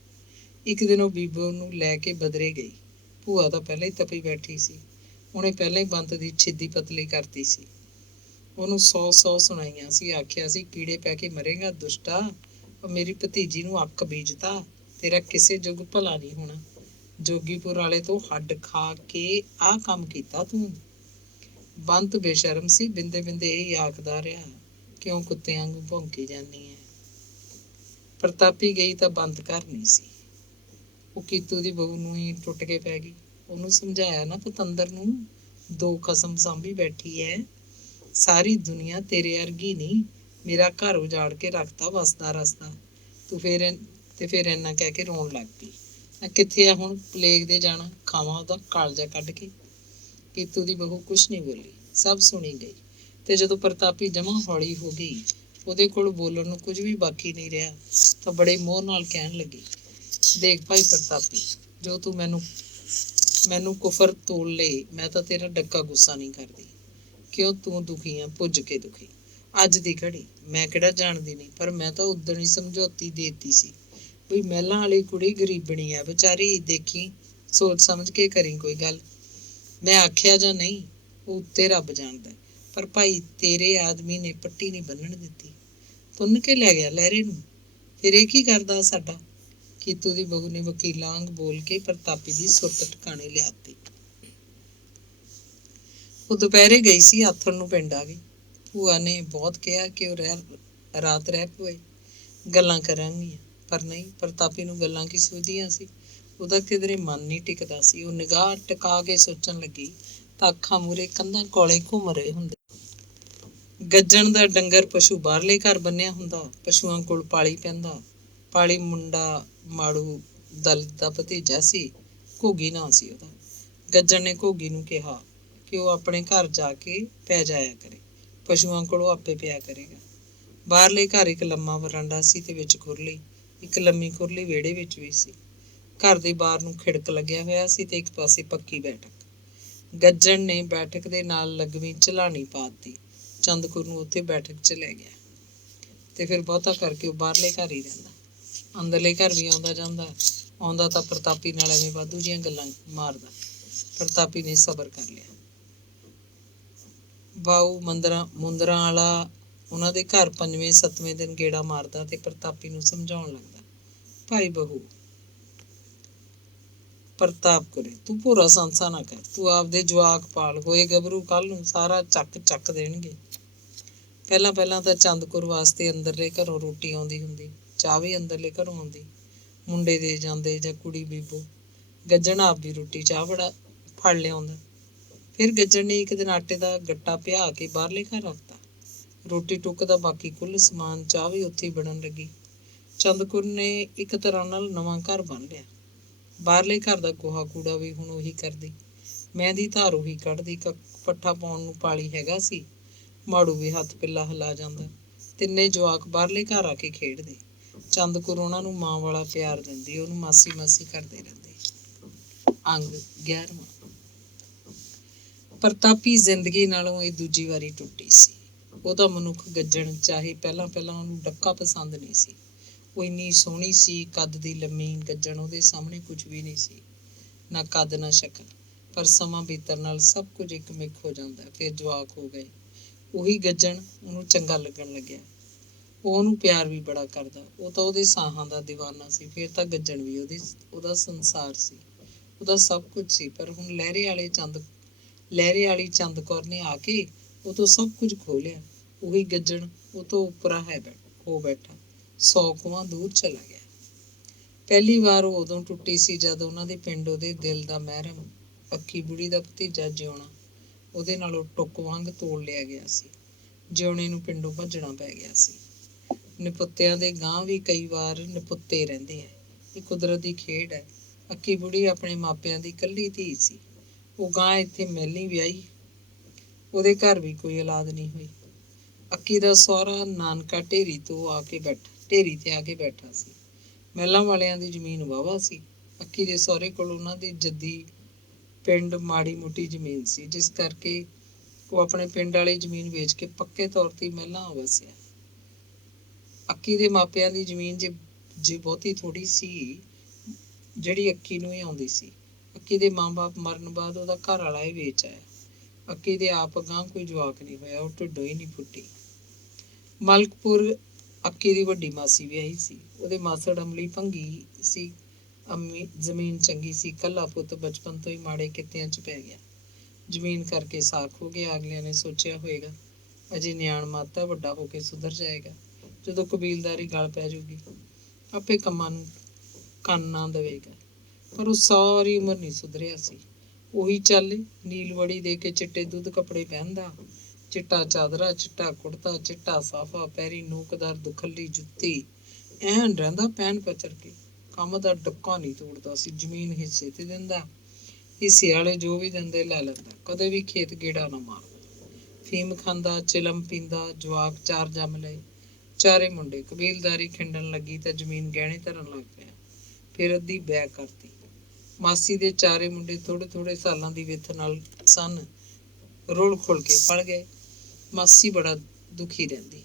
ਇੱਕ ਦਿਨ ਉਹ ਬੀਬੋ ਨੂੰ ਲੈ ਕੇ ਬਦਰੇ ਗਈ। ਭੂਆ ਤਾਂ ਪਹਿਲਾਂ ਹੀ ਤਪੀ ਬੈਠੀ ਸੀ। ਉਹਨੇ ਪਹਿਲਾਂ ਹੀ ਬੰਤ ਦੀ ਛਿੱਦੀ ਪਤਲੀ ਕਰਤੀ ਸੀ। ਉਹਨੂੰ 100 ਸੁਣਾਈਆਂ ਸੀ। ਆਖਿਆ ਸੀ, ਕੀੜੇ ਪੈ ਕੇ ਮਰੇਗਾ ਦੁਸ਼ਟਾ, ਉਹ ਮੇਰੀ ਭਤੀਜੀ ਨੂੰ ਅੱਕ ਬੀਜਤਾ, ਤੇਰਾ ਕਿਸੇ ਯੁੱਗ ਭਲਾ ਨਹੀਂ ਹੋਣਾ। ਜੋਗੀਪੁਰ ਵਾਲੇ ਤੋਂ ਹੱਡ ਖਾ ਕੇ ਆਹ ਕੰਮ ਕੀਤਾ ਤੂੰ। ਬੰਤ ਬੇਸ਼ਰਮ ਸੀ। ਬਿੰਦੇ ਬਿੰਦੇ ਇਹ ਆਖਦਾ ਰਿਹਾ, ਕਿਉਂ ਕੁੱਤਿਆਂ ਵਾਂਗੂ ਭੌਂਕੀ ਜਾਂਦੀ ਹੈ। ਪ੍ਰਤਾਪੀ ਗਈ ਤਾਂ ਬੰਤ ਘਰ ਨਹੀਂ ਸੀ। ਉਹ ਕੀਤੂ ਦੀ ਬਹੂ ਨੂੰ ਹੀ ਟੁੱਟ ਕੇ ਪੈ ਗਈ। ਉਹਨੂੰ ਸਮਝਾਇਆ ਨਾ, ਪਤੰਦਰ ਨੂੰ, 2 ਕਸਮ ਸਾਂਭੀ ਬੈਠੀ ਹੈ, ਸਾਰੀ ਦੁਨੀਆ ਤੇਰੇ ਵਰਗੀ ਨਹੀਂ, ਮੇਰਾ ਘਰ ਉਜਾੜ ਕੇ ਰੱਖਤਾ ਵਸਦਾ ਰਸਦਾ। ਤੂੰ ਫਿਰ ਇੰਨਾ ਕਹਿ ਕੇ ਰੋਣ ਲੱਗ ਪਈ। ਕਿੱਥੇ ਆ ਹੁਣ ਪਲੇਗ ਦੇ ਜਾਣਾ, ਖਾਵਾਂ ਉਹਦਾ ਕਾਲਜਾ ਕੱਢ ਕੇ। ਕੀਤੂ ਦੀ ਬਹੂ ਕੁਛ ਨਹੀਂ ਬੋਲੀ, ਸਭ ਸੁਣੀ ਗਈ। ਤੇ ਜਦੋਂ ਪ੍ਰਤਾਪੀ ਜਮਾਂ ਹੌਲੀ ਹੋ ਗਈ, ਉਹਦੇ ਕੋਲ ਬੋਲਣ ਨੂੰ ਕੁਝ ਵੀ ਬਾਕੀ ਨਹੀਂ ਰਿਹਾ, ਤਾਂ ਬੜੇ ਮੋਹ ਨਾਲ ਕਹਿਣ ਲੱਗੀ, ਦੇਖ ਭਾਈ ਪ੍ਰਤਾਪੀ, ਜੋ ਤੂੰ ਮੈਨੂੰ ਕੁਫਰ ਤੋਲ ਲੇ, ਮੈਂ ਤਾਂ ਤੇਰਾ ਡੱਕਾ ਗੁੱਸਾ ਨਹੀਂ ਕਰਦੀ। ਕਿਉਂ ਤੂੰ ਦੁਖੀ ਆ, ਪੁੱਜ ਕੇ ਦੁਖੀ। ਅੱਜ ਦੀ ਘੜੀ ਮੈਂ ਕਿਹੜਾ ਜਾਣਦੀ ਨਹੀਂ, ਪਰ ਮੈਂ ਤਾਂ ਉਦਣ ਹੀ ਸਮਝੌਤੀ ਦੇਤੀ ਸੀ ਵੀ ਮਹਿਲਾਂ ਵਾਲੀ ਕੁੜੀ ਗਰੀਬਣੀ ਆ ਵਿਚਾਰੀ, ਦੇਖੀ ਸੋਚ ਸਮਝ ਕੇ ਕਰੀ ਕੋਈ ਗੱਲ। ਮੈਂ ਆਖਿਆ ਜਾਂ ਨਹੀਂ, ਉਹ ਉੱਤੇ ਰੱਬ ਜਾਣਦਾ, ਪਰ ਭਾਈ ਤੇਰੇ ਆਦਮੀ ਨੇ ਪੱਟੀ ਨਹੀਂ ਬੰਨਣ ਦਿੱਤੀ, ਤੁੰਨ ਕੇ ਲੈ ਗਿਆ ਲਹਿਰੇ ਨੂੰ। ਫਿਰ ਇਹ ਕੀ ਕਰਦਾ ਸਾਡਾ? ਕੀਤੂ ਦੀ ਬਹੂ ਨੇ ਵਕੀਲਾਂ ਵਾਂਗ ਬੋਲ ਕੇ ਪ੍ਰਤਾਪੀ ਦੀ ਸੁਰਤ ਟਿਕਾਣੇ ਲਿਆਤੀ। ਉਹ ਦੁਪਹਿਰੇ ਗਈ ਸੀ, ਆਥਣ ਨੂੰ ਪਿੰਡ ਆ ਗਈ। ਭੂਆ ਨੇ ਬਹੁਤ ਕਿਹਾ ਕਿ ਉਹ ਰਾਤ ਰਹਿ ਪਵੇ, ਗੱਲਾਂ ਕਰਾਂਗੀਆਂ, ਪਰ ਨਹੀਂ, ਪ੍ਰਤਾਪੀ ਨੂੰ ਗੱਲਾਂ ਕੀ ਸੂਝਦੀਆਂ ਸੀ। ਉਹਦਾ ਕਿਧਰੇ ਮਨ ਨਹੀਂ ਟਿਕਦਾ ਸੀ। ਉਹ ਨਿਗਾਹ ਟਿਕਾ ਕੇ ਸੋਚਣ ਲੱਗੀ ਤਾਂ ਅੱਖਾਂ ਮੂਹਰੇ ਕੰਧਾਂ ਕੋਲੇ ਘੁੰਮ ਰਹੇ ਹੁੰਦੇ। ਗੱਜਣ ਦਾ ਡੰਗਰ ਪਸ਼ੂ ਬਾਹਰਲੇ ਘਰ ਬੰਨਿਆ ਹੁੰਦਾ, ਪਸ਼ੂਆਂ ਕੋਲ ਪਾਲੀ ਪੈਂਦਾ। ਪਾਲੀ ਮੁੰਡਾ ਮਾੜੂ ਦਲਿਤ ਦਾ ਭਤੀਜਾ ਸੀ, ਘੁੱਗੀ ਨਾਂ ਸੀ ਉਹਦਾ। ਗੱਜਣ ਨੇ ਘੁੱਗੀ ਨੂੰ ਕਿਹਾ ਕਿ ਉਹ ਆਪਣੇ ਘਰ ਜਾ ਕੇ ਪੈ ਜਾਇਆ ਕਰੇ, ਪਸ਼ੂਆਂ ਕੋਲੋਂ ਆਪੇ ਪਿਆ ਕਰੇਗਾ। ਬਾਹਰਲੇ ਘਰ ਇੱਕ ਲੰਮਾ ਵਰਾਂਡਾ ਸੀ ਤੇ ਵਿੱਚ ਖੁਰਲੀ, ਇੱਕ ਲੰਮੀ ਖੁਰਲੀ ਵਿਹੜੇ ਵਿੱਚ ਵੀ ਸੀ। ਘਰ ਦੇ ਬਾਹਰ ਨੂੰ ਖਿੜਕ ਲੱਗਿਆ ਹੋਇਆ ਸੀ ਤੇ ਇੱਕ ਪਾਸੇ ਪੱਕੀ ਬੈਠਕ। ਗੱਜਣ ਨੇ ਬੈਠਕ ਦੇ ਨਾਲ ਲੱਗਵੀਂ ਝਲਾਣੀ ਪਾ ਦਿੱਤੀ। ਚੰਦ ਕੌਰ ਨੂੰ ਉੱਥੇ ਬੈਠਕ 'ਚ ਲੈ ਗਿਆ ਤੇ ਫਿਰ ਬਹੁਤਾ ਕਰਕੇ ਉਹ ਬਾਹਰਲੇ ਘਰ ਹੀ ਰਹਿੰਦਾ। ਅੰਦਰਲੇ ਘਰ ਵੀ ਆਉਂਦਾ ਤਾਂ ਪ੍ਰਤਾਪੀ ਨਾਲ ਐਵੇਂ ਵਾਧੂ ਦੀਆਂ ਗੱਲਾਂ ਮਾਰਦਾ। ਪ੍ਰਤਾਪੀ ਨੇ ਸਬਰ ਕਰ ਲਿਆ। ਬਾਊ ਮੁੰਦਰਾਂ ਵਾਲਾ ਉਹਨਾਂ ਦੇ ਘਰ 5ਵੇਂ-7ਵੇਂ ਦਿਨ ਗੇੜਾ ਮਾਰਦਾ ਤੇ ਪ੍ਰਤਾਪੀ ਨੂੰ ਸਮਝਾਉਣ ਲੱਗਦਾ, ਭਾਈ ਬਹੂ ਪ੍ਰਤਾਪ ਕਰੇ, ਤੂੰ ਭੋਰਾ ਸੰਸਾ ਨਾ ਕਰ, ਤੂੰ ਆਪਦੇ ਜਵਾਕ ਪਾਲ, ਹੋਏ ਗੱਭਰੂ ਕੱਲ ਨੂੰ ਸਾਰਾ ਚੱਕ ਦੇਣਗੇ। ਪਹਿਲਾਂ ਤਾਂ ਚੰਦ ਕੌਰ ਵਾਸਤੇ ਅੰਦਰਲੇ ਘਰੋਂ ਰੋਟੀ ਆਉਂਦੀ ਹੁੰਦੀ, ਚਾਹ ਵੀ ਅੰਦਰਲੇ ਘਰੋਂ ਆਉਂਦੀ। ਮੁੰਡੇ ਦੇ ਜਾਂਦੇ ਜਾਂ ਕੁੜੀ ਬੀਬੋ। ਗੱਜਣ ਆਪਦੀ ਰੋਟੀ ਚਾਹ ਬੜਾ ਫੜ ਲਿਆਉਂਦਾ। ਫਿਰ ਗੱਜਣ ਨੇ ਇੱਕ ਦਿਨ ਆਟੇ ਦਾ ਗੱਟਾ ਪਿਹਾ ਕੇ ਬਾਹਰਲੇ ਘਰ ਰੱਖਤਾ। ਰੋਟੀ ਟੁੱਕ ਦਾ ਬਾਕੀ ਕੁੱਲ ਸਮਾਨ, ਚਾਹ ਵੀ ਉੱਥੇ ਹੀ ਬਣਨ ਲੱਗੀ। ਚੰਦਕੁਰ ਨੇ ਇੱਕ ਤਰ੍ਹਾਂ ਨਾਲ ਨਵਾਂ ਘਰ ਬਣ ਲਿਆ। ਬਾਹਰਲੇ ਘਰ ਦਾ ਗੋਹਾ ਕੂੜਾ ਵੀ ਹੁਣ ਉਹੀ ਕਰਦੀ, ਮੈਂ ਦੀ ਧਾਰ ਉਹੀ ਕੱਢਦੀ। ਪੱਠਾ ਪਾਉਣ ਨੂੰ ਪਾਲੀ ਹੈਗਾ ਸੀ, ਮਾੜੂ ਵੀ ਹੱਥ ਪਿੱਲਾ ਹਿਲਾ ਜਾਂਦਾ। ਤਿੰਨੇ ਜਵਾਕ ਬਾਹਰਲੇ ਘਰ ਆ ਕੇ ਖੇਡਦੇ। ਚੰਦਕੁਰ ਉਹਨਾਂ ਨੂੰ ਮਾਂ ਵਾਲਾ ਪਿਆਰ ਦਿੰਦੀ, ਉਹਨੂੰ ਮਾਸੀ ਮਾਸੀ ਕਰਦੇ ਰਹਿੰਦੇ। ਅੰਗ 11ਵਾਂ। ਪ੍ਰਤਾਪੀ ਜ਼ਿੰਦਗੀ ਨਾਲੋਂ ਇਹ ਦੂਜੀ ਵਾਰੀ ਟੁੱਟੀ ਸੀ। ਉਹਦਾ ਮਨੁੱਖ ਗੱਜਣ ਚਾਹੇ ਪਹਿਲਾਂ ਉਹਨੂੰ ਡੱਕਾ ਪਸੰਦ ਨਹੀਂ ਸੀ। ਉਹ ਇੰਨੀ ਸੋਹਣੀ ਸੀ, ਕੱਦ ਦੀ ਲੰਮੀ। ਗੱਜਣ ਉਹਦੇ ਸਾਹਮਣੇ ਕੁਝ ਵੀ ਨਹੀਂ ਸੀ, ਨਾ ਕੱਦ ਨਾ ਸ਼ਕਲ। ਪਰ ਸਮਾਂ ਬੀਤਣ ਨਾਲ ਸਭ ਕੁਝ ਇੱਕ ਮਿੱਕ ਹੋ ਜਾਂਦਾ। ਫਿਰ ਜਵਾਕ ਹੋ ਗਏ। ਉਹੀ ਗੱਜਣ ਉਹਨੂੰ ਚੰਗਾ ਲੱਗਣ ਲੱਗਿਆ। ਉਹ ਉਹਨੂੰ ਪਿਆਰ ਵੀ ਬੜਾ ਕਰਦਾ। ਉਹ ਤਾਂ ਉਹਦੇ ਸਾਹਾਂ ਦਾ ਦੀਵਾਨਾ ਸੀ। ਫਿਰ ਤਾਂ ਗੱਜਣ ਵੀ ਉਹਦਾ ਸੰਸਾਰ ਸੀ, ਉਹਦਾ ਸਭ ਕੁਝ ਸੀ। ਪਰ ਹੁਣ ਲਹਿਰੇ ਵਾਲੀ ਚੰਦ ਕੌਰ ਨੇ ਆ ਕੇ ਉਹ ਤੋਂ ਸਭ ਕੁਝ ਖੋਹ ਲਿਆ। ਉਹੀ ਗੱਜਣ ਉਹ ਤੋਂ ਉੱਪਰਾ ਹੋ ਬੈਠਾ, 100 ਕੋਹਾਂ ਦੂਰ ਚਲਾ ਗਿਆ। ਪਹਿਲੀ ਵਾਰ ਉਹ ਉਦੋਂ ਟੁੱਟੀ ਸੀ ਜਦ ਉਹਨਾਂ ਦੇ ਪਿੰਡ ਉਹਦੇ ਦਿਲ ਦਾ ਮਹਿਰਮ ਅੱਕੀ ਬੁੜੀ ਦਾ ਭਤੀਜਾ ਜਿਉਣਾ ਉਹਦੇ ਨਾਲੋਂ ਟੁੱਕ ਵਾਂਗ ਤੋੜ ਲਿਆ ਗਿਆ ਸੀ। ਜਿਉਣੇ ਨੂੰ ਪਿੰਡੋਂ ਭੱਜਣਾ ਪੈ ਗਿਆ ਸੀ। ਨਪੁੱਤਿਆਂ ਦੇ ਗਾਂ ਵੀ ਕਈ ਵਾਰ ਨਪੁੱਤੇ ਰਹਿੰਦੇ ਹੈ, ਇਹ ਕੁਦਰਤ ਦੀ ਖੇਡ ਹੈ। ਅੱਕੀ ਬੁੜੀ ਆਪਣੇ ਮਾਪਿਆਂ ਦੀ ਇਕੱਲੀ ਧੀ ਸੀ। ਉਹ ਗਾਂ ਇੱਥੇ ਮਹਿਲੀਂ ਵਿਆਹੀ, ਉਹਦੇ ਘਰ ਵੀ ਕੋਈ ਔਲਾਦ ਨਹੀਂ ਹੋਈ। ਅੱਕੀ ਦਾ ਸਹੁਰਾ ਨਾਨਕਾ ਢੇਰੀ ਤੇ ਆ ਕੇ ਬੈਠਾ ਸੀ। ਮਹਿਲਾਂ ਵਾਲਿਆਂ ਦੀ ਜ਼ਮੀਨ ਵਾਹਵਾ ਸੀ। ਅੱਕੀ ਦੇ ਸਹੁਰੇ ਕੋਲ ਉਹਨਾਂ ਦੀ ਜੱਦੀ ਪਿੰਡ ਮਾੜੀ ਮੋਟੀ ਜ਼ਮੀਨ ਸੀ, ਜਿਸ ਕਰਕੇ ਉਹ ਆਪਣੇ ਪਿੰਡ ਵਾਲੀ ਜ਼ਮੀਨ ਵੇਚ ਕੇ ਪੱਕੇ ਤੌਰ ਤੇ ਮਹਿਲਾਂ ਵਸਿਆ। ਅੱਕੀ ਦੇ ਮਾਪਿਆਂ ਦੀ ਜ਼ਮੀਨ ਜੇ ਬਹੁਤੀ ਥੋੜੀ ਸੀ, ਜਿਹੜੀ ਅੱਕੀ ਨੂੰ ਹੀ ਆਉਂਦੀ ਸੀ। ਅੱਕੀ ਦੇ ਮਾਂ-ਬਾਪ ਮਰਨ ਬਾਅਦ ਉਹਦਾ ਘਰ ਵਾਲਾ ਹੀ ਵੇਚ ਆਇਆ। ਅੱਕੀ ਦੇ ਆਪ ਗਾਂ ਕੋਈ ਜਵਾਕ ਨਹੀਂ ਹੋਇਆ, ਉਹ ਢਿੱਡੋਂ ਹੀ ਨਹੀਂ ਫੁੱਟੀ। ਮਲਕਪੁਰ ਅੱਕੀ ਦੀ ਵੱਡੀ ਮਾਸੀ ਵਿਆਹੀ ਸੀ। ਉਹਦੇ ਮਾਸੜ ਅਮਲੀ ਭੰਗੀ ਸੀ। ਅੰਮੀ ਜ਼ਮੀਨ ਚੰਗੀ ਸੀ। ਇਕੱਲਾ ਪੁੱਤ ਬਚਪਨ ਤੋਂ ਹੀ ਮਾੜੇ ਕਿੱਤਿਆਂ 'ਚ ਪੈ ਗਿਆ। ਜ਼ਮੀਨ ਕਰਕੇ ਸਾਖ ਹੋ ਗਿਆ। ਅਗਲਿਆਂ ਨੇ ਸੋਚਿਆ ਹੋਏਗਾ ਅਜੇ ਨਿਆਣ ਮੱਤ ਹੈ, ਵੱਡਾ ਹੋ ਕੇ ਸੁਧਰ ਜਾਏਗਾ। ਜਦੋਂ ਕਬੀਲਦਾਰੀ ਗਲ ਪੈ ਜਾਊਗੀ ਆਪੇ ਕੰਮਾਂ ਨੂੰ ਕੰਨ ਨਾ ਦੇਵੇਗਾ। ਪਰ ਉਹ ਸਾਰੀ ਉਮਰ ਨਹੀਂ ਸੁਧਰਿਆ ਸੀ। ਉਹੀ ਚੱਲ, ਨੀਲ ਵੜੀ ਦੇ ਕੇ ਚਿੱਟੇ ਦੁੱਧ ਕੱਪੜੇ ਪਹਿਨਦਾ, ਚਿੱਟਾ ਚਾਦਰਾ, ਚਿੱਟਾ ਕੁੜਤਾ, ਚਿੱਟਾ ਸਾਫਾ, ਪੈਰੀ ਨੋਕਦਾਰ ਦੁਖੱਲੀ ਜੁੱਤੀ, ਐਨ ਰਹਿੰਦਾ ਪੈਣ ਪਚਰ ਕੇ। ਕੰਮ ਦਾ ਡੱਕਾ ਨਹੀਂ ਤੋੜਦਾ ਸੀ। ਜ਼ਮੀਨ ਹਿੱਸੇ ਤੇ ਦਿੰਦਾ, ਹਿੱਸੇ ਵਾਲੇ ਜੋ ਵੀ ਦਿੰਦੇ ਲੈ ਲੈਂਦਾ। ਕਦੇ ਵੀ ਖੇਤ ਗੇੜਾ ਨਾ ਮਾਰਦਾ। ਫੀਮ ਖਾਂਦਾ, ਚਿਲਮ ਪੀਂਦਾ। ਜਵਾਕ 4 ਜੰਮ ਲਏ, ਚਾਰੇ ਮੁੰਡੇ। ਕਬੀਲਦਾਰੀ ਖਿੰਡਣ ਲੱਗੀ ਤਾਂ ਜ਼ਮੀਨ ਗਹਿਣੇ ਧਰਨ ਲੱਗ ਪਿਆ। ਫਿਰ ਅੱਧੀ ਬੈਅ ਕਰਤੀ। ਮਾਸੀ ਦੇ ਚਾਰੇ ਮੁੰਡੇ ਥੋੜੇ ਸਾਲਾਂ ਦੀ ਵਿੱਥ ਨਾਲ ਸਨ, ਰੁਲ ਖੁਲ ਕੇ ਪਲ ਗਏ। ਮਾਸੀ ਬੜਾ ਦੁਖੀ ਰਹਿੰਦੀ।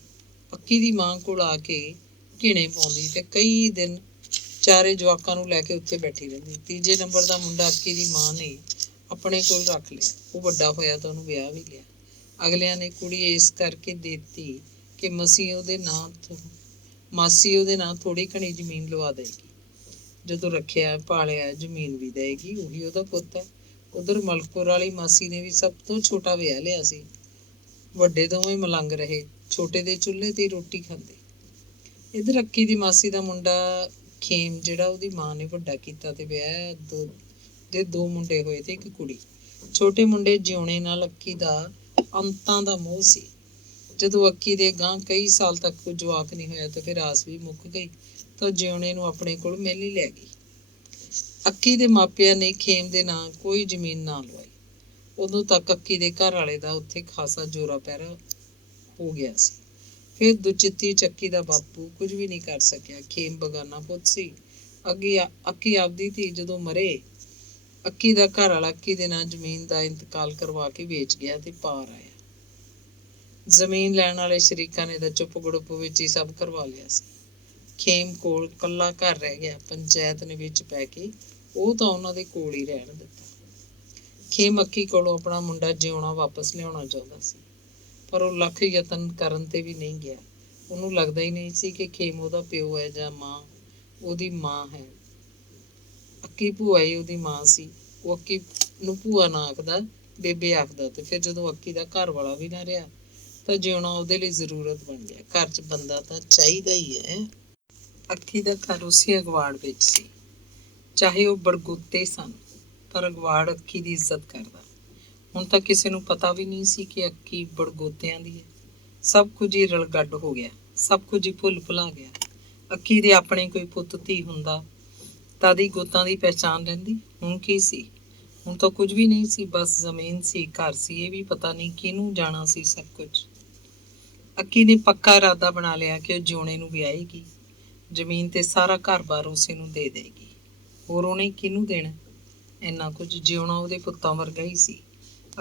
ਅੱਕੀ ਦੀ ਮਾਂ ਕੋਲ ਆ ਕੇ ਘਿਣੇ ਪਾਉਂਦੀ ਤੇ ਕਈ ਦਿਨ ਚਾਰੇ ਜਵਾਕਾਂ ਨੂੰ ਲੈ ਕੇ ਉੱਥੇ ਬੈਠੀ ਰਹਿੰਦੀ। ਤੀਜੇ ਨੰਬਰ ਦਾ ਮੁੰਡਾ ਅੱਕੀ ਦੀ ਮਾਂ ਨੇ ਆਪਣੇ ਕੋਲ ਰੱਖ ਲਿਆ। ਉਹ ਵੱਡਾ ਹੋਇਆ ਤਾਂ ਉਹਨੂੰ ਵਿਆਹ ਵੀ ਲਿਆ। ਅਗਲਿਆਂ ਨੇ ਕੁੜੀ ਇਸ ਕਰਕੇ ਦੇ ਦਿੱਤੀ ਕਿ ਮਾਸੀ ਉਹਦੇ ਨਾਂ ਥੋੜੀ ਘਣੀ ਜ਼ਮੀਨ ਲਵਾ ਦੇਗੀ। ਜਦੋਂ ਰੱਖਿਆ ਪਾਲਿਆ ਜ਼ਮੀਨ ਵੀ ਦੇਗੀ, ਉਹੀ ਉਹਦਾ ਪੁੱਤ ਹੈ। ਉਧਰ ਮਲਕਪੁਰ ਵਾਲੀ ਮਾਸੀ ਨੇ ਵੀ ਸਭ ਤੋਂ ਛੋਟਾ ਵਿਆਹ ਲਿਆ ਸੀ। ਵੱਡੇ ਦੋਵੇਂ ਮਲੰਗ ਰਹੇ, ਛੋਟੇ ਦੇ ਚੁੱਲ੍ਹੇ ਤੇ ਰੋਟੀ ਖਾਂਦੇ। ਇੱਧਰ ਅੱਕੀ ਦੀ ਮਾਸੀ ਦਾ ਮੁੰਡਾ ਖੇਮ, ਜਿਹੜਾ ਉਹਦੀ ਮਾਂ ਨੇ ਵੱਡਾ ਕੀਤਾ ਤੇ ਵਿਆਹ, ਦੋ ਮੁੰਡੇ ਹੋਏ ਤੇ ਇੱਕ ਕੁੜੀ। ਛੋਟੇ ਮੁੰਡੇ ਜਿਉਣੇ ਨਾਲ ਅੱਕੀ ਦਾ ਅੰਤਾਂ ਦਾ ਮੋਹ ਸੀ। ਜਦੋਂ ਅੱਕੀ ਦੇ ਗਾਂ ਕਈ ਸਾਲ ਤੱਕ ਕੋਈ ਜਵਾਕ ਨਹੀਂ ਹੋਇਆ ਤਾਂ ਫਿਰ ਆਸ ਵੀ ਮੁੱਕ ਗਈ ਤਾਂ ਜਿਉਣੇ ਨੂੰ ਆਪਣੇ ਕੋਲ ਮਿਲ ਹੀ ਲੈ ਗਈ। ਅੱਕੀ ਦੇ ਮਾਪਿਆਂ ਨੇ ਖੇਮ ਦੇ ਨਾਂ ਕੋਈ ਜ਼ਮੀਨ ਨਾ ਲਵਾਈ। ਉਦੋਂ ਤੱਕ ਅੱਕੀ ਦੇ ਘਰ ਵਾਲੇ ਦਾ ਉੱਥੇ ਖਾਸਾ ਜੋਰਾ ਪਹਿਰਾ ਹੋ ਗਿਆ ਸੀ। ਫਿਰ ਦੁਚਿੱਤੀ ਚੱਕੀ ਦਾ ਬਾਪੂ ਕੁਝ ਵੀ ਨਹੀਂ ਕਰ ਸਕਿਆ। ਖੇਮ ਬਗਾਨਾ ਪੁੱਤ ਸੀ। ਅੱਕੀ ਆਪਦੀ ਧੀ ਜਦੋਂ ਮਰੇ, ਅੱਕੀ ਦਾ ਘਰ ਵਾਲਾ ਅੱਕੀ ਦੇ ਨਾਂ ਜ਼ਮੀਨ ਦਾ ਇੰਤਕਾਲ ਕਰਵਾ ਕੇ ਵੇਚ ਗਿਆ ਤੇ ਪਾਰ ਆਇਆ। ਜ਼ਮੀਨ ਲੈਣ ਵਾਲੇ ਸ਼ਰੀਕਾਂ ਨੇ ਤਾਂ ਚੁੱਪ ਗੜੁੱਪ ਵਿੱਚ ਹੀ ਸਭ ਕਰਵਾ ਲਿਆ ਸੀ। ਖੇਮ ਕੋਲ ਕੱਲਾ ਘਰ ਰਹਿ ਗਿਆ। ਪੰਚਾਇਤ ਨੇ ਵਿੱਚ ਪੈ ਕੇ ਉਹ ਤਾਂ ਉਹਨਾਂ ਦੇ ਕੋਲ ਹੀ ਰਹਿਣ ਦਿੱਤਾ। ਖੇਮ ਅੱਕੀ ਕੋਲੋਂ ਆਪਣਾ ਮੁੰਡਾ ਜਿਉਣਾ ਵਾਪਸ ਲਿਆਉਣਾ ਚਾਹੁੰਦਾ ਸੀ, ਪਰ ਉਹ ਲੱਖ ਯਤਨ ਕਰਨ ਤੇ ਵੀ ਨਹੀਂ ਗਿਆ। ਉਹਨੂੰ ਲੱਗਦਾ ਹੀ ਨਹੀਂ ਸੀ ਕਿ ਖੇਮ ਉਹਦਾ ਪਿਓ ਹੈ ਜਾਂ ਮਾਂ ਉਹਦੀ ਮਾਂ ਹੈ। ਅੱਕੀ ਭੂਆ ਹੀ ਉਹਦੀ ਮਾਂ ਸੀ। ਉਹ ਅੱਕੀ ਨੂੰ ਭੂਆ ਨਾ ਆਖਦਾ, ਬੇਬੇ ਆਖਦਾ। ਤੇ ਫਿਰ ਜਦੋਂ ਅੱਕੀ ਦਾ ਘਰ ਵਾਲਾ ਵੀ ਨਾ ਰਿਹਾ ਤਾਂ ਜਿਉਣਾ ਉਹਦੇ ਲਈ ਜ਼ਰੂਰਤ ਬਣ ਗਿਆ। ਘਰ 'ਚ ਬੰਦਾ ਤਾਂ ਚਾਹੀਦਾ ਹੀ ਹੈ। ਅੱਕੀ ਦਾ ਘਰ ਉਸੇ ਅਗਵਾੜ ਵਿੱਚ ਸੀ। ਚਾਹੇ ਉਹ ਬੜਗੁੱਤੇ ਸਨ, ਪਰ ਅਗਵਾੜ ਅੱਕੀ ਦੀ ਇੱਜ਼ਤ ਕਰਦਾ। ਹੁਣ ਤਾਂ ਕਿਸੇ ਨੂੰ ਪਤਾ ਵੀ ਨਹੀਂ ਸੀ ਕਿ ਅੱਕੀ ਬੜਗੋਤਿਆਂ ਦੀ ਹੈ। ਸਭ ਕੁਝ ਹੀ ਰਲਗੱਡ ਹੋ ਗਿਆ, ਸਭ ਕੁਝ ਹੀ ਭੁੱਲ ਭੁਲਾ ਗਿਆ। ਅੱਕੀ ਦੇ ਆਪਣੇ ਕੋਈ ਪੁੱਤ ਧੀ ਹੁੰਦਾ ਤਦ ਹੀ ਗੋਤਾਂ ਦੀ ਪਹਿਚਾਣ ਰਹਿੰਦੀ। ਹੁਣ ਕੀ ਸੀ? ਹੁਣ ਤਾਂ ਕੁਝ ਵੀ ਨਹੀਂ ਸੀ। ਬਸ ਜ਼ਮੀਨ ਸੀ, ਘਰ ਸੀ, ਇਹ ਵੀ ਪਤਾ ਨਹੀਂ ਕਿਹਨੂੰ ਜਾਣਾ ਸੀ ਸਭ ਕੁਝ। ਅੱਕੀ ਨੇ ਪੱਕਾ ਇਰਾਦਾ ਬਣਾ ਲਿਆ ਕਿ ਉਹ ਜਿਉਣੇ ਨੂੰ ਵਿਆਹੇਗੀ। ਜ਼ਮੀਨ ਤੇ ਸਾਰਾ ਘਰ-ਬਾਰ ਉਸੇ ਨੂੰ ਦੇ ਦੇਗੀ। ਹੋਰ ਉਹਨੇ ਕਿਹਨੂੰ ਦੇਣਾ? ਇੰਨਾ ਕੁਝ ਜਿਉਣਾ ਉਹਦੇ ਪੁੱਤਾਂ ਵਰਗਾ ਹੀ ਸੀ।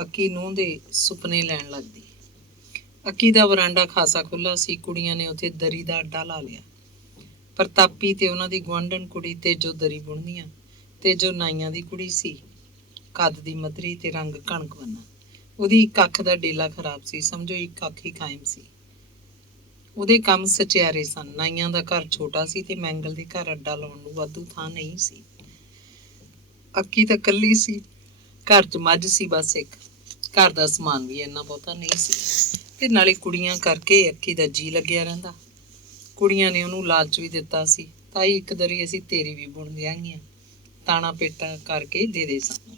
ਅੱਕੀ ਨੂੰਹ ਦੇ ਸੁਪਨੇ ਲੈਣ ਲੱਗਦੀ। ਅੱਕੀ ਦਾ ਵਰਾਂਡਾ ਖਾਸਾ ਖੁੱਲ੍ਹਾ ਸੀ। ਕੁੜੀਆਂ ਨੇ ਉੱਥੇ ਦਰੀ ਦਾ ਅੱਡਾ ਲਾ ਲਿਆ। ਪ੍ਰਤਾਪੀ ਤੇ ਉਹਨਾਂ ਦੀ ਗੁਆਂਢਣ ਕੁੜੀ ਤੇਜੋ ਦਰੀ ਬੁਣਦੀਆਂ, ਤੇਜੋ ਨਾਈਆਂ ਦੀ ਕੁੜੀ ਸੀ। ਕੱਦ ਦੀ ਮਧਰੀ ਤੇ ਰੰਗ ਕਣਕ ਵੰਨਾ। ਉਹਦੀ ਇੱਕ ਅੱਖ ਦਾ ਡੇਲਾ ਖਰਾਬ ਸੀ, ਸਮਝੋ ਇੱਕ ਅੱਖ ਹੀ ਕਾਇਮ ਸੀ। ਉਹਦੇ ਕੰਮ ਸਚਿਆਰੇ ਸਨ। ਨਾਈਆਂ ਦਾ ਘਰ ਛੋਟਾ ਸੀ ਤੇ ਮੈਂਗਲ ਦੇ ਘਰ ਅੱਡਾ ਲਾਉਣ ਨੂੰ ਵਾਧੂ ਥਾਂ ਨਹੀਂ ਸੀ। ਅੱਕੀ ਤਾਂ ਇਕੱਲੀ ਸੀ। ਘਰ 'ਚ ਮੱਝ ਸੀ ਬਸ ਇੱਕ। ਘਰ ਦਾ ਸਮਾਨ ਵੀ ਇੰਨਾ ਬਹੁਤਾ ਨਹੀਂ ਸੀ ਤੇ ਨਾਲੇ ਕੁੜੀਆਂ ਕਰਕੇ ਅੱਕੀ ਦਾ ਜੀ ਲੱਗਿਆ ਰਹਿੰਦਾ। ਕੁੜੀਆਂ ਨੇ ਉਹਨੂੰ ਲਾਲਚ ਵੀ ਦਿੱਤਾ ਸੀ, ਤਾਈ ਇੱਕ ਦਰੀ ਅਸੀਂ ਤੇਰੀ ਵੀ ਬੁਣ ਦਿਆਂਗੀਆਂ, ਤਾਣਾ ਪੇਟਾ ਕਰਕੇ ਦੇ ਦੇ ਸਾਨੂੰ।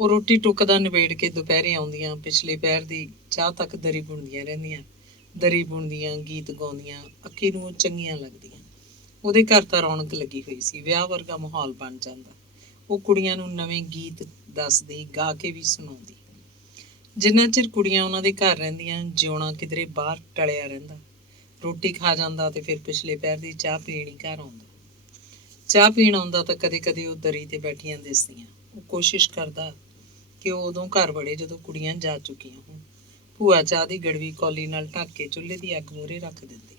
ਉਹ ਰੋਟੀ ਟੁੱਕ ਦਾ ਨਿਬੇੜ ਕੇ ਦੁਪਹਿਰੇ ਆਉਂਦੀਆਂ, ਪਿਛਲੇ ਪਹਿਰ ਦੀ ਚਾਹ ਤੱਕ ਦਰੀ ਬੁਣਦੀਆਂ ਰਹਿੰਦੀਆਂ। ਦਰੀ ਬੁਣਦੀਆਂ, ਗੀਤ ਗਾਉਂਦੀਆਂ। ਅੱਕੀ ਨੂੰ ਉਹ ਚੰਗੀਆਂ ਲੱਗਦੀਆਂ। ਉਹਦੇ ਘਰ ਤਾਂ ਰੌਣਕ ਲੱਗੀ ਹੋਈ ਸੀ, ਵਿਆਹ ਵਰਗਾ ਮਾਹੌਲ ਬਣ ਜਾਂਦਾ। ਉਹ ਕੁੜੀਆਂ ਨੂੰ ਨਵੇਂ ਗੀਤ ਦੱਸਦੀ, ਗਾ ਕੇ ਵੀ ਸੁਣਾਉਂਦੀ। ਜਿੰਨਾ ਚਿਰ ਕੁੜੀਆਂ ਉਹਨਾਂ ਦੇ ਘਰ ਰਹਿੰਦੀਆਂ, ਜਿਉਣਾ ਕਿਧਰੇ ਬਾਹਰ ਟਲਿਆ ਰਹਿੰਦਾ। ਰੋਟੀ ਖਾ ਜਾਂਦਾ ਤੇ ਫਿਰ ਪਿਛਲੇ ਪਹਿਰ ਦੀ ਚਾਹ ਪੀਣ ਹੀ ਘਰ ਆਉਂਦਾ। ਚਾਹ ਪੀਣ ਆਉਂਦਾ ਤਾਂ ਕਦੇ ਕਦੇ ਉਹ ਦਰੀ ਤੇ ਬੈਠੀਆਂ ਦਿਸਦੀਆਂ। ਉਹ ਕੋਸ਼ਿਸ਼ ਕਰਦਾ ਕਿ ਉਹ ਉਦੋਂ ਘਰ ਵੜੇ ਜਦੋਂ ਕੁੜੀਆਂ ਜਾ ਚੁੱਕੀਆਂ ਹੋਣ। ਭੂਆ ਚਾਹ ਦੀ ਗੜਵੀ ਕੌਲੀ ਨਾਲ ਢੱਕ ਕੇ ਚੁੱਲ੍ਹੇ ਦੀ ਅੱਗ ਮੂਹਰੇ ਰੱਖ ਦਿੰਦੀ।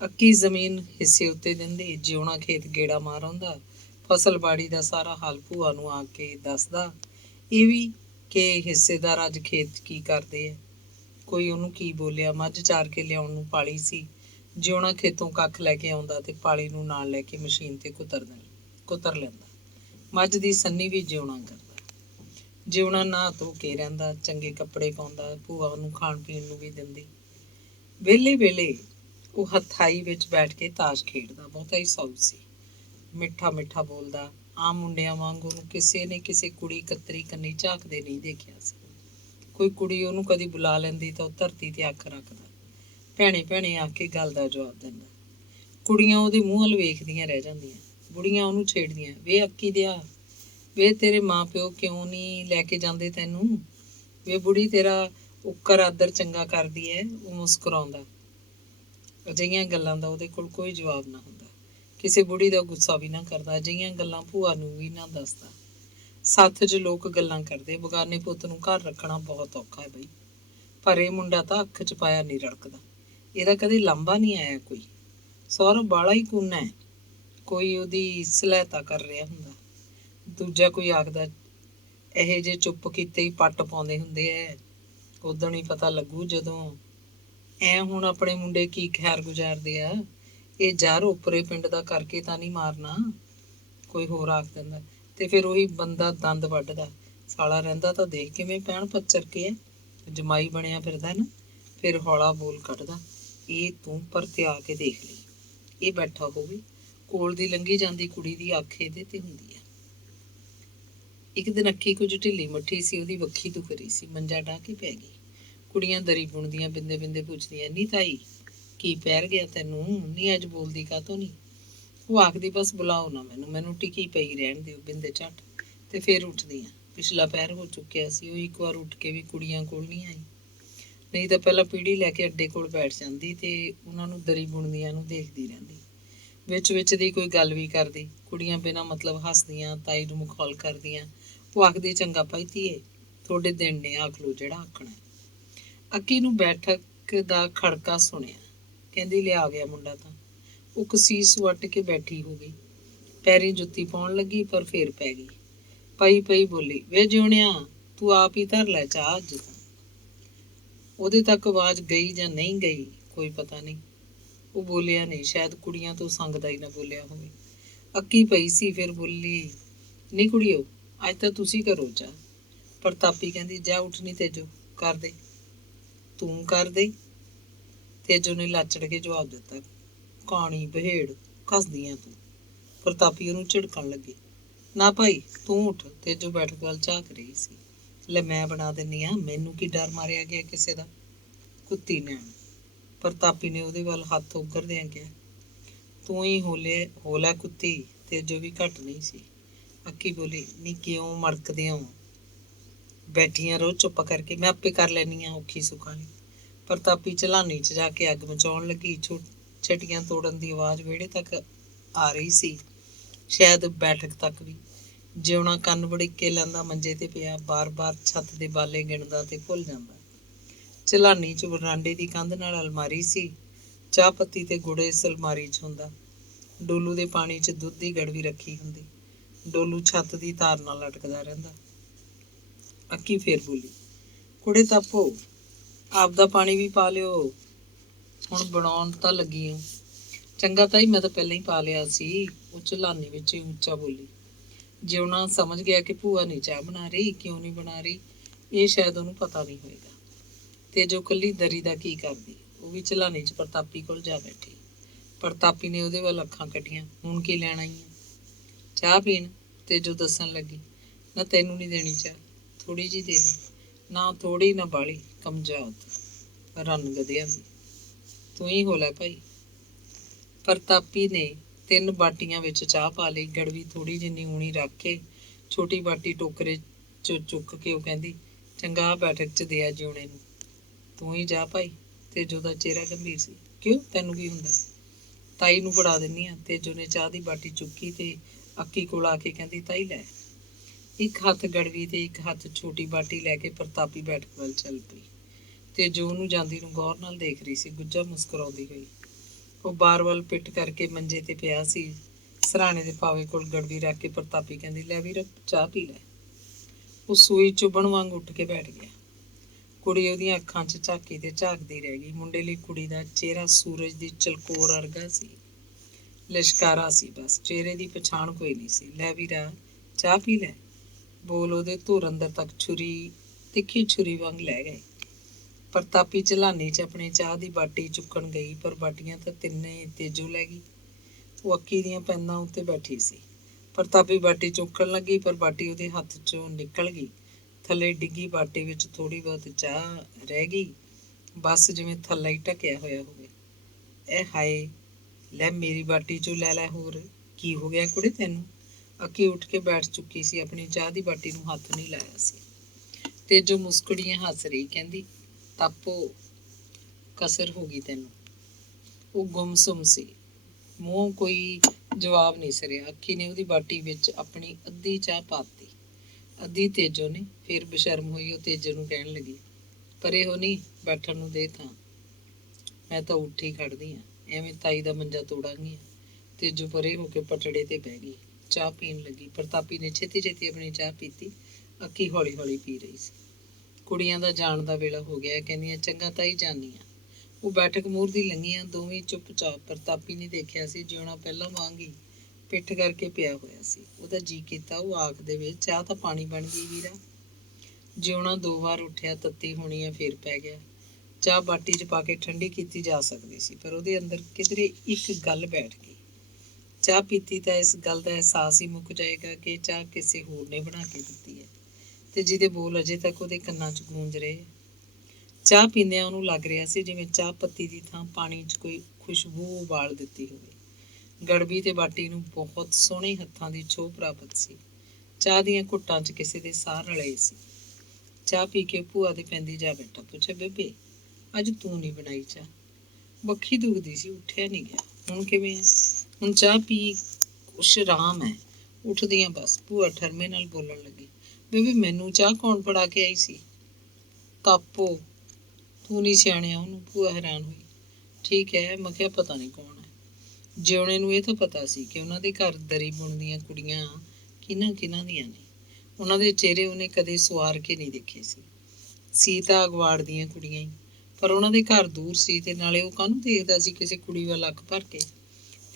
ਅੱਕੀ ਜ਼ਮੀਨ ਹਿੱਸੇ ਉੱਤੇ ਦਿੰਦੀ। ਜਿਉਣਾ ਖੇਤ ਗੇੜਾ ਮਾਰ ਆਉਂਦਾ। ਫਸਲਬਾੜੀ ਦਾ ਸਾਰਾ ਹਾਲ ਭੂਆ ਨੂੰ ਆ ਕੇ ਦੱਸਦਾ। ਇਹ ਵੀ ਕਿ ਹਿੱਸੇਦਾਰ ਅੱਜ ਖੇਤ 'ਚ ਕੀ ਕਰਦੇ ਆ, ਕੋਈ ਉਹਨੂੰ ਕੀ ਬੋਲਿਆ। ਮੱਝ ਚਾਰ ਕੇ ਲਿਆਉਣ ਨੂੰ ਪਾਲੀ ਸੀ। ਜਿਉਣਾ ਖੇਤੋਂ ਕੱਖ ਲੈ ਕੇ ਆਉਂਦਾ ਤੇ ਪਾਲੀ ਨੂੰ ਨਾਲ ਲੈ ਕੇ ਮਸ਼ੀਨ ਤੇ ਕੁਤਰ ਲੈਂਦਾ। ਮੱਝ ਦੀ ਸੰਨੀ ਵੀ ਜਿਉਣਾ ਕਰਦਾ। ਜਿਉਣਾ ਨਹਾ ਧੋ ਕੇ ਰਹਿੰਦਾ, ਚੰਗੇ ਕੱਪੜੇ ਪਾਉਂਦਾ। ਭੂਆ ਉਹਨੂੰ ਖਾਣ ਪੀਣ ਨੂੰ ਵੀ ਦਿੰਦੀ। ਵਿਹਲੇ ਵੇਲੇ ਉਹ ਹੱਥਾਈ ਵਿੱਚ ਬੈਠ ਕੇ ਤਾਸ਼ ਖੇਡਦਾ। ਬਹੁਤਾ ਹੀ ਸਾਊ ਸੀ। ਮਿੱਠਾ ਮਿੱਠਾ ਬੋਲਦਾ। ਆਮ ਮੁੰਡਿਆਂ ਵਾਂਗ ਉਹਨੂੰ ਕਿਸੇ ਨੇ ਕਿਸੇ ਕੁੜੀ ਕਤਰੀ ਕੰਨੀ ਝਾਕਦੇ ਨਹੀਂ ਦੇਖਿਆ ਸੀ। ਕੋਈ ਕੁੜੀ ਉਹਨੂੰ ਕਦੀ ਬੁਲਾ ਲੈਂਦੀ ਤਾਂ ਉਹ ਧਰਤੀ ਤੇ ਅੱਖ ਰੱਖਦਾ, ਭੈਣੇ ਭੈਣੇ ਆ ਕੇ ਗੱਲ ਦਾ ਜਵਾਬ ਦਿੰਦਾ। ਕੁੜੀਆਂ ਉਹਦੇ ਮੂੰਹ ਵੱਲ ਵੇਖਦੀਆਂ ਰਹਿ ਜਾਂਦੀਆਂ। ਬੁੜੀਆਂ ਉਹਨੂੰ ਛੇੜਦੀਆਂ, ਵੇ ਅੱਕੀ ਦਿਆ, ਵੇ ਤੇਰੇ ਮਾਂ ਪਿਓ ਕਿਉਂ ਨਹੀਂ ਲੈ ਕੇ ਜਾਂਦੇ ਤੈਨੂੰ, ਵੇ ਬੁੜੀ ਤੇਰਾ ਉੱਕਰ ਆਦਰ ਚੰਗਾ ਕਰਦੀ ਹੈ। ਉਹ ਮੁਸਕਰਾਉਂਦਾ। ਅਜਿਹੀਆਂ ਗੱਲਾਂ ਦਾ ਉਹਦੇ ਕੋਲ ਕੋਈ ਜਵਾਬ ਨਾ ਹੁੰਦਾ। ਕਿਸੇ ਬੁੜੀ ਦਾ ਗੁੱਸਾ ਵੀ ਨਾ ਕਰਦਾ। ਅਜਿਹੀਆਂ ਗੱਲਾਂ ਭੂਆ ਨੂੰ ਵੀ ਨਾ ਦੱਸਦਾ। ਸੱਥ 'ਚ ਲੋਕ ਗੱਲਾਂ ਕਰਦੇ, ਬਗਾਨੇ ਪੁੱਤ ਨੂੰ ਘਰ ਰੱਖਣਾ ਬਹੁਤ ਔਖਾ ਹੈ ਬਈ, ਪਰ ਇਹ ਮੁੰਡਾ ਤਾਂ ਅੱਖ 'ਚ ਪਾਇਆ ਨਹੀਂ ਰੜਕਦਾ। ਇਹਦਾ ਕਦੇ ਲਾਂਭਾ ਨਹੀਂ ਆਇਆ ਕੋਈ। ਸਹੁਰਾ ਬਾਲਾ ਹੀ ਕੂਨਾ ਹੈ। ਕੋਈ ਉਹਦੀ ਸਹਾਇਤਾ ਕਰ ਰਿਹਾ ਹੁੰਦਾ। ਦੂਜਾ ਕੋਈ ਆਖਦਾ, ਇਹੋ ਜਿਹੇ ਚੁੱਪ ਕੀਤੇ ਹੀ ਪੱਟ ਪਾਉਂਦੇ ਹੁੰਦੇ ਐ। ਉਦਣ ਹੀ ਪਤਾ ਲੱਗੂ ਜਦੋਂ ਐ ਹੁਣ ਆਪਣੇ ਮੁੰਡੇ ਕੀ ਖੈਰ ਗੁਜ਼ਾਰਦੇ ਆ। ਇਹ ਜ਼ਰ ਉੱਪਰੇ ਪਿੰਡ ਦਾ ਕਰਕੇ ਤਾਂ ਨਹੀਂ ਮਾਰਨਾ। ਕੋਈ ਹੋਰ ਆਖ ਦਿੰਦਾ। ਤੇ ਫਿਰ ਉਹੀ ਬੰਦਾ ਦੰਦ ਵੱਢਦਾ, ਸਾਲਾ ਰਹਿੰਦਾ ਤਾਂ ਦੇਖ ਕਿਵੇਂ ਪੈਣ ਪੱਚਰ ਕੇ ਹੈ, ਜਮਾਈ ਬਣਿਆ ਫਿਰਦਾ ਨਾ। ਫਿਰ ਹੌਲਾ ਬੋਲ ਕੱਢਦਾ, ਇਹ ਤੂੰ ਪਰਤਿਆ ਕੇ ਦੇਖ ਲਈ। ਇਹ ਬੈਠਾ ਹੋਵੇ, ਕੋਲ ਦੀ ਲੰਘੀ ਜਾਂਦੀ ਕੁੜੀ ਦੀ ਅੱਖ ਇਹਦੇ ਤੇ ਹੁੰਦੀ ਆ। ਇੱਕ ਦਿਨ ਅੱਕੀ ਕੁਝ ਢਿੱਲੀ ਮੱਠੀ ਸੀ। ਉਹਦੀ ਵੱਖੀ ਦੁਖ ਰਹੀ ਸੀ। ਮੰਜਾ ਡਾਹ ਕੇ ਪੈ ਗਈ। ਕੁੜੀਆਂ ਦਰੀ ਬੁਣਦੀਆਂ ਬਿੰਦੇ ਬਿੰਦੇ ਪੁੱਛਦੀਆਂ, ਨੀ ਤਾਈ ਕੀ ਪੈਰ ਗਿਆ ਤੈਨੂੰ, ਨੀ ਅੱਜ ਬੋਲਦੀ ਕਾਹਤੋਂ ਨਹੀਂ। ਉਹ ਆਖਦੀ, ਬਸ ਬੁਲਾਓ ਨਾ ਮੈਨੂੰ, ਮੈਨੂੰ ਟਿਕੀ ਪਈ ਰਹਿਣ ਦਿਓ ਬਿੰਦੇ ਝੱਟ। ਤੇ ਫਿਰ ਉੱਠਦੀਆਂ। ਪਿਛਲਾ ਪਹਿਰ ਹੋ ਚੁੱਕਿਆ ਸੀ। ਉਹ ਇੱਕ ਵਾਰ ਉੱਠ ਕੇ ਵੀ ਕੁੜੀਆਂ ਕੋਲ ਨਹੀਂ ਆਈ। ਨਹੀਂ ਤਾਂ ਪਹਿਲਾਂ ਪੀੜੀ ਲੈ ਕੇ ਅੱਡੇ ਕੋਲ ਬੈਠ ਜਾਂਦੀ ਤੇ ਉਹਨਾਂ ਨੂੰ ਦਰੀ ਬੁਣਦੀਆਂ ਨੂੰ ਦੇਖਦੀ ਰਹਿੰਦੀ। ਵਿੱਚ ਵਿੱਚ ਦੀ ਕੋਈ ਗੱਲ ਵੀ ਕਰਦੀ। ਕੁੜੀਆਂ ਬਿਨਾਂ ਮਤਲਬ ਹੱਸਦੀਆਂ, ਤਾਈ ਨੂੰ ਮਖੌਲ ਕਰਦੀਆਂ। ਉਹ ਆਖਦੀ, ਚੰਗਾ ਭਾਈ ਧੀਏ, ਤੁਹਾਡੇ ਦਿਨ ਨੇ, ਆਖ ਲਓ ਜਿਹੜਾ ਆਖਣਾ। ਅੱਕੀ ਨੂੰ ਬੈਠਕ ਦਾ ਖੜਕਾ ਸੁਣਿਆ। ਕਹਿੰਦੀ, ਲਿਆ ਗਿਆ ਮੁੰਡਾ ਤਾਂ। ਉਹ ਕਸੀਸ ਵੱਟ ਕੇ ਬੈਠੀ ਹੋ ਗਈ। ਪੈਰੀਂ ਜੁੱਤੀ ਪਾਉਣ ਲੱਗੀ ਪਰ ਫੇਰ ਪੈ ਗਈ। ਪਈ ਪਈ ਬੋਲੀ, ਵੇ ਜਿਉਣਿਆ, ਤੂੰ ਆਪ ਹੀ ਧਰ ਲੈ ਚਾਹ ਅੱਜ ਤਾਂ। ਉਹਦੇ ਤੱਕ ਆਵਾਜ਼ ਗਈ ਜਾਂ ਨਹੀਂ ਗਈ ਕੋਈ ਪਤਾ ਨਹੀਂ। ਉਹ ਬੋਲਿਆ ਨਹੀਂ, ਸ਼ਾਇਦ ਕੁੜੀਆਂ ਤੋਂ ਸੰਗਦਾ ਹੀ ਨਾ ਬੋਲਿਆ ਹੋਵੇ। ਅੱਕੀ ਪਈ ਸੀ, ਫਿਰ ਬੋਲੀ, ਨਹੀਂ ਕੁੜੀਓ, ਅੱਜ ਤਾਂ ਤੁਸੀਂ ਕਰੋ ਚਾਹ। ਪ੍ਰਤਾਪੀ ਕਹਿੰਦੀ, ਜਾ ਉੱਠ ਨੀ ਤੇਜੋ, ਕਰ ਦੇ। ਤੂੰ ਕਰ ਦੇ, ਤੇਜੋ ਨੇ ਲਾਚੜ ਕੇ ਜਵਾਬ ਦਿੱਤਾ। ਕਾਣੀ ਬਹੇੜ ਕੱਸਦੀਆਂ ਤੂੰ। ਪ੍ਰਤਾਪੀ ਉਹਨੂੰ ਝਿੜਕਣ ਲੱਗੀ। ਨਾ ਭਾਈ ਤੂੰ ਉੱਠ। ਤੇਜੋ ਬੈਠਕ ਵੱਲ ਝਾਕ ਰਹੀ ਸੀ। ਲੈ ਮੈਂ ਬਣਾ ਦਿੰਨੀ ਆ, ਮੈਨੂੰ ਕੀ ਡਰ ਮਾਰਿਆ ਗਿਆ ਕਿਸੇ ਦਾ। ਕੁੱਤੀ ਨੈਣ। ਪ੍ਰਤਾਪੀ ਨੇ ਉਹਦੇ ਵੱਲ ਹੱਥ ਉਗਰਦਿਆਂ ਕਿਹਾ। ਤੂੰ ਹੀ ਹੋਲਾ ਕੁੱਤੀ। ਤੇਜੋ ਵੀ ਘੱਟ ਨਹੀਂ ਸੀ। ਅੱਕੀ ਬੋਲੀ, ਨੀ ਕਿਉਂ ਮੜਕਦੇ ਹੋ? ਬੈਠੀਆਂ ਰਹੋ ਚੁੱਪ ਕਰਕੇ, ਮੈਂ ਆਪੇ ਕਰ ਲੈਨੀ ਆ ਔਖੀ ਸੁਖਾਲੀ। ਪ੍ਰਤਾਪੀ ਝਲਾਨੀ 'ਚ ਜਾ ਕੇ ਅੱਗ ਮਚਾਉਣ ਲੱਗੀ। ਛਟੀਆਂ ਤੋੜਨ ਦੀ ਆਵਾਜ਼ ਵਿਹੜੇ ਤੱਕ ਆ ਰਹੀ ਸੀ, ਸ਼ਾਇਦ ਬੈਠਕ ਤੱਕ ਵੀ। ਜਿਉਣਾ ਕੰਨ ਵੜਿੱਕੇ ਲੈਂਦਾ ਮੰਜੇ ਤੇ ਪਿਆ, ਬਾਰ-ਬਾਰ ਛੱਤ ਦੇ ਬਾਲੇ ਗਿਣਦਾ ਤੇ ਭੁੱਲ ਜਾਂਦਾ। ਝਲਾਨੀ 'ਚ ਬਰਾਂਡੇ ਦੀ ਕੰਧ ਨਾਲ ਅਲਮਾਰੀ ਸੀ। ਚਾਹ ਪੱਤੀ ਤੇ ਗੁੜ ਇਸ ਅਲਮਾਰੀ 'ਚ ਹੁੰਦਾ। ਡੋਲੂ ਦੇ ਪਾਣੀ 'ਚ ਦੁੱਧ ਦੀ ਗੜਵੀ ਰੱਖੀ ਹੁੰਦੀ। ਡੋਲੂ ਛੱਤ ਦੀ ਤਾਰ ਨਾਲ ਲਟਕਦਾ ਰਹਿੰਦਾ। ਅੱਕੀ ਫੇਰ ਬੋਲੀ, ਕੁੜੇ ਤਾਪੋ, ਆਪਦਾ ਪਾਣੀ ਵੀ ਪਾ ਲਿਓ, ਹੁਣ ਬਣਾਉਣ ਤਾਂ ਲੱਗੀ ਆ। ਚੰਗਾ ਤਾਈ, ਮੈਂ ਤਾਂ ਪਹਿਲਾਂ ਹੀ ਪਾ ਲਿਆ ਸੀ। ਉਹ ਝਲਾਨੀ ਵਿੱਚ ਹੀ ਉੱਚਾ ਬੋਲੀ। ਜਿਉਣਾ ਸਮਝ ਗਿਆ ਕਿ ਭੂਆ ਨਹੀਂ ਚਾਹ ਬਣਾ ਰਹੀ। ਕਿਉਂ ਨਹੀਂ ਬਣਾ ਰਹੀ ਇਹ ਸ਼ਾਇਦ ਉਹਨੂੰ ਪਤਾ ਨਹੀਂ ਹੋਏਗਾ। ਤੇ ਜੋ ਕੱਲੀ ਦਰੀ ਦਾ ਕੀ ਕਰਦੀ। ਉਹ ਵੀ ਝਲਾਨੀ 'ਚ ਪ੍ਰਤਾਪੀ ਕੋਲ ਜਾ ਬੈਠੀ। ਪ੍ਰਤਾਪੀ ਨੇ ਉਹਦੇ ਵੱਲ ਅੱਖਾਂ ਕੱਢੀਆਂ। ਹੁਣ ਕੀ ਲੈਣ ਆਈ ਆ? ਚਾਹ ਪੀਣ। ਤੇ ਜੋ ਦੱਸਣ ਲੱਗੀ। ਨਾ ਤੈਨੂੰ ਨਹੀਂ ਦੇਣੀ ਚਾਹ, ਥੋੜ੍ਹੀ ਜਿਹੀ ਦੇ ਦੇ। ਨਾ ਥੋੜ੍ਹੀ ਨਾ ਬਾਹਲੀ, ਕਮਜ਼ਾਤ ਰੰਨ ਗਧਿਆਂ ਦੀ। ਤੂੰ ਹੀ ਹੋ ਲੈ ਭਾਈ। ਪ੍ਰਤਾਪੀ ਨੇ 3 ਬਾਟੀਆਂ ਵਿੱਚ ਚਾਹ ਪਾ ਲਈ। ਗੜਵੀ ਥੋੜ੍ਹੀ ਜਿੰਨੀ ਊਣੀ ਰੱਖ ਕੇ ਛੋਟੀ ਬਾਟੀ ਟੋਕਰੇ 'ਚ ਚੁੱਕ ਕੇ ਉਹ ਕਹਿੰਦੀ, ਚੰਗਾ ਬੈਠਕ 'ਚ ਦਿਆ ਜਿਉਣੇ ਨੂੰ। ਤੂੰ ਹੀ ਜਾ ਭਾਈ। ਤੇਜੋ ਦਾ ਚਿਹਰਾ ਗੰਭੀਰ ਸੀ। ਕਿਉਂ, ਤੈਨੂੰ ਕੀ ਹੁੰਦਾ? ਤਾਈ ਨੂੰ ਫੜਾ ਦਿੰਨੀ ਆ। ਤੇਜੋ ਨੇ ਚਾਹ ਦੀ ਬਾਟੀ ਚੁੱਕੀ ਤੇ ਅੱਕੀ ਕੋਲ ਆ ਕੇ ਕਹਿੰਦੀ, ਤਾਈ ਲੈ। ਇੱਕ ਹੱਥ ਗੜਵੀ ਤੇ ਇੱਕ ਹੱਥ ਛੋਟੀ ਬਾਟੀ ਲੈ ਕੇ ਪ੍ਰਤਾਪੀ ਬੈਠਕ ਵੱਲ ਚੱਲ ਪਈ। ਤੇਜੋ ਉਹਨੂੰ ਜਾਂਦੀ ਨੂੰ ਗੌਰ ਨਾਲ ਦੇਖ ਰਹੀ ਸੀ, ਗੁੱਜਾ ਮੁਸਕਰਾਉਂਦੀ ਹੋਈ। ਉਹ ਬਾਰ ਵੱਲ ਪਿੱਠ ਕਰਕੇ ਮੰਜੇ ਤੇ ਪਿਆ ਸੀ। ਸਰਾਣੇ ਦੇ ਪਾਵੇ ਕੋਲ ਗੜਵੀ ਰੱਖ ਕੇ ਪ੍ਰਤਾਪੀ ਕਹਿੰਦੀ, ਲੈ ਵੀਰ ਚਾਹ ਪੀ ਲੈ। ਉਹ ਸੂਈ ਚੁੱਭਣ ਵਾਂਗ ਉੱਠ ਕੇ ਬੈਠ ਗਿਆ। ਕੁੜੀ ਉਹਦੀਆਂ ਅੱਖਾਂ 'ਚ ਝਾਕੀ ਤੇ ਝਾਕਦੀ ਰਹਿ ਗਈ। ਮੁੰਡੇ ਲਈ ਕੁੜੀ ਦਾ ਚਿਹਰਾ ਸੂਰਜ ਦੀ ਚਲਕੋਰ ਵਰਗਾ ਸੀ, ਲਿਸ਼ਕਾਰਾ ਸੀ ਬਸ। ਚਿਹਰੇ ਦੀ ਪਛਾਣ ਕੋਈ ਨਹੀਂ ਸੀ। ਲੈ ਵੀਰਾ ਚਾਹ ਪੀ ਲੈ। ਬੋਲ ਉਹਦੇ ਧੁਰ ਅੰਦਰ ਤੱਕ ਤਿੱਖੀ ਛੁਰੀ ਵਾਂਗ ਲੈ ਗਏ। ਪ੍ਰਤਾਪੀ ਝਲਾਨੀ 'ਚ ਆਪਣੀ ਚਾਹ ਦੀ ਬਾਟੀ ਚੁੱਕਣ ਗਈ, ਪਰ ਬਾਟੀਆਂ ਤਾਂ ਤਿੰਨੇ ਤੇਜੋ ਲੈ ਗਈ। ਉਹ ਅੱਕੀ ਦੀਆਂ ਪੈਂਦਾਂ ਉੱਤੇ ਬੈਠੀ ਸੀ। ਪ੍ਰਤਾਪੀ ਬਾਟੀ ਚੁੱਕਣ ਲੱਗੀ, ਪਰ ਬਾਟੀ ਉਹਦੇ ਹੱਥ 'ਚੋਂ ਨਿਕਲ ਗਈ। ਥੱਲੇ ਡਿੱਗੀ ਬਾਟੀ ਵਿੱਚ ਥੋੜ੍ਹੀ ਬਹੁਤ ਚਾਹ ਰਹਿ ਗਈ, ਬਸ ਜਿਵੇਂ ਥੱਲਾ ਹੀ ਢਕਿਆ ਹੋਇਆ ਹੋਵੇ। ਇਹ ਹਾਏ, ਲੈ ਮੇਰੀ ਬਾਟੀ 'ਚੋਂ ਲੈ ਲੈ ਹੋਰ। ਕੀ ਹੋ ਗਿਆ ਕੁੜੇ ਤੈਨੂੰ? ਅੱਕੀ ਉੱਠ ਕੇ ਬੈਠ ਚੁੱਕੀ ਸੀ। ਆਪਣੀ ਚਾਹ ਦੀ ਬਾਟੀ ਨੂੰ ਹੱਥ ਨਹੀਂ ਲਾਇਆ ਸੀ। ਤੇਜੋ ਮੁਸਕੜੀਆਂ ਹੱਸ ਰਹੀ, ਕਹਿੰਦੀ, ਤਾਪੋ, ਕਸਰ ਹੋ ਗਈ ਤੈਨੂੰ। ਉਹ ਗੁੰਮਸੁੰਮ ਸੀ, ਮੂੰਹ ਕੋਈ ਜਵਾਬ ਨਹੀਂ ਸਰਿਆ। ਅੱਕੀ ਨੇ ਉਹਦੀ ਬਾਟੀ ਵਿੱਚ ਆਪਣੀ ਅੱਧੀ ਚਾਹ ਪਾਤੀ, ਅੱਧੀ ਤੇਜੋ ਨੇ। ਫਿਰ ਬੇਸ਼ਰਮ ਹੋਈ ਉਹ ਤੇਜੋ ਨੂੰ ਕਹਿਣ ਲੱਗੀ, ਪਰੇ ਹੋ ਨਹੀਂ, ਬੈਠਣ ਨੂੰ ਦੇ ਥਾਂ। ਮੈਂ ਤਾਂ ਉੱਠ ਹੀ ਖੜਦੀ ਆ, ਐਵੇਂ ਤਾਈ ਦਾ ਮੰਜਾ ਤੋੜਾਂਗੀ। ਤੇਜੋ ਪਰੇ ਹੋ ਕੇ ਪਟੜੇ ਤੇ ਬਹਿ ਗਈ, ਚਾਹ ਪੀਣ ਲੱਗੀ। ਪ੍ਰਤਾਪੀ ਨੇ ਛੇਤੀ ਛੇਤੀ ਆਪਣੀ ਚਾਹ ਪੀਤੀ। ਅੱਕੀ ਹੌਲੀ ਹੌਲੀ ਪੀ ਰਹੀ ਸੀ। ਕੁੜੀਆਂ ਦਾ ਜਾਣ ਦਾ ਵੇਲਾ ਹੋ ਗਿਆ, ਕਹਿੰਦੀਆਂ, ਚੰਗਾ ਤਾਈ, ਜਾਨੀ ਆ। ਉਹ ਬੈਠਕ ਮੂਹਰ ਦੀ ਲੰਘੀਆਂ, ਦੋਵੇਂ ਚੁੱਪ-ਚਾਪ। ਪ੍ਰਤਾਪੀ ਨੇ ਦੇਖਿਆ ਸੀ ਜਿਉਣਾ ਪਹਿਲਾਂ ਵਾਂਗ ਹੀ ਪਿੱਠ ਕਰਕੇ ਪਿਆ ਹੋਇਆ ਸੀ। ਉਹਦਾ ਜੀ ਕੀਤਾ ਉਹ ਆਖ ਦੇਵੇ, ਚਾਹ ਤਾਂ ਪਾਣੀ ਬਣ ਗਈ ਵੀਰਾ। ਜਿਉਣਾ 2 ਵਾਰ ਉੱਠਿਆ, ਤੱਤੀ ਹੋਣੀ ਆ, ਫੇਰ ਪੈ ਗਿਆ। ਚਾਹ ਬਾਟੀ 'ਚ ਪਾ ਕੇ ਠੰਡੀ ਕੀਤੀ ਜਾ ਸਕਦੀ ਸੀ, ਪਰ ਉਹਦੇ ਅੰਦਰ ਕਿਧਰੇ ਇੱਕ ਗੱਲ ਬੈਠ ਗਈ। ਚਾਹ ਪੀਤੀ ਤਾਂ ਇਸ ਗੱਲ ਦਾ ਅਹਿਸਾਸ ਹੀ ਮੁੱਕ ਜਾਏਗਾ ਕਿ ਚਾਹ ਕਿਸੇ ਹੋਰ ਨੇ ਬਣਾ ਕੇ ਦਿੱਤੀ ਹੈ, ਤੇ ਜਿਹਦੇ ਬੋਲ ਅਜੇ ਤੱਕ ਉਹਦੇ ਕੰਨਾਂ 'ਚ ਗੂੰਜ ਰਹੇ। ਚਾਹ ਪੀਂਦਿਆਂ ਉਹਨੂੰ ਲੱਗ ਰਿਹਾ ਸੀ ਜਿਵੇਂ ਚਾਹ ਪੱਤੀ ਦੀ ਥਾਂ ਪਾਣੀ 'ਚ ਕੋਈ ਖੁਸ਼ਬੂ ਉਬਾਲ ਦਿੱਤੀ ਹੋਵੇ। ਗੜਬੀ ਤੇ ਬਾਟੀ ਨੂੰ ਬਹੁਤ ਸੋਹਣੇ ਹੱਥਾਂ ਦੀ ਛੋਹ ਪ੍ਰਾਪਤ ਸੀ। ਚਾਹ ਦੀਆਂ ਘੁੱਟਾਂ 'ਚ ਕਿਸੇ ਦੇ ਸਾਹ ਰਲੇ ਸੀ। ਚਾਹ ਪੀ ਕੇ ਭੂਆ ਦੇ ਪੈਂਦੀ ਜਾ ਬੈਠਾ। ਪੁੱਛਿਆ, ਬੇਬੇ ਅੱਜ ਤੂੰ ਨਹੀਂ ਬਣਾਈ ਚਾਹ? ਬੱਖੀ ਦੁਖਦੀ ਸੀ, ਉੱਠਿਆ ਨਹੀਂ ਗਿਆ। ਹੁਣ ਕਿਵੇਂ ਆ? ਹੁਣ ਚਾਹ ਪੀ ਕੁਛ ਆਰਾਮ ਹੈ, ਉੱਠਦੀਆਂ ਬਸ। ਭੂਆ ਠਰਮੇ ਨਾਲ ਬੋਲਣ ਲੱਗੀ, ਬੇਬੇ ਮੈਨੂੰ ਚਾਹ ਕੌਣ ਫੜਾ ਕੇ ਆਈ ਸੀ? ਤਾਪੋ, ਤੂੰ ਨਹੀਂ ਸਿਆਣਿਆ ਉਹਨੂੰ। ਭੂਆ ਹੈਰਾਨ ਹੋਈ। ਠੀਕ ਹੈ, ਮੈਂ ਕਿਹਾ ਪਤਾ ਨਹੀਂ ਕੌਣ ਹੈ। ਜਿਉਣੇ ਨੂੰ ਇਹ ਤਾਂ ਪਤਾ ਸੀ ਕਿ ਉਹਨਾਂ ਦੇ ਘਰ ਦਰੀ ਬੁਣਦੀਆਂ ਕੁੜੀਆਂ ਕਿਹਨਾਂ ਦੀਆਂ ਨੇ। ਉਹਨਾਂ ਦੇ ਚਿਹਰੇ ਉਹਨੇ ਕਦੇ ਸੁਆਰ ਕੇ ਨਹੀਂ ਦੇਖੇ ਸੀ ਤਾਂ ਅਗਵਾੜ ਦੀਆਂ ਕੁੜੀਆਂ ਹੀ। ਪਰ ਉਹਨਾਂ ਦੇ ਘਰ ਦੂਰ ਸੀ, ਤੇ ਨਾਲੇ ਉਹ ਕਾਹਨੂੰ ਦੇਖਦਾ ਸੀ ਕਿਸੇ ਕੁੜੀ ਵੱਲ ਅੱਖ ਭਰ ਕੇ।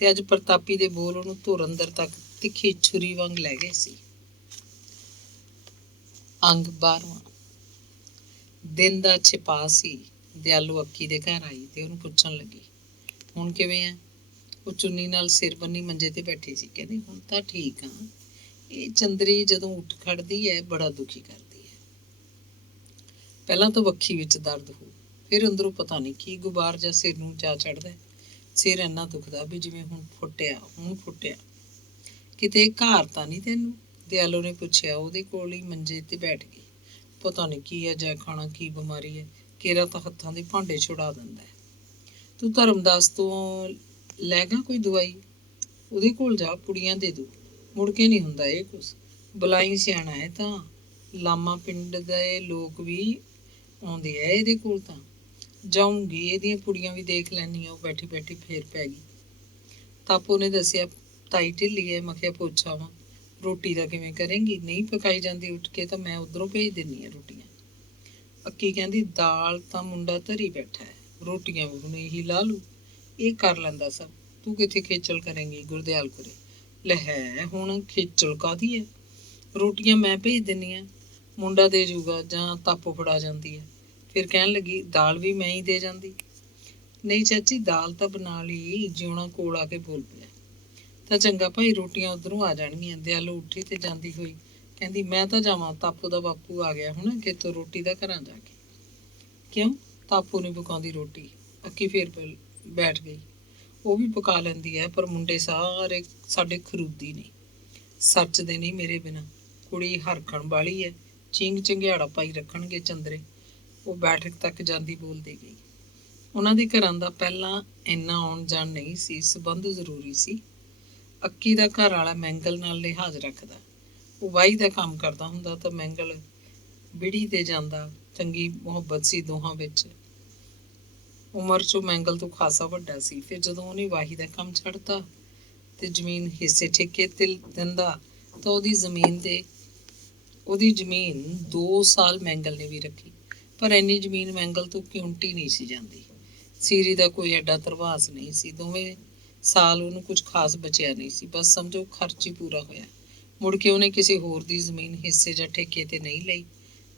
ਤੇ ਅੱਜ ਪ੍ਰਤਾਪੀ ਦੇ ਬੋਲ ਉਹਨੂੰ ਧੁਰ ਅੰਦਰ ਤੱਕ ਤਿੱਖੀ ਛੁਰੀ ਵਾਂਗ ਲੈ ਗਏ ਸੀ। ਅੰਗ 12ਵਾਂ। ਦਿਨ ਦਾ ਛਿਪਾ ਸੀ। ਦਿਆਲੂ ਅੱਕੀ ਦੇ ਘਰ ਆਈ ਤੇ ਉਹਨੂੰ ਪੁੱਛਣ ਲੱਗੀ, ਹੁਣ ਕਿਵੇਂ ਆ? ਉਹ ਚੁੰਨੀ ਨਾਲ ਸਿਰ ਬੰਨੀ ਮੰਜੇ ਤੇ ਬੈਠੀ ਸੀ। ਕਹਿੰਦੀ ਹੁਣ ਤਾਂ ਠੀਕ ਆ। ਇਹ ਚੰਦਰੀ ਜਦੋਂ ਉੱਠ ਖੜਦੀ ਹੈ ਬੜਾ ਦੁਖੀ ਕਰਦੀ ਹੈ। ਪਹਿਲਾਂ ਤਾਂ ਵੱਖੀ ਵਿੱਚ ਦਰਦ ਹੋ, ਫਿਰ ਅੰਦਰੋਂ ਪਤਾ ਨਹੀਂ ਕੀ ਗੁਬਾਰ ਜਾਂ ਸਿਰ ਨੂੰ ਜਾ ਚੜਦਾ। ਸਿਰ ਇੰਨਾ ਦੁਖਦਾ ਵੀ ਜਿਵੇਂ ਹੁਣ ਫੁੱਟਿਆ। ਕਿਤੇ ਘਾਰ ਤਾਂ ਨਹੀਂ ਤੈਨੂੰ? ਦਿਆਲੋ ਨੇ ਪੁੱਛਿਆ। ਉਹਦੇ ਕੋਲ ਹੀ ਮੰਜੇ ਤੇ ਬੈਠ ਗਈ। ਪਤਾ ਨਹੀਂ ਕੀ ਹੈ, ਜੈ ਖਾਣਾ ਕੀ ਬਿਮਾਰੀ ਹੈ। ਕੇਰਾ ਤਾਂ ਹੱਥਾਂ ਦੇ ਭਾਂਡੇ ਛੁਡਾ ਦਿੰਦਾ ਹੈ। ਤੂੰ ਧਰਮਦਾਸ ਤੋਂ ਲੈ ਗਾ ਕੋਈ ਦਵਾਈ? ਉਹਦੇ ਕੋਲ ਜਾ, ਪੁੜੀਆਂ ਦੇ ਦੂ। ਮੁੜ ਕੇ ਨਹੀਂ ਹੁੰਦਾ ਇਹ ਕੁਛ। ਬਲਾਈ ਸਿਆਣਾ ਹੈ ਤਾਂ। ਲਾਮਾ ਪਿੰਡ ਦੇ ਲੋਕ ਵੀ ਆਉਂਦੇ ਆ ਇਹਦੇ ਕੋਲ ਤਾਂ। ਜਾਊਂਗੀ, ਇਹਦੀਆਂ ਪੁੜੀਆਂ ਵੀ ਦੇਖ ਲੈਂਦੀ ਆ। ਉਹ ਬੈਠੀ ਬੈਠੀ ਫੇਰ ਪੈ ਗਈ। ਤਾਪੋ ਨੇ ਦੱਸਿਆ, ਤਾਈ ਢਿੱਲੀ ਹੈ। ਮੈਂ ਕਿਹਾ ਪੁੱਛ ਆਵਾਂ, ਰੋਟੀ ਦਾ ਕਿਵੇਂ ਕਰੇਂਗੀ? ਨਹੀਂ ਪਕਾਈ ਜਾਂਦੀ ਉੱਠ ਕੇ ਤਾਂ ਮੈਂ ਉੱਧਰੋਂ ਭੇਜ ਦਿੰਦੀ ਹਾਂ ਰੋਟੀਆਂ। ਅੱਕੀ ਕਹਿੰਦੀ ਦਾਲ ਤਾਂ ਮੁੰਡਾ ਧਰੀ ਬੈਠਾ ਹੈ, ਰੋਟੀਆਂ ਵੀ ਹੁਣ ਇਹੀ ਲਾ ਲੂ। ਇਹ ਕਰ ਲੈਂਦਾ ਸਭ, ਤੂੰ ਕਿੱਥੇ ਖੇਚਲ ਕਰੇਂਗੀ? ਗੁਰਦਿਆਲ ਕਰੇ। ਲੈ ਹੈ, ਹੁਣ ਖੇਚਲ ਕਾਹਦੀ ਹੈ? ਰੋਟੀਆਂ ਮੈਂ ਭੇਜ ਦਿੰਦੀ ਹਾਂ, ਮੁੰਡਾ ਦੇ ਜੂਗਾ ਜਾਂ ਤਾਪੋ ਫੜਾ ਜਾਂਦੀ ਹੈ। ਫਿਰ ਕਹਿਣ ਲੱਗੀ ਦਾਲ ਵੀ ਮੈਂ ਹੀ ਦੇ ਜਾਂਦੀ। ਨਹੀਂ ਚਾਚੀ, ਦਾਲ ਤਾਂ ਬਣਾ ਲਈ। ਜਿਉਣਾ ਕੋਲ ਆ ਕੇ ਬੋਲ ਪਿਆ। ਤਾਂ ਚੰਗਾ ਭਾਈ, ਰੋਟੀਆਂ ਉੱਧਰੋਂ ਆ ਜਾਣਗੀਆਂ। ਦਿਆਲੋ ਉੱਠੀ ਤੇ ਜਾਂਦੀ ਹੋਈ ਕਹਿੰਦੀ ਮੈਂ ਤਾਂ ਜਾਵਾਂ, ਤਾਪੋ ਦਾ ਬਾਪੂ ਆ ਗਿਆ ਹੁਣ ਕਿਤੋਂ ਰੋਟੀ ਦਾ ਘਰਾਂ ਜਾ ਕੇ। ਕਿਉਂ? ਤਾਪੋ ਨਹੀਂ ਪਕਾਉਂਦੀ ਰੋਟੀ? ਅੱਕੀ ਫੇਰ ਬੈਠ ਗਈ। ਉਹ ਵੀ ਪਕਾ ਲੈਂਦੀ ਹੈ, ਪਰ ਮੁੰਡੇ ਸਾਰੇ ਸਾਡੇ ਖਰੂਦੀ ਨੇ, ਸੱਚਦੇ ਨਹੀਂ ਮੇਰੇ ਬਿਨਾਂ। ਕੁੜੀ ਹਰਖਣ ਵਾਲੀ ਹੈ, ਚਿੰਗ ਚੰਗਿਆੜਾ ਪਾਈ ਰੱਖਣਗੇ ਚੰਦਰੇ। ਉਹ ਬੈਠਕ ਤੱਕ ਜਾਂਦੀ ਬੋਲਦੀ ਗਈ। ਉਹਨਾਂ ਦੇ ਘਰਾਂ ਦਾ ਪਹਿਲਾਂ ਇੰਨਾ ਆਉਣ ਜਾਣ ਨਹੀਂ ਸੀ, ਸੰਬੰਧ ਜ਼ਰੂਰੀ ਸੀ। ਅੱਕੀ ਦਾ ਘਰ ਵਾਲਾ ਮੈਂਗਲ ਨਾਲ ਲਿਹਾਜ਼ ਰੱਖਦਾ। ਉਹ ਵਾਹੀ ਦਾ ਕੰਮ ਕਰਦਾ ਹੁੰਦਾ ਤਾਂ ਮੈਂਗਲ ਬਿੜੀ ਤੇ ਜਾਂਦਾ। ਚੰਗੀ ਮੁਹੱਬਤ ਸੀ ਦੋਹਾਂ ਵਿੱਚ। ਉਮਰ 'ਚੋਂ ਮੈਂਗਲ ਤੋਂ ਖਾਸਾ ਵੱਡਾ ਸੀ। ਫਿਰ ਜਦੋਂ ਉਹਨੇ ਵਾਹੀ ਦਾ ਕੰਮ ਛੱਡਤਾ ਤੇ ਜ਼ਮੀਨ ਹਿੱਸੇ ਠੇਕੇ ਤੇ ਦਿੰਦਾ ਤਾਂ ਉਹਦੀ ਜ਼ਮੀਨ 2 ਸਾਲ ਮੈਂਗਲ ਨੇ ਵੀ ਰੱਖੀ। ਪਰ ਇੰਨੀ ਜ਼ਮੀਨ ਮੈਂਗਲ ਤੋਂ ਕਿਉਂਟੀ ਨਹੀਂ ਸੀ ਜਾਂਦੀ। ਸੀਰੀ ਦਾ ਕੋਈ ਐਡਾ ਧਰਵਾਸ ਨਹੀਂ ਸੀ। ਦੋਵੇਂ ਸਾਲ ਉਹਨੂੰ ਕੁਝ ਖਾਸ ਬਚਿਆ ਨਹੀਂ ਸੀ। ਬਸ ਸਮਝੋ ਖਰਚ ਹੀ ਪੂਰਾ ਹੋਇਆ। ਮੁੜ ਕੇ ਉਹਨੇ ਕਿਸੇ ਹੋਰ ਦੀ ਜ਼ਮੀਨ ਹਿੱਸੇ ਜਾਂ ਠੇਕੇ ਤੇ ਨਹੀਂ ਲਈ।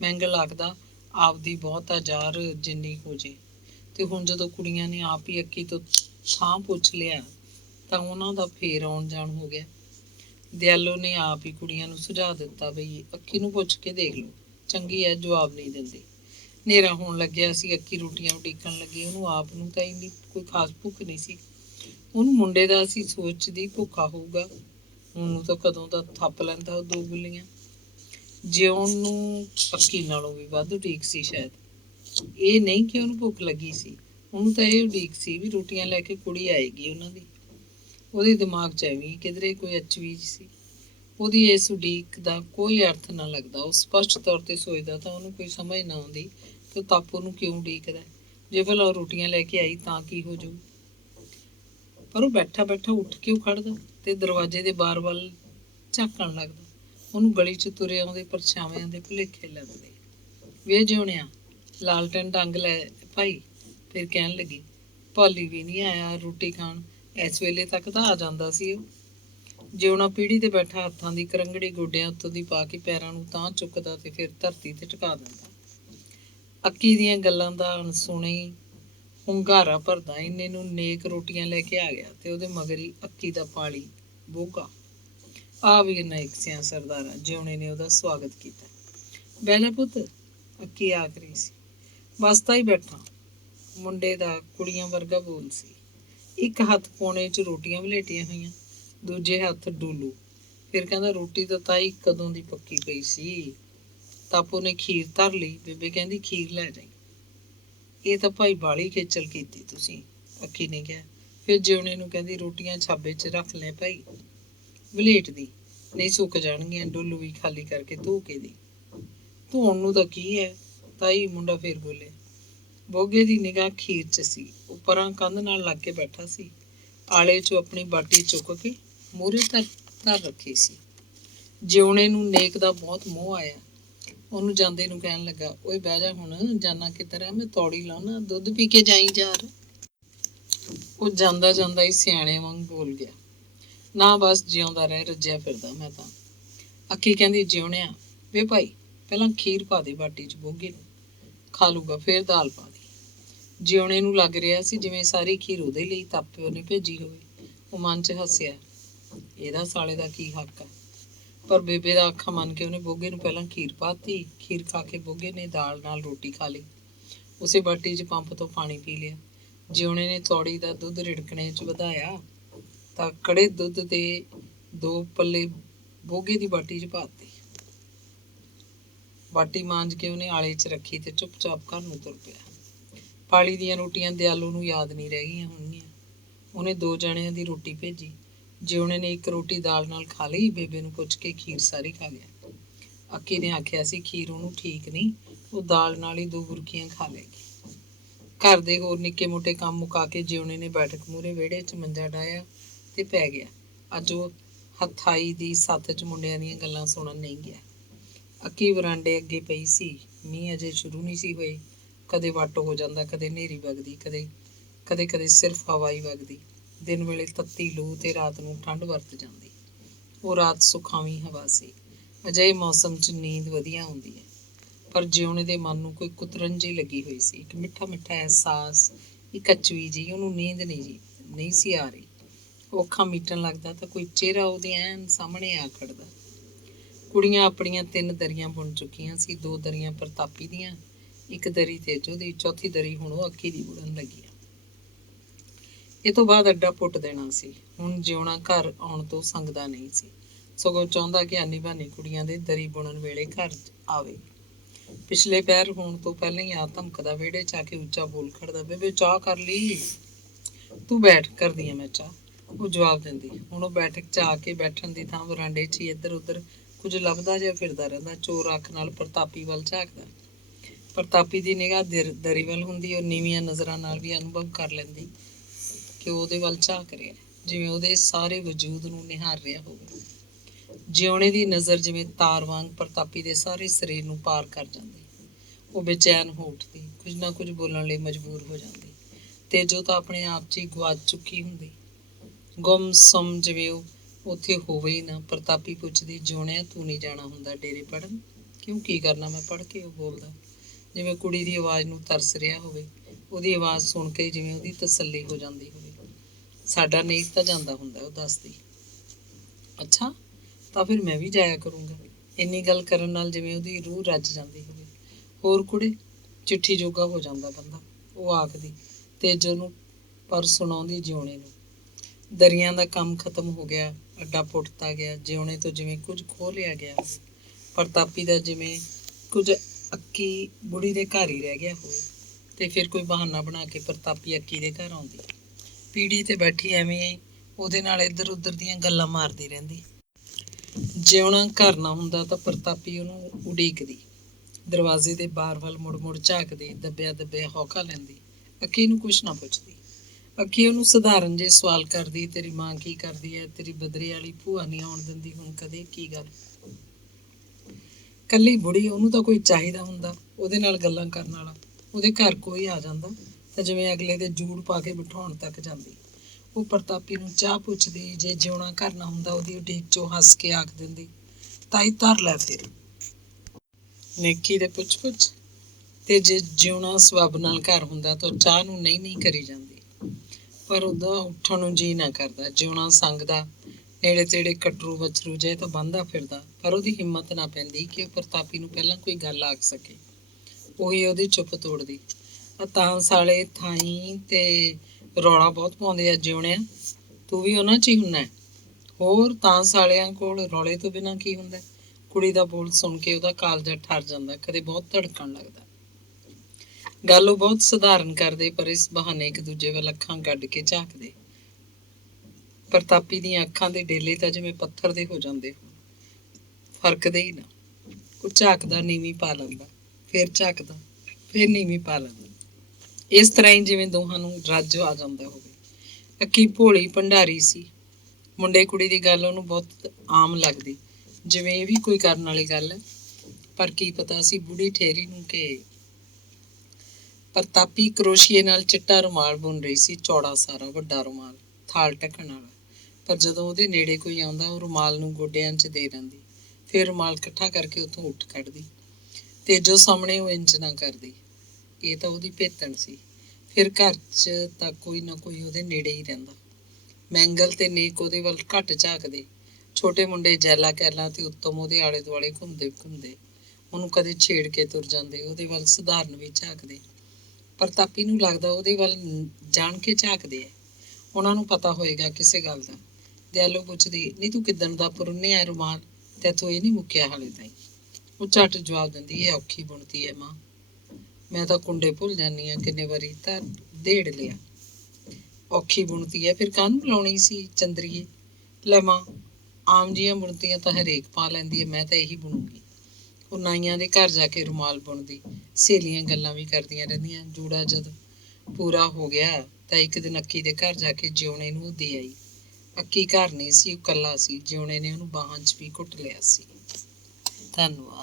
ਮੈਂਗਲ ਆਖਦਾ ਆਪਦੀ ਬਹੁਤ ਹਜ਼ਾਰ ਜਿੰਨੀ ਹੋ ਜੇ। ਤੇ ਹੁਣ ਜਦੋਂ ਕੁੜੀਆਂ ਨੇ ਆਪ ਹੀ ਅੱਕੀ ਤੋਂ ਥਾਂ ਪੁੱਛ ਲਿਆ ਤਾਂ ਉਹਨਾਂ ਦਾ ਫੇਰ ਆਉਣ ਜਾਣ ਹੋ ਗਿਆ। ਦਿਆਲੋ ਨੇ ਆਪ ਹੀ ਕੁੜੀਆਂ ਨੂੰ ਸੁਝਾਅ ਦਿੱਤਾ ਬਈ ਅੱਕੀ ਨੂੰ ਪੁੱਛ ਕੇ ਦੇਖ ਲਓ, ਚੰਗੀ ਹੈ, ਜਵਾਬ ਨਹੀਂ ਦਿੰਦੀ। ਹਨੇਰਾ ਹੋਣ ਲੱਗਿਆ ਸੀ। ਅੱਕੀ ਰੋਟੀਆਂ ਉਡੀਕਣ ਲੱਗੀ। ਉਹਨੂੰ ਆਪ ਨੂੰ ਤਾਂ ਇੰਨੀ ਕੋਈ ਖਾਸ ਭੁੱਖ ਨਹੀਂ ਸੀ। ਉਹਨੂੰ ਮੁੰਡੇ ਦਾ ਅਸੀਂ ਸੋਚਦੀ ਭੁੱਖਾ ਹੋਊਗਾ। ਉਹਨੂੰ ਤਾਂ ਕਦੋਂ ਦਾ ਥੱਪ ਲੈਂਦਾ ਉਹ 2 ਗੁੱਲੀਆਂ। ਜਿਉਣ ਨੂੰ ਅੱਕੀ ਨਾਲੋਂ ਵੀ ਵੱਧ ਉਡੀਕ ਸੀ ਸ਼ਾਇਦ। ਇਹ ਨਹੀਂ ਕਿ ਉਹਨੂੰ ਭੁੱਖ ਲੱਗੀ ਸੀ, ਉਹਨੂੰ ਤਾਂ ਇਹ ਉਡੀਕ ਸੀ ਵੀ ਰੋਟੀਆਂ ਲੈ ਕੇ ਕੁੜੀ ਆਏਗੀ ਉਹਨਾਂ ਦੀ। ਉਹਦੇ ਦਿਮਾਗ 'ਚ ਐਵੇਂ ਕਿਧਰੇ ਕੋਈ ਅਚਵੀਜ ਸੀ। ਉਹਦੀ ਇਸ ਉਡੀਕ ਦਾ ਕੋਈ ਅਰਥ ਨਾ ਲੱਗਦਾ। ਉਹ ਸਪਸ਼ਟ ਤੌਰ ਤੇ ਸੋਚਦਾ ਤਾਂ ਉਹਨੂੰ ਕੋਈ ਸਮਝ ਨਾ ਆਉਂਦੀ ਕਿ ਉਹ ਤਾਪੋ ਨੂੰ ਕਿਉਂ ਉਡੀਕਦਾ। ਜੇ ਭਲਾ ਉਹ ਰੋਟੀਆਂ ਲੈ ਕੇ ਆਈ ਤਾਂ ਕੀ ਹੋ ਜਾਊ। ਪਰ ਉਹ ਬੈਠਾ ਬੈਠਾ ਉੱਠ ਕੇ ਖੜਦਾ ਤੇ ਦਰਵਾਜ਼ੇ ਦੇ ਬਾਰ ਵੱਲ ਝਾਕਣ ਲੱਗਦਾ। ਉਹਨੂੰ ਗਲੀ 'ਚ ਤੁਰੇ ਆਉਂਦੇ ਪਰਛਾਵਿਆਂ ਦੇ ਭੁਲੇਖੇ ਲੱਗਦੇ। ਵੇ ਜਿਉਣਿਆ, ਲਾਲਟਨ ਡੰਗ ਲੈ ਭਾਈ। ਫਿਰ ਕਹਿਣ ਲੱਗੀ ਭੋਲੀ ਵੀ ਨਹੀਂ ਆਇਆ ਰੋਟੀ ਖਾਣ? ਇਸ ਵੇਲੇ ਤੱਕ ਤਾਂ ਆ ਜਾਂਦਾ ਸੀ ਉਹ। ਜਿਉਣਾ ਪੀੜੀ ਤੇ ਬੈਠਾ ਹੱਥਾਂ ਦੀ ਕਰੰਗੜੀ ਗੋਡਿਆਂ ਉੱਤੋਂ ਦੀ ਪਾ ਕੇ ਪੈਰਾਂ ਨੂੰ ਤਾਂ ਚੁੱਕਦਾ ਤੇ ਫਿਰ ਧਰਤੀ ਤੇ ਟਿਕਾ ਦਿੰਦਾ। ਅੱਕੀ ਦੀਆਂ ਗੱਲਾਂ ਦਾ ਅਣਸੁਣੀ ਹੁੰਗਾਰਾ ਭਰਦਾ ਇੰਨੇ ਨੂੰ ਨੇਕ ਰੋਟੀਆਂ ਲੈ ਕੇ ਆ ਗਿਆ ਤੇ ਉਹਦੇ ਮਗਰ ਹੀ ਅੱਕੀ ਦਾ ਪਾਲੀ ਬੋਗਾ। ਆ ਵੀ ਨੇਕ ਸਿਆਂ ਸਰਦਾਰਾ। ਜਿਉਣੇ ਨੇ ਉਹਦਾ ਸਵਾਗਤ ਕੀਤਾ। ਬਹਿਣਾ ਪੁੱਤ, ਅੱਕੀ ਆਖ ਰਹੀ ਸੀ। ਬਸਤਾ ਹੀ ਬੈਠਾ। ਮੁੰਡੇ ਦਾ ਕੁੜੀਆਂ ਵਰਗਾ ਬੋਲ ਸੀ। ਇੱਕ ਹੱਥ ਕੋਣੇ 'ਚ ਰੋਟੀਆਂ ਵਲੇਟੀਆਂ ਹੋਈਆਂ, ਦੂਜੇ ਹੱਥ ਡੋਲੂ। ਫਿਰ ਕਹਿੰਦਾ ਰੋਟੀ ਤਾਂ ਤਾਈ ਕਦੋਂ ਦੀ ਪੱਕੀ ਪਈ ਸੀ। ਤਾਪੋ ਨੇ ਖੀਰ ਧਰ ਲਈ। ਬੇਬੇ ਕਹਿੰਦੀ ਖੀਰ ਲੈ ਜਾਈ। ਇਹ ਤਾਂ ਭਾਈ ਬਾਹਲੀ ਖੇਚਲ ਕੀਤੀ ਤੁਸੀਂ, ਅੱਕੀ ਨੇ ਕਿਹਾ। ਫਿਰ ਜਿਉਣੇ ਨੂੰ ਕਹਿੰਦੀ ਰੋਟੀਆਂ ਛਾਬੇ 'ਚ ਰੱਖ ਲੈ ਭਾਈ, ਵਲੇਟ ਦੀ, ਨਹੀਂ ਸੁੱਕ ਜਾਣਗੀਆਂ। ਡੋਲੂ ਵੀ ਖਾਲੀ ਕਰਕੇ ਧੋ ਕੇ ਦੀ। ਧੋਣ ਨੂੰ ਤਾਂ ਕੀ ਹੈ ਤਾਈ, ਮੁੰਡਾ ਫੇਰ ਬੋਲਿਆ। ਬੋਗੇ ਦੀ ਨਿਗਾਹ ਖੀਰ 'ਚ ਸੀ। ਉਹ ਪਰਾਂ ਕੰਧ ਨਾਲ ਲੱਗ ਕੇ ਬੈਠਾ ਸੀ। ਆਲੇ 'ਚੋਂ ਆਪਣੀ ਬਾਟੀ ਚੁੱਕ ਕੇ ਮੂਹਰੇ ਧਰ ਰੱਖੀ ਸੀ। ਜਿਉਣੇ ਨੂੰ ਨੇਕ ਦਾ ਬਹੁਤ ਮੋਹ ਆਇਆ। ਉਹਨੂੰ ਜਾਂਦੇ ਨੂੰ ਕਹਿਣ ਲੱਗਾ, ਓਏ ਬਹਿ ਜਾ ਹੁਣ, ਜਾਨਾ ਕਿੱਧਰ ਹੈ? ਮੈਂ ਤੌੜੀ ਲਾਉਣਾ, ਦੁੱਧ ਪੀ ਕੇ ਜਾਈ ਯਾਰ। ਉਹ ਜਾਂਦਾ ਜਾਂਦਾ ਹੀ ਸਿਆਣੇ ਵਾਂਗ ਬੋਲ ਗਿਆ, ਨਾ ਬਸ ਜਿਉਂਦਾ ਰਹਿ, ਰੱਜਿਆ ਫਿਰਦਾ ਮੈਂ ਤਾਂ। ਅੱਕੀ ਕਹਿੰਦੀ ਜਿਉਣਿਆ ਵੇ ਭਾਈ, ਪਹਿਲਾਂ ਖੀਰ ਪਾ ਦੇ ਬਾਟੀ 'ਚ, ਬੋਗੇ ਨੂੰ ਖਾ ਲੂਗਾ, ਫਿਰ ਦਾਲ ਪਾ ਦੇ। ਜਿਉਣੇ ਨੂੰ ਲੱਗ ਰਿਹਾ ਸੀ ਜਿਵੇਂ ਸਾਰੀ ਖੀਰ ਉਹਦੇ ਲਈ ਤਾਪਿਓ ਨੇ ਭੇਜੀ ਹੋਵੇ। ਉਹ ਮਨ 'ਚ ਹੱਸਿਆ, ਇਹਦਾ ਸਾਲੇ ਦਾ ਕੀ ਹੱਕ ਆ। ਪਰ ਬੇਬੇ ਦਾ ਆਖਾ ਮੰਨ ਕੇ ਉਹਨੇ ਬੋਗੇ ਨੂੰ ਪਹਿਲਾਂ ਖੀਰ ਪਾਤੀ। ਖੀਰ ਖਾ ਕੇ ਬੋਗੇ ਨੇ ਦਾਲ ਨਾਲ ਰੋਟੀ ਖਾ ਲਈ। ਉਸੇ ਬਾਟੀ 'ਚ ਪੰਪ ਤੋਂ ਪਾਣੀ ਪੀ ਲਿਆ। ਜਿਉਣੇ ਨੇ ਤੌੜੀ ਦਾ ਦੁੱਧ ਰਿੜਕਣੇ 'ਚ ਵਧਾਇਆ ਤਾਂ ਕੜੇ ਦੁੱਧ ਦੇ 2 ਪੱਲੇ ਬੋਗੇ ਦੀ ਬਾਟੀ 'ਚ ਪਾਤੀ। ਬਾਟੀ ਮਾਂਜ ਕੇ ਉਹਨੇ ਆਲੇ 'ਚ ਰੱਖੀ ਤੇ ਚੁੱਪਚਾਪ ਘਰ ਨੂੰ ਤੁਰ ਪਿਆ। ਪਾਲੀ ਦੀਆਂ ਰੋਟੀਆਂ ਦਿਆਲੂ ਨੂੰ ਯਾਦ ਨਹੀਂ ਰਹਿ ਗਈਆਂ ਹੋਣਗੀਆਂ। ਉਹਨੇ 2 ਜਣਿਆਂ ਦੀ ਰੋਟੀ ਭੇਜੀ। ਜਿਉਣੇ ਨੇ 1 ਰੋਟੀ ਦਾਲ ਨਾਲ ਖਾ ਲਈ। ਬੇਬੇ ਨੂੰ ਪੁੱਛ ਕੇ ਖੀਰ ਸਾਰੀ ਖਾ ਗਿਆ। ਅੱਕੀ ਨੇ ਆਖਿਆ ਸੀ ਖੀਰ ਉਹਨੂੰ ਠੀਕ ਨਹੀਂ, ਉਹ ਦਾਲ ਨਾਲ ਹੀ 2 ਬੁਰਕੀਆਂ ਖਾ ਲਏਗੀ। ਘਰ ਦੇ ਹੋਰ ਨਿੱਕੇ ਮੋਟੇ ਕੰਮ ਮੁਕਾ ਕੇ ਜਿਉਣੇ ਨੇ ਬੈਠਕ ਮੂਹਰੇ ਵਿਹੜੇ 'ਚ ਮੰਜਾ ਡਾਇਆ ਤੇ ਪੈ ਗਿਆ। ਅੱਜ ਉਹ ਹੱਥਾਈ ਦੀ ਸੱਥ 'ਚ ਮੁੰਡਿਆਂ ਦੀਆਂ ਗੱਲਾਂ ਸੁਣਨ ਨਹੀਂ ਗਿਆ। ਅੱਕੀ ਵਰਾਂਡੇ ਅੱਗੇ ਪਈ ਸੀ। ਮੀਂਹ ਅਜੇ ਸ਼ੁਰੂ ਨਹੀਂ ਸੀ ਹੋਏ। ਕਦੇ ਵੱਟ ਹੋ ਜਾਂਦਾ, ਕਦੇ ਹਨੇਰੀ ਵਗਦੀ, ਕਦੇ ਸਿਰਫ ਹਵਾ ਹੀ ਵਗਦੀ। ਦਿਨ ਵੇਲੇ ਤੱਤੀ ਲੂ ਤੇ ਰਾਤ ਨੂੰ ਠੰਡ ਵਰਤ ਜਾਂਦੀ। ਉਹ ਰਾਤ ਸੁਖਾਵੀਂ ਹਵਾ ਸੀ। ਅਜਿਹੇ ਮੌਸਮ 'ਚ ਨੀਂਦ ਵਧੀਆ ਆਉਂਦੀ ਹੈ। ਪਰ ਜਿਉਣੇ ਦੇ ਮਨ ਨੂੰ ਕੋਈ ਕੁਤਰਨ ਜਿਹੀ ਲੱਗੀ ਹੋਈ ਸੀ। ਇੱਕ ਮਿੱਠਾ ਮਿੱਠਾ ਅਹਿਸਾਸ, ਇੱਕ ਅਚਵੀ ਜਿਹੀ। ਉਹਨੂੰ ਨੀਂਦ ਨਹੀਂ ਸੀ ਆ ਰਹੀ। ਉਹ ਅੱਖਾਂ ਮੀਟਣ ਲੱਗਦਾ ਤਾਂ ਕੋਈ ਚਿਹਰਾ ਉਹਦੇ ਐਨ ਸਾਹਮਣੇ ਆ ਖੜਦਾ। ਕੁੜੀਆਂ ਆਪਣੀਆਂ 3 ਦਰੀਆਂ ਬੁਣ ਚੁੱਕੀਆਂ ਸੀ। 2 ਦਰੀਆਂ ਪ੍ਰਤਾਪੀ ਦੀਆਂ, 1 ਦਰੀ ਤੇਜੋ ਦੀ, ਚੌਥੀ ਦਰੀ ਹੁਣ ਉਹ ਅੱਕੀ ਦੀ ਬੁਣਨ ਲੱਗੀ। ਇਹ ਤੋਂ ਬਾਅਦ ਅੱਡਾ ਪੁੱਟ ਦੇਣਾ ਸੀ। ਹੁਣ ਜਿਉਣਾ ਘਰ ਆਉਣ ਤੋਂ ਸੰਗਦਾ ਨਹੀਂ ਸੀ, ਸਗੋਂ ਚਾਹੁੰਦਾ ਕਿ ਆਨੀ ਬਾਨੀ ਕੁੜੀਆਂ ਦੇ ਦਰੀ ਬੁਣਨ ਵੇਲੇ ਘਰ ਆਵੇ। ਪਿਛਲੇ ਪਹਿਰ ਹੋਣ ਤੋਂ ਪਹਿਲਾਂ ਹੀ ਆ ਧਮਕਦਾ। ਵਿਹੜੇ 'ਚ ਆ ਕੇ ਉੱਚਾ ਬੋਲ ਖੜਦਾ, ਬੇਬੇ ਚਾਹ ਕਰ ਲਈ? ਤੂੰ ਬੈਠ, ਕਰਦੀ ਆ ਮੈਂ ਚਾਹ, ਉਹ ਜਵਾਬ ਦਿੰਦੀ। ਹੁਣ ਉਹ ਬੈਠਕ 'ਚ ਆ ਕੇ ਬੈਠਣ ਦੀ ਥਾਂ ਵਰਾਂਡੇ 'ਚ ਹੀ ਇੱਧਰ ਉੱਧਰ ਕੁਝ ਲੱਭਦਾ ਜਿਹਾ ਫਿਰਦਾ ਰਹਿੰਦਾ। ਚੋਰ ਅੱਖ ਨਾਲ ਪ੍ਰਤਾਪੀ ਵੱਲ ਝਾਕਦਾ। ਪ੍ਰਤਾਪੀ ਦੀ ਨਿਗਾਹ ਦਰੀ ਵੱਲ ਹੁੰਦੀ। ਉਹ ਨੀਵੀਆਂ ਨਜ਼ਰਾਂ ਨਾਲ ਵੀ ਅਨੁਭਵ ਕਰ ਲੈਂਦੀ ਕਿ ਉਹਦੇ ਵੱਲ ਝਾਕ ਰਿਹਾ, ਜਿਵੇਂ ਉਹਦੇ ਸਾਰੇ ਵਜੂਦ ਨੂੰ ਨਿਹਾਰ ਰਿਹਾ ਹੋਵੇ। ਜਿਉਣੇ ਦੀ ਨਜ਼ਰ ਜਿਵੇਂ ਤਾਰ ਵਾਂਗ ਪ੍ਰਤਾਪੀ ਦੇ ਸਾਰੇ ਸਰੀਰ ਨੂੰ ਪਾਰ ਕਰ ਜਾਂਦੀ। ਉਹ ਬੇਚੈਨ ਹੋ ਉੱਠਦੀ, ਕੁਝ ਨਾ ਕੁਝ ਬੋਲਣ ਲਈ ਮਜਬੂਰ ਹੋ ਜਾਂਦੀ। ਤੇਜੋ ਤਾਂ ਆਪਣੇ ਆਪ 'ਚ ਹੀ ਗੁਆਚ ਚੁੱਕੀ ਹੁੰਦੀ, ਗੁੰਮ-ਸੁੰਮ, ਜਿਵੇਂ ਉਹ ਉੱਥੇ ਹੋਵੇ ਹੀ ਨਾ। ਪ੍ਰਤਾਪੀ ਪੁੱਛਦੀ, ਜਿਉਣਿਆ ਤੂੰ ਨਹੀਂ ਜਾਣਾ ਹੁੰਦਾ ਡੇਰੇ ਪੜ੍ਹਨ? ਕਿਉਂ, ਕੀ ਕਰਨਾ ਮੈਂ ਪੜ੍ਹ ਕੇ? ਉਹ ਬੋਲਦਾ, ਜਿਵੇਂ ਕੁੜੀ ਦੀ ਆਵਾਜ਼ ਨੂੰ ਤਰਸ ਰਿਹਾ ਹੋਵੇ। ਉਹਦੀ ਆਵਾਜ਼ ਸੁਣ ਕੇ ਜਿਵੇਂ ਉਹਦੀ ਤਸੱਲੀ ਹੋ ਜਾਂਦੀ ਹੋਵੇ। ਸਾਡਾ ਨੇਕ ਤਾਂ ਜਾਂਦਾ ਹੁੰਦਾ, ਉਹ ਦੱਸਦੀ। ਅੱਛਾ, ਤਾਂ ਫਿਰ ਮੈਂ ਵੀ ਜਾਇਆ ਕਰੂੰਗਾ। ਇੰਨੀ ਗੱਲ ਕਰਨ ਨਾਲ ਜਿਵੇਂ ਉਹਦੀ ਰੂਹ ਰੱਜ ਜਾਂਦੀ ਹੋਵੇ। ਹੋਰ ਕੁੜੇ, ਚਿੱਠੀ ਜੋਗਾ ਹੋ ਜਾਂਦਾ ਬੰਦਾ, ਉਹ ਆਖਦੀ ਤੇਜੋ ਨੂੰ, ਪਰ ਸੁਣਾਉਂਦੀ ਜਿਉਣੇ ਨੂੰ। ਦਰੀਆਂ ਦਾ ਕੰਮ ਖਤਮ ਹੋ ਗਿਆ। ਅੱਡਾ ਪੁੱਟਤਾ ਗਿਆ। ਜਿਉਣੇ ਤੋਂ ਜਿਵੇਂ ਕੁਝ ਖੋਹ ਲਿਆ ਗਿਆ। ਪ੍ਰਤਾਪੀ ਦਾ ਜਿਵੇਂ ਕੁਝ ਅੱਕੀ ਬੁੜੀ ਦੇ ਘਰ ਹੀ ਰਹਿ ਗਿਆ ਹੋਵੇ। ਤੇ ਫਿਰ ਕੋਈ ਬਹਾਨਾ ਬਣਾ ਕੇ ਪ੍ਰਤਾਪੀ ਅੱਕੀ ਦੇ ਘਰ ਆਉਂਦੀ। ਪੀੜੀ ਤੇ ਬੈਠੀ ਐਵੇਂ ਹੀ ਉਹਦੇ ਨਾਲ ਇੱਧਰ ਉੱਧਰ ਦੀਆਂ ਗੱਲਾਂ ਮਾਰਦੀ ਰਹਿੰਦੀ। ਜਿਉਣਾ ਘਰ ਨਾ ਹੁੰਦਾ ਤਾਂ ਪ੍ਰਤਾਪੀ ਉਹਨੂੰ ਉਡੀਕਦੀ। ਦਰਵਾਜ਼ੇ ਦੇ ਬਾਹਰ ਵੱਲ ਮੁੜ ਮੁੜ ਝਾਕਦੀ, ਦੱਬਿਆ ਹੌਕਾ ਲੈਂਦੀ। ਅੱਕੀ ਨੂੰ ਕੁਛ ਨਾ ਪੁੱਛਦੀ। ਅੱਕੀ ਉਹਨੂੰ ਸਧਾਰਨ ਜਿਹੇ ਸਵਾਲ ਕਰਦੀ, ਤੇਰੀ ਮਾਂ ਕੀ ਕਰਦੀ ਹੈ? ਤੇਰੀ ਬਦਰੀ ਵਾਲੀ ਭੂਆ ਨਹੀਂ ਆਉਣ ਦਿੰਦੀ ਹੁਣ ਕਦੇ? ਕੀ ਗੱਲ? ਕੱਲੀ ਬੁੜੀ, ਉਹਨੂੰ ਤਾਂ ਕੋਈ ਚਾਹੀਦਾ ਹੁੰਦਾ ਉਹਦੇ ਨਾਲ ਗੱਲਾਂ ਕਰਨ ਵਾਲਾ। ਉਹਦੇ ਘਰ ਕੋਈ ਆ ਜਾਂਦਾ ਤਾਂ ਜਿਵੇਂ ਅਗਲੇ ਦੇ ਜੂੜ ਪਾ ਕੇ ਬਿਠਾਉਣ ਤੱਕ ਜਾਂਦੀ। ਉਹ ਪ੍ਰਤਾਪੀ ਨੂੰ ਚਾਹ ਪੁੱਛਦੀ। ਜੇ ਜਿਉਣਾ ਘਰ ਨਾ ਹੁੰਦਾ ਉਹਦੀ ਉਡੀਕ 'ਚੋਂ ਹੱਸ ਕੇ ਆਖ ਦਿੰਦੀ, ਤਾਈ ਧਰ ਲੈ ਫਿਰ। ਨੇਕੀ ਦੇ ਪੁੱਛ। ਤੇ ਜੇ ਜਿਉਣਾ ਸਬੱਬ ਨਾਲ ਘਰ ਹੁੰਦਾ ਤਾਂ ਚਾਹ ਨੂੰ ਨਹੀਂ ਕਰੀ ਜਾਂਦੀ। ਪਰ ਉਹਦਾ ਉੱਠਣ ਨੂੰ ਜੀਅ ਨਾ ਕਰਦਾ। ਜਿਉਣਾ ਸੰਗਦਾ, ਨੇੜੇ ਤੇੜੇ ਕਟਰੂ ਬਛਰੂ ਜਿਹੇ ਤਾਂ ਬੰਦਾ ਫਿਰਦਾ। ਪਰ ਉਹਦੀ ਹਿੰਮਤ ਨਾ ਪੈਂਦੀ ਕਿ ਉਹ ਪ੍ਰਤਾਪੀ ਨੂੰ ਪਹਿਲਾਂ ਕੋਈ ਗੱਲ ਆਖ ਸਕੇ। ਉਹੀ ਉਹਦੀ ਚੁੱਪ ਤੋੜਦੀ। ਤਾਂ ਸਾਲੇ ਥਾਈ ਤੇ ਰੌਲਾ ਬਹੁਤ ਪਾਉਂਦੇ ਆ ਜਿਉਣਿਆ, ਤੂੰ ਵੀ ਉਹਨਾਂ 'ਚ ਹੀ ਹੁੰਨਾ? ਹੋਰ ਤਾਂ ਸਾਲਿਆਂ ਕੋਲ ਰੌਲੇ ਤੋਂ ਬਿਨਾਂ ਕੀ ਹੁੰਦਾ? ਕੁੜੀ ਦਾ ਬੋਲ ਸੁਣ ਕੇ ਉਹਦਾ ਕਾਲਜਾ ਠਰ ਜਾਂਦਾ, ਕਦੇ ਬਹੁਤ ਧੜਕਣ ਲੱਗਦਾ। ਗੱਲ ਉਹ ਬਹੁਤ ਸਧਾਰਨ ਕਰਦੇ, ਪਰ ਇਸ ਬਹਾਨੇ ਇੱਕ ਦੂਜੇ ਵੱਲ ਅੱਖਾਂ ਕੱਢ ਕੇ ਝਾਕਦੇ। ਪ੍ਰਤਾਪੀ ਦੀਆਂ ਅੱਖਾਂ ਦੇ ਡੇਲੇ ਤਾਂ ਜਿਵੇਂ ਪੱਥਰ ਦੇ ਹੋ ਜਾਂਦੇ, ਫਰਕਦੇ ਹੀ ਨਾ। ਉਹ ਝਾਕਦਾ, ਨੀਵੀਂ ਪਾ ਲੈਂਦਾ, ਫਿਰ ਝਾਕਦਾ, ਫਿਰ ਨੀਵੀਂ ਪਾ ਲੈਂਦਾ। ਇਸ ਤਰ੍ਹਾਂ ਹੀ ਜਿਵੇਂ ਦੋਹਾਂ ਨੂੰ ਰੱਜ ਆ ਜਾਂਦਾ ਹੋਵੇ। ਅੱਕੀ ਭੋਲੀ ਭੰਡਾਰੀ ਸੀ। ਮੁੰਡੇ ਕੁੜੀ ਦੀ ਗੱਲ ਉਹਨੂੰ ਬਹੁਤ ਆਮ ਲੱਗਦੀ, ਜਿਵੇਂ ਇਹ ਵੀ ਕੋਈ ਕਰਨ ਵਾਲੀ ਗੱਲ ਹੈ। ਪਰ ਕੀ ਪਤਾ ਸੀ ਬੁੜੀ ਠੇਰੀ ਨੂੰ ਕਿ ਪ੍ਰਤਾਪੀ ਕਰੋਸ਼ੀਏ ਨਾਲ ਚਿੱਟਾ ਰੁਮਾਲ ਬੁਣ ਰਹੀ ਸੀ, ਚੌੜਾ ਸਾਰਾ ਵੱਡਾ ਰੁਮਾਲ, ਥਾਲ ਢੱਕਣ ਵਾਲਾ। ਪਰ ਜਦੋਂ ਉਹਦੇ ਨੇੜੇ ਕੋਈ ਆਉਂਦਾ ਉਹ ਰੁਮਾਲ ਨੂੰ ਗੋਡਿਆਂ 'ਚ ਦੇ ਦਿੰਦੀ, ਫਿਰ ਰੁਮਾਲ ਇਕੱਠਾ ਕਰਕੇ ਉੱਥੋਂ ਉੱਠ ਖੜਦੀ। ਤੇਜੋ ਸਾਹਮਣੇ ਉਹ ਇੰਜ ਨਾ ਕਰਦੀ। ਇਹ ਤਾਂ ਉਹਦੀ ਭੇਤਣ ਸੀ। ਫਿਰ ਘਰ 'ਚ ਤਾਂ ਕੋਈ ਨਾ ਕੋਈ ਉਹਦੇ ਨੇੜੇ ਹੀ ਰਹਿੰਦਾ। ਮੈਂਗਲ ਤੇ ਨੇਕ ਉਹਦੇ ਵੱਲ ਘੱਟ ਝਾਕਦੇ। ਛੋਟੇ ਮੁੰਡੇ ਜੈਲਾ ਕੈਲਾ ਤੇ ਉੱਤਮ ਉਹਦੇ ਆਲੇ ਦੁਆਲੇ ਘੁੰਮਦੇ ਉਹਨੂੰ ਕਦੇ ਛੇੜ ਕੇ ਤੁਰ ਜਾਂਦੇ, ਉਹਦੇ ਵੱਲ ਸਧਾਰਨ ਵੀ ਝਾਕਦੇ। ਪ੍ਰਤਾਪੀ ਨੂੰ ਲੱਗਦਾ ਉਹਦੇ ਵੱਲ ਜਾਣ ਕੇ ਝਾਕਦੇ ਐ, ਉਹਨਾਂ ਨੂੰ ਪਤਾ ਹੋਏਗਾ ਕਿਸੇ ਗੱਲ ਦਾ। ਦਿਆਲੋ ਪੁੱਛਦੀ, ਨਹੀਂ ਤੂੰ ਕਿੱਦਣ ਦਾ ਪੁਰੁੰਨਿਆ ਰੁਮਾਲ, ਤੈਥੋਂ ਇਹ ਨਹੀਂ ਮੁੱਕਿਆ ਹਾਲੇ ਤਾਈਂ। ਉਹ ਝੱਟ ਜਵਾਬ ਦਿੰਦੀ, ਇਹ ਔਖੀ ਬੁਣਤੀ ਹੈ ਮਾਂ, ਮੈਂ ਤਾਂ ਕੁੰਡੇ ਭੁੱਲ ਜਾਂਦੀ ਹਾਂ ਕਿੰਨੇ ਵਾਰੀ ਤਾਂ ਦੇੜ ਲਿਆ। ਔਖੀ ਬੁਣਤੀ ਹੈ ਫਿਰ ਕਾਹਨੂੰ ਲਾਉਣੀ ਸੀ ਚੰਦਰੀਏ? ਲੈ ਮਾਂ, ਆਮ ਜੀਆਂ ਬੁਣਤੀਆਂ ਤਾਂ ਹਰੇਕ ਪਾ ਲੈਂਦੀ ਹੈ, ਮੈਂ ਤਾਂ ਇਹੀ ਬੁਣੂੰਗੀ। ਉਹ ਨਾਈਆਂ ਦੇ ਘਰ ਜਾ ਕੇ ਰੁਮਾਲ ਬੁਣਦੀ। ਸਹੇਲੀਆਂ ਗੱਲਾਂ ਵੀ ਕਰਦੀਆਂ ਰਹਿੰਦੀਆਂ। ਜੂੜਾ ਜਦ ਪੂਰਾ ਹੋ ਗਿਆ ਤਾਂ ਇੱਕ ਦਿਨ ਅੱਕੀ ਦੇ ਘਰ ਜਾ ਕੇ ਜਿਉਣੇ ਨੂੰ ਉਹ ਦੇ ਆਈ। ਅੱਕੀ ਘਰ ਨਹੀਂ ਸੀ, ਉਹ ਇਕੱਲਾ ਸੀ। ਜਿਉਣੇ ਨੇ ਉਹਨੂੰ ਬਾਹਾਂ 'ਚ ਵੀ ਘੁੱਟ ਲਿਆ ਸੀ। ਧੰਨਵਾਦ।